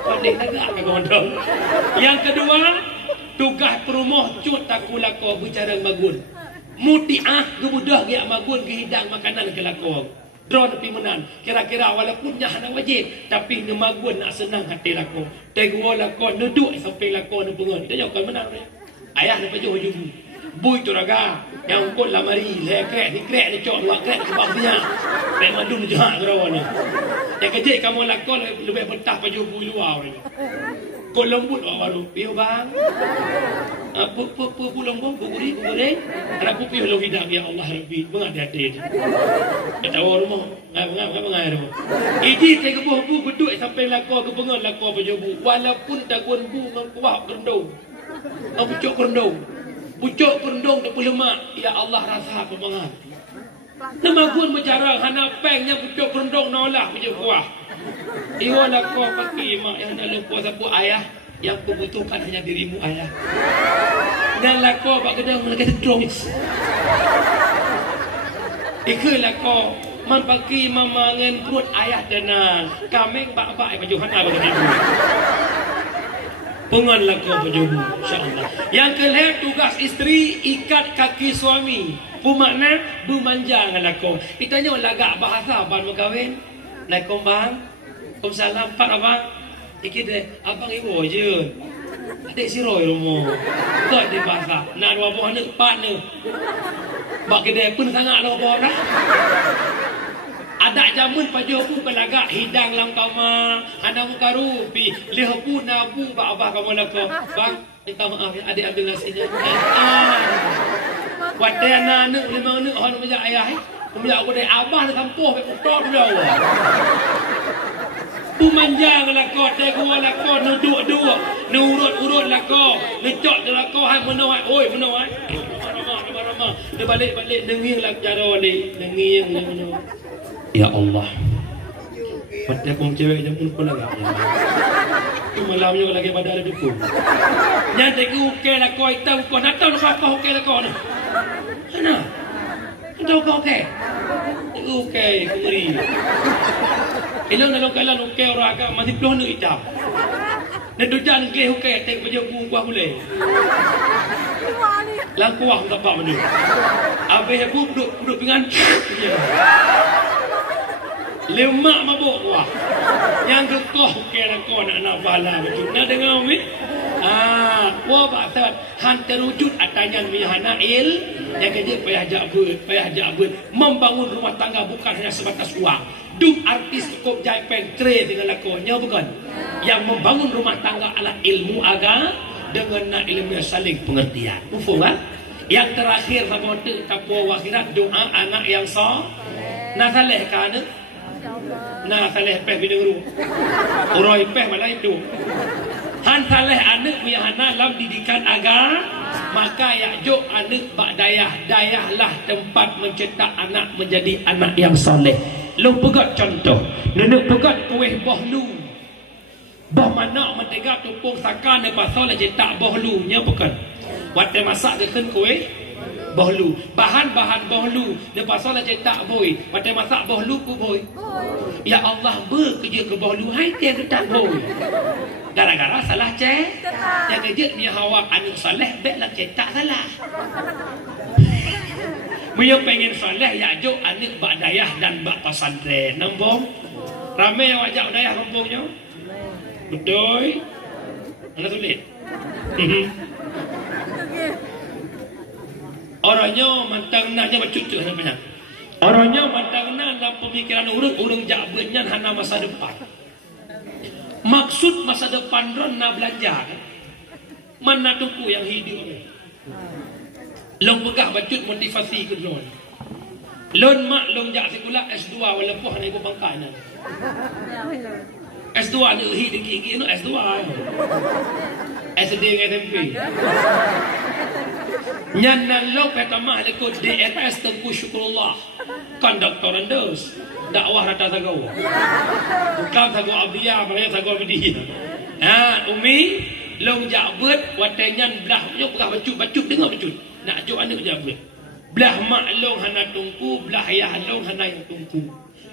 pandai nak apa kau tahu. Yang kedua, tugas perumah cut aku lakau bicara magun. Mutiah gebudah dia magun ke hidang makanan ke lakau. Drone tapi menang. Kira-kira walaupun dah nak wajib, tapi ngemagun nak senang hati lakau. Tegua lakau duduk sampai lakau nak pengen. Dia jauh menang dia. Ayah nak paju hujung. Bui tu raga. Yang ukut lamari. Lekrek ni krek ni cok dua krek ke bawah punya. Mek madun jahak kerawan ni. Yang kejap kamu lakau lebih betah paju bui luar ni. Kau lembut baru. Piu bang. Pulang bang, buguri. Aku piu lo hidup ya Allah Rabbi. Mengada-ada. Kata orang rumah. Ngapa rumah. Iji saya kebuh beduk sampai lakor ke pengen lakor berjobu. Walaupun takun bu mengkuah kerendong. Pucuk kerendong. Pucuk kerendong tak boleh mak. Ya Allah rasa pemangat. Nama pun berjarang. Hana pengnya pucuk kerendong nolak pucuk kuah. Iwa lakor pakai mak yang nak lupa siapa ayah. Yang membutuhkan hanya dirimu ayah. Dan lakor pak kedang mereka sedrong. Ikut lakor. Mampaki mamangan perut ayah tenang. Kami bak-bak baju hana bagi ibu. Penganlah kau berjodoh, insya-Allah. Yang kelihatan tugas isteri ikat kaki suami. Bermakna bermanjanglah kau. Itanya lagak bahasa abang berkahwin. Assalamualaikum bang. Waalaikumsalam pak abang. Iki deh abang ibu je. Adik si Roy rumah. Tak di bahasa. Nak dua buah ni pak ni. Bak kedai pun sangat dua buah dah. Ada jamun pajoku pelagak hidang lam kama ana mukaru pi lehapu nabu ba abah kamu lako bang minta maaf ya adik ambil nasinya wadana nu lima nu hon meja ayah meja aku dai abah nak kampuh pe utok dia tu manjang lako dai gua lako duduk urut lako lecok lako hai menoi oi menoi ramah dia balik denging lak jaro ni denging menoi. Ya Allah. Pada kong cewek jam pun lagi. Tu malamnya lagi pada ada dukung. Nyata ke ukir lah kau tahu kau nak tahu apa ukir lah kau ni. Mana? Tahu kau ukir? Ukir kemari. Elok dalam kalan ukir orang agak masih peluh nak hitam. Dan tujuan ke ukir tak kerja kuah boleh. Langkuah tak apa mana. Habis aku duduk dengan lemak mabuk wah. Yang kekoh kira kau nak bala betul. Nak dengar mi? Wah pak han terwujud atanya mihana yang kerja payah jabut membangun rumah tangga bukan hanya sebatas uang. Duk artis cukup jaipen tre dengan lakonnya bukan. Yang membangun rumah tangga adalah ilmu agama dengan ilmu yang saling pengertian. Mufhum kan? Yang terakhir sama tu takwa akhirat doa anak yang sah. Nah saleh kan? Nah saleh peh bidang ru. Uroi peh malah itu. Han saleh anak punya anak dalam didikan agama, maka yakjuk anak bak dayahlah tempat mencetak anak menjadi anak yang soleh. Lu pegat contoh. Nenek pegat kuih bohlu. Boh mana mentega tupung sakan lepas solat cetak bohlu nya bukan. Waktu masak dekan kuih bohlu. Bahan-bahan bohlu lepas solat cetak boy. Waktu masak bohlu ku boy. Ya Allah bekerja ke bohlu hai dia cetak boy. Gara-gara salah cetak. Yang kerja ni hawa anak soleh baiklah cetak salah. Dia pengen soleh yakjuk anak bak dayah dan bak pesantren. Nombong. Ramai yang wajak dayah rombongnya. Betul. Mana tulis? Orangnya mantang naknya bercucuk namanya. Orangnya mantang nak dalam pemikiran urang jabetnya hana masa depan. Maksud masa depan ron nak belajar. Mana tuku yang hidup ni? Long pegah bacut motivasi ke ron. Lon mak long jak sekolah S2 walaupun hana ibu bangkai. S2 ni gigi no S2. SD dengan SMP. Nyan nan lo pertama lekut DFS Tengku Syukurullah. Konduktor rendos. Dakwah rata sagau. Bukan sagau abdiyah, maknanya sagau abdiyah. Umi long jabut watenyan belah nyok pegah bacut dengar bacut. Nak juk anak jabut. Belah mak long hana tungku, belah ayah long hana yang tungku.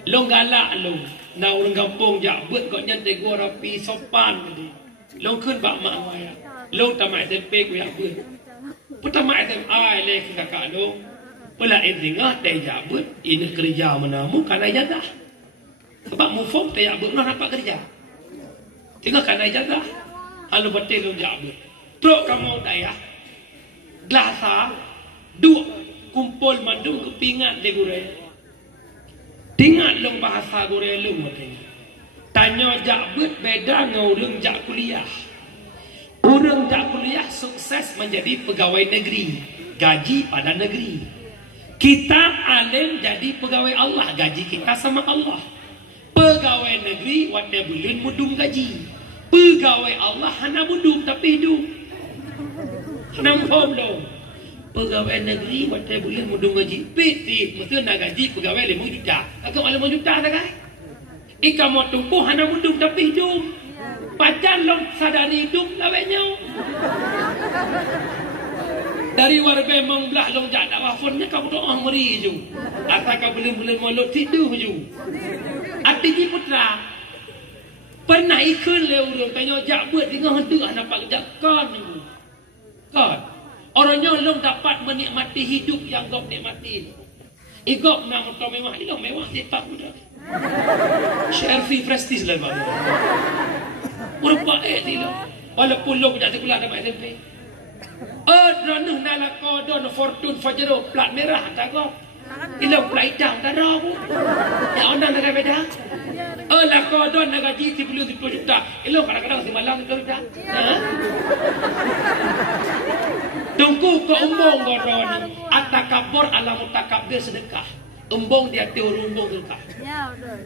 Long galak long. Nak orang kampung jabut kau nyantai gua rapi sopan tadi. Long kun bak mak ayah. Long tamat SMP ku jabut. Pertama SMA lek kakak long. Pula ingat dia jabut ini kerja menamu kana jadah. Sebab mufum dia jabut nak dapat kerja. Tengok kana jadah. Halu betul long jabut. Truk kamu daya. Glasa duk kumpul mandung kepingat de gure. Tingat long bahasa gure long mateng. Tanya jabut beda ngau orang jak kuliah. Orang tak kuliah sukses menjadi pegawai negeri, gaji pada negeri. Kita alim jadi pegawai Allah, gaji kita sama Allah. Pegawai negeri wate bulan mudung gaji. Pegawai Allah hana mudung tapi hidup. Hana mpom dong. Pegawai negeri wate bulan mudung gaji. Piti mesti nak gaji pegawai 5 juta. Agak 5 juta tak kan? Ika mau tumpuh hana mudung tapi hidup. Pacar long sadari hidup lawanya. Dari warga memang belah long jak dakwah phone-nya kau doa meri ju. Asal kau belum mulut tidur ju. Artinya putra pernah ikut le urang tanya jak buat tengah hendak nampak jak kan. Kan. Orangnya long dapat menikmati hidup yang gop nikmati. Igop nak motor mewah, dia mewah sepak putra. Sherfi prestige lah bang. Berapa dia. Walaupun long jak sekolah dapat SMP. Ranah nala kodon fortune fajro plat merah tak kau. Ilang plat hitam tak ada pun. Ya orang nak beda. La kodon nak gaji 10 juta. Ilang kadang-kadang semalam 10 juta. Tunggu ke umbong godon. Atakabur ala mutakabir sedekah. Umbong dia teori umbong sedekah.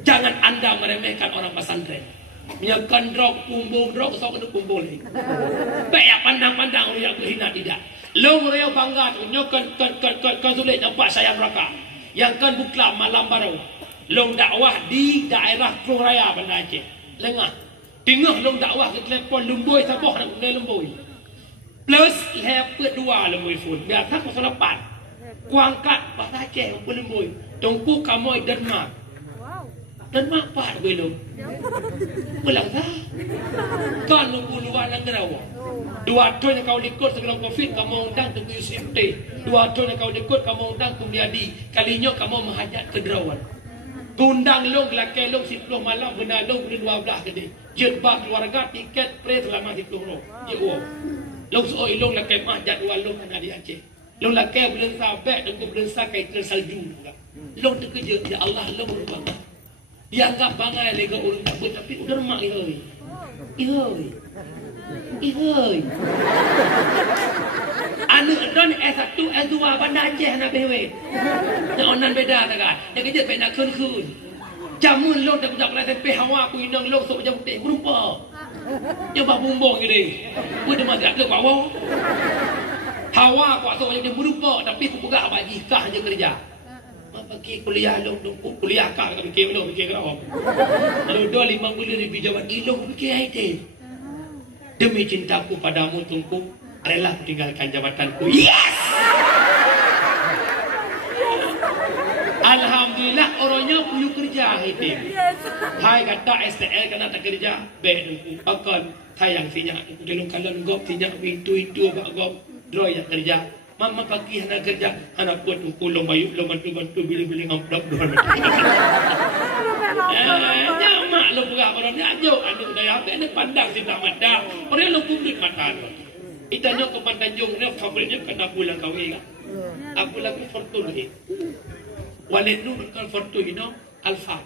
Jangan anda meremehkan orang pesantren. Menyakan drog, kumbung drog, so kena kumbung lagi. Baik pandang-pandang orang yang berhina tidak. Long orang bangga tu, nyokan sulit nampak saya mereka. Yang kan bukla malam baru. Long dakwah di daerah Kelung Raya Bandar Aceh. Lengah. Tengah long dakwah ke telefon Lembui Sabah nak guna Lembui. Plus lepet 2 Lembui phone. Biasa 08. Kuangkat Bandar Aceh ke Lembui. Tunggu kamu Denmark. Denmark apa belum? Pulang dah. Kan nunggu luar Langgarau. 2 tahun yang kau ikut sebelum Covid kamu undang tunggu UCMT. 2 tahun yang kau ikut kamu undang tunggu Diadi. Kalinya kamu menghajat ke Derawan. Undang long laki long 10 malam benar long 12 kedi. Jetbak keluarga tiket pre selama 10 long. Je uang. Long sooi long laki mahjat 2 long kena di Aceh. Long laki belum sabek tunggu belum sakai tersalju. Long terkejut ya Allah long berubah. Dia anggap bangai lega orang tak buat tapi udah mak ihoi. Anak don S1 S2 Bandar Aceh nak bewe. Nak onan beda tak kan? Dia kerja baik nak kun. Jamun lo tak budak SMP hawa ku inang lo sok jam putih berupa. Dia bak bumbong gini. Ku dah mazak ke bawah. Hawa ku sok jam berupa tapi ku pegah bagi kah je kerja. Pergi kuliah long tunggu kuliah kak fikir belum fikir kau. Lalu 5 bulan lebih jawab ilong fikir itu. Demi cintaku padamu tunggu rela tinggalkan jabatanku. Yes. Alhamdulillah orangnya punya kerja itu. Hai kata STL kena tak kerja. Baik tunggu akan tayang sinyak. Dalam kalan gop sinyak itu bak gop droy yang kerja. Mama pagi anak kerja, anak buat ukulong bayu, lo bantu beli ngamplop doang. Nyamak lo buka orang ni ajo, anak daya apa ni pandang si tak mata, orang lo publik mata lo. Itanya ke Tanjung ni favoritnya kena pulang kawin kan? Aku lagi fortune ni. Walid nu kan fortune ino Alfa,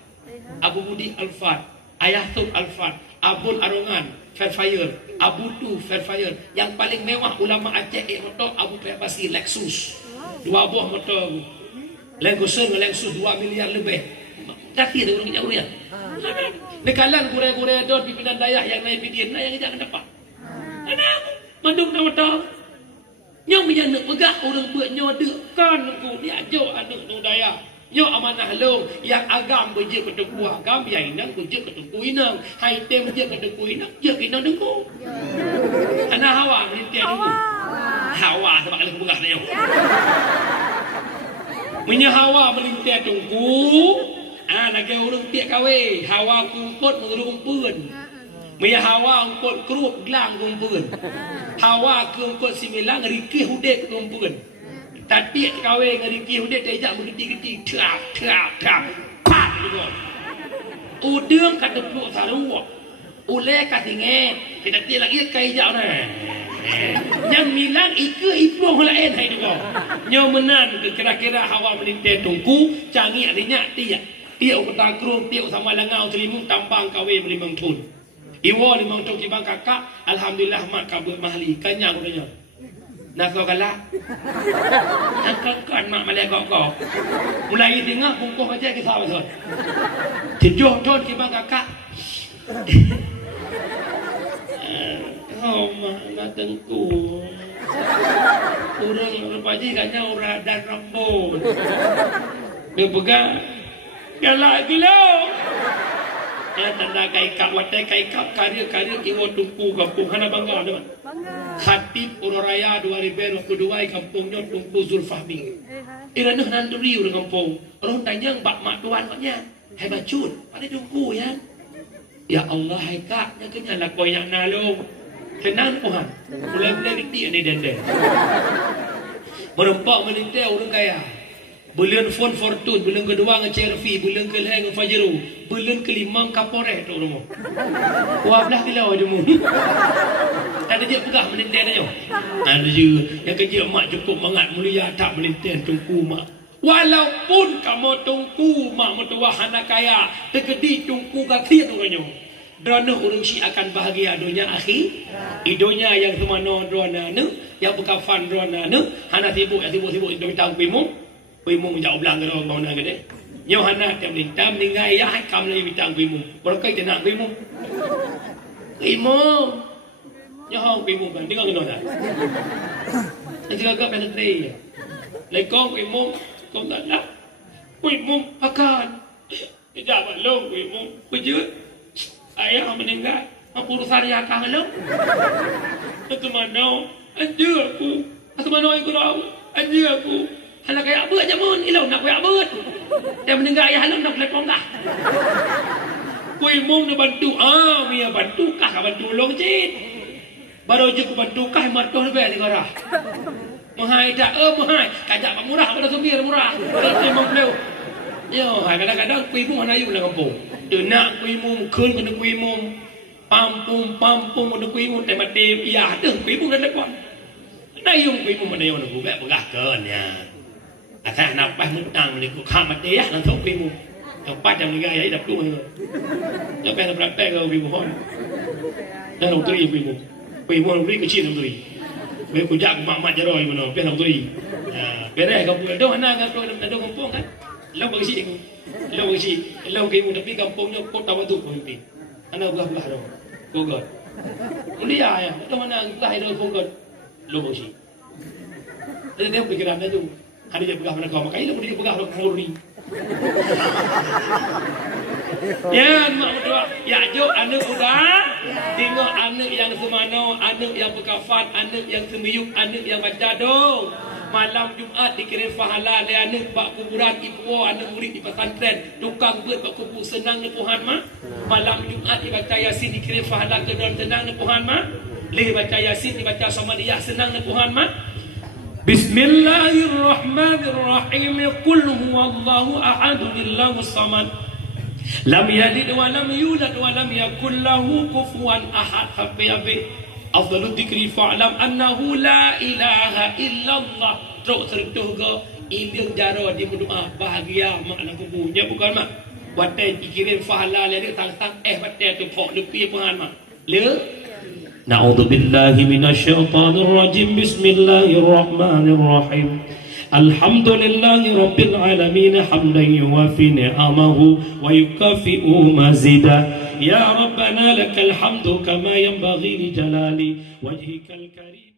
Abu Budi Alfa, Ayah Tuk Alfa, Abul Arongan. Fairfire, Abu Tu Fairfire. Yang paling mewah ulama Aceh motor Abu Payabasi Lexus. 2 buah motor. Lexus 2 miliar lebih. Kaki ada orang jauh ya. Nekalan gure-gure dot pimpinan dayah yang naik pidin, yang jangan dapat. Ada mandung nak motor. Nyong punya nak pegah orang buat nyoda kan aku dia ajo anak tu dayah. Nyo amanah long yang agam beje ke tuku agam yang inang beje ke tuku inang hai tem beje ke tuku inang je inang dengku ana hawa melintir dengku hawa sebab kali bugah dia punya hawa melintir dengku nak ke urang tiak kawe hawa kumput mengurung pun punya hawa kumput kerup gelang kumpun hawa kumput similang rikih hudek kumpun Tadi kawin dengan Riki Hudik dia bergeti-geti Trap Pak juga Udang kata peluk sarua Uleh kata ingat Kita tiap lagi kaijak ni Yang milang ika ipung lain hai juga Yang menan kira-kira hawa melintir tungku Canggih adanya tiap Tiap kata kerung Tiap sama langau Terimung tampang kawin melimang pun Iwa ni mang tok ibang kakak, alhamdulillah mak kabut mahli. Kanyang katanya. Nak kau kalah. Nak kan mak malai kok. Mulai tengah bungkuh aja ke sawah tu. Tidur ton ibang kakak. Oh, nak tengku. Orang lepas ni katanya orang dan rambut. Dia pegang. Galak gila. Tanda kaikap, watai kaikap, karya-karya iwo tumpu kampung. Hana bangga, teman. Khatib Uraraya 2022 kampungnya tumpu Zulfahmi. Iranuh nanduri udah kampung. Orang tanya bak mak tuan maknya. Hai bacut, pada tumpu ya. Ya Allah, hai kak, yang kenyala kau yang nalung. Tenang Tuhan. Mulai-mulai riti ni dendeng. Merempak menintai orang kaya. Bulan phone fortune, bulan kedua nge-CRV, bulan kelima nge-Fajru, bulan kelima kapore tu rumah. Wah belah kilau je mu. Tak ada dia pegah melintai dia. Ada je yang kerja mak cukup mangat mulia tak melintai tungku mak. Walaupun kamu tungku mak mertua hana kaya, tergedi tungku kaki tu kanyo. Drona orang Syiah akan bahagia dunia akhir. Idonya yang semana drona ne, yang bekafan drona ne, hana sibuk sibuk itu tang pimu. Pimu menjauh belang orang mau nak gede. Nyo hana tiap meninggal ya hai kam lagi bitang pimu. Berkai tenak pimu. Pimu. Nyo hau pimu bang tengok kena dah. Nanti agak penetrate. Lekong pimu kau tak nak. Pimu akan. Tidak malu pimu. Bujut. Ayah meninggal. Apa urusan yang akan malu? Itu mana? Anjir aku. Itu mana aku tahu? Anjir aku. Halah kayak apa aja mun ilau nak kayak apa. Dia meninggal ayah halam nak lekong dah. Kui mung nak bantu. Mia bantu kah bantu long cit. Baru je ku bantu kah martoh lebih di garah. Mahai tak mahai. Kajak pak murah pada sumir murah. Dia mau beliau. Yo, kadang-kadang kui mung ana yu dalam kampung. Dia nak kui mung keun kena kui mung. Pampung kena kui mung temat dem. Ya, ada kui mung dalam kampung. Nah yung kui mung mana yung nak buat pegah keun ya. Akan nampak mentang meniku kamat dia langsung pimu. Tempat yang meninggal ya dah tu. Yang pengen praktek kau pimu hon. Dan orang teri pimu. Pimu orang teri kecil orang teri. Mereka kujak mak jaroi mana pengen orang teri. Beres kau punya doh nak kau ada kampung kan. Lau bagi aku. Lau bagi. Lau pimu tapi kampungnya kota batu pemimpin. Anak belah doh. Gogot. Mulia ya. Itu mana belah doh gogot. Lau bagi. Jadi dia pikiran dia tu. Ada dia pegah mereka, makanya dia pegah orang Murni. Ya, mak berdua. Ya, jo, anak udah. Tengok anak yang semano, anak yang berkafan, anak yang semiyuk, anak yang baca dong. Malam Jumaat dikirim pahala oleh anak bak kuburan ibu, anak murid di pesantren. Tukang buat bak kubur senang ni Tuhan mah. Malam Jumaat dibaca Yasin dikirim pahala ke dalam senang ni Tuhan mah. Leh baca Yasin dibaca Samadiyah senang ni Tuhan mah. Bismillahirrahmanirrahim. Qul huwallahu ahad Allahus samad. Lam yalid wa lam yulad wa lam yakul lahu kufuwan ahad. Habbi afdalu dzikri fa'lam annahu la ilaha illallah. Terus sertuh ke indung jaro di berdoa bahagia makna kubunya bukan mak. Watai dikirim pahala le tang-tang watai tu pok lepi pengan mak. Le Na'udzu billahi minasyaitonir rajim. Bismillahirrahmanirrahim. Alhamdulillahi rabbil alamin hamdan yuwafi ni'amahu wa yukafi'u mazida. Ya rabbana lakal hamdu kama yanbaghi li jalali wajhikal karim.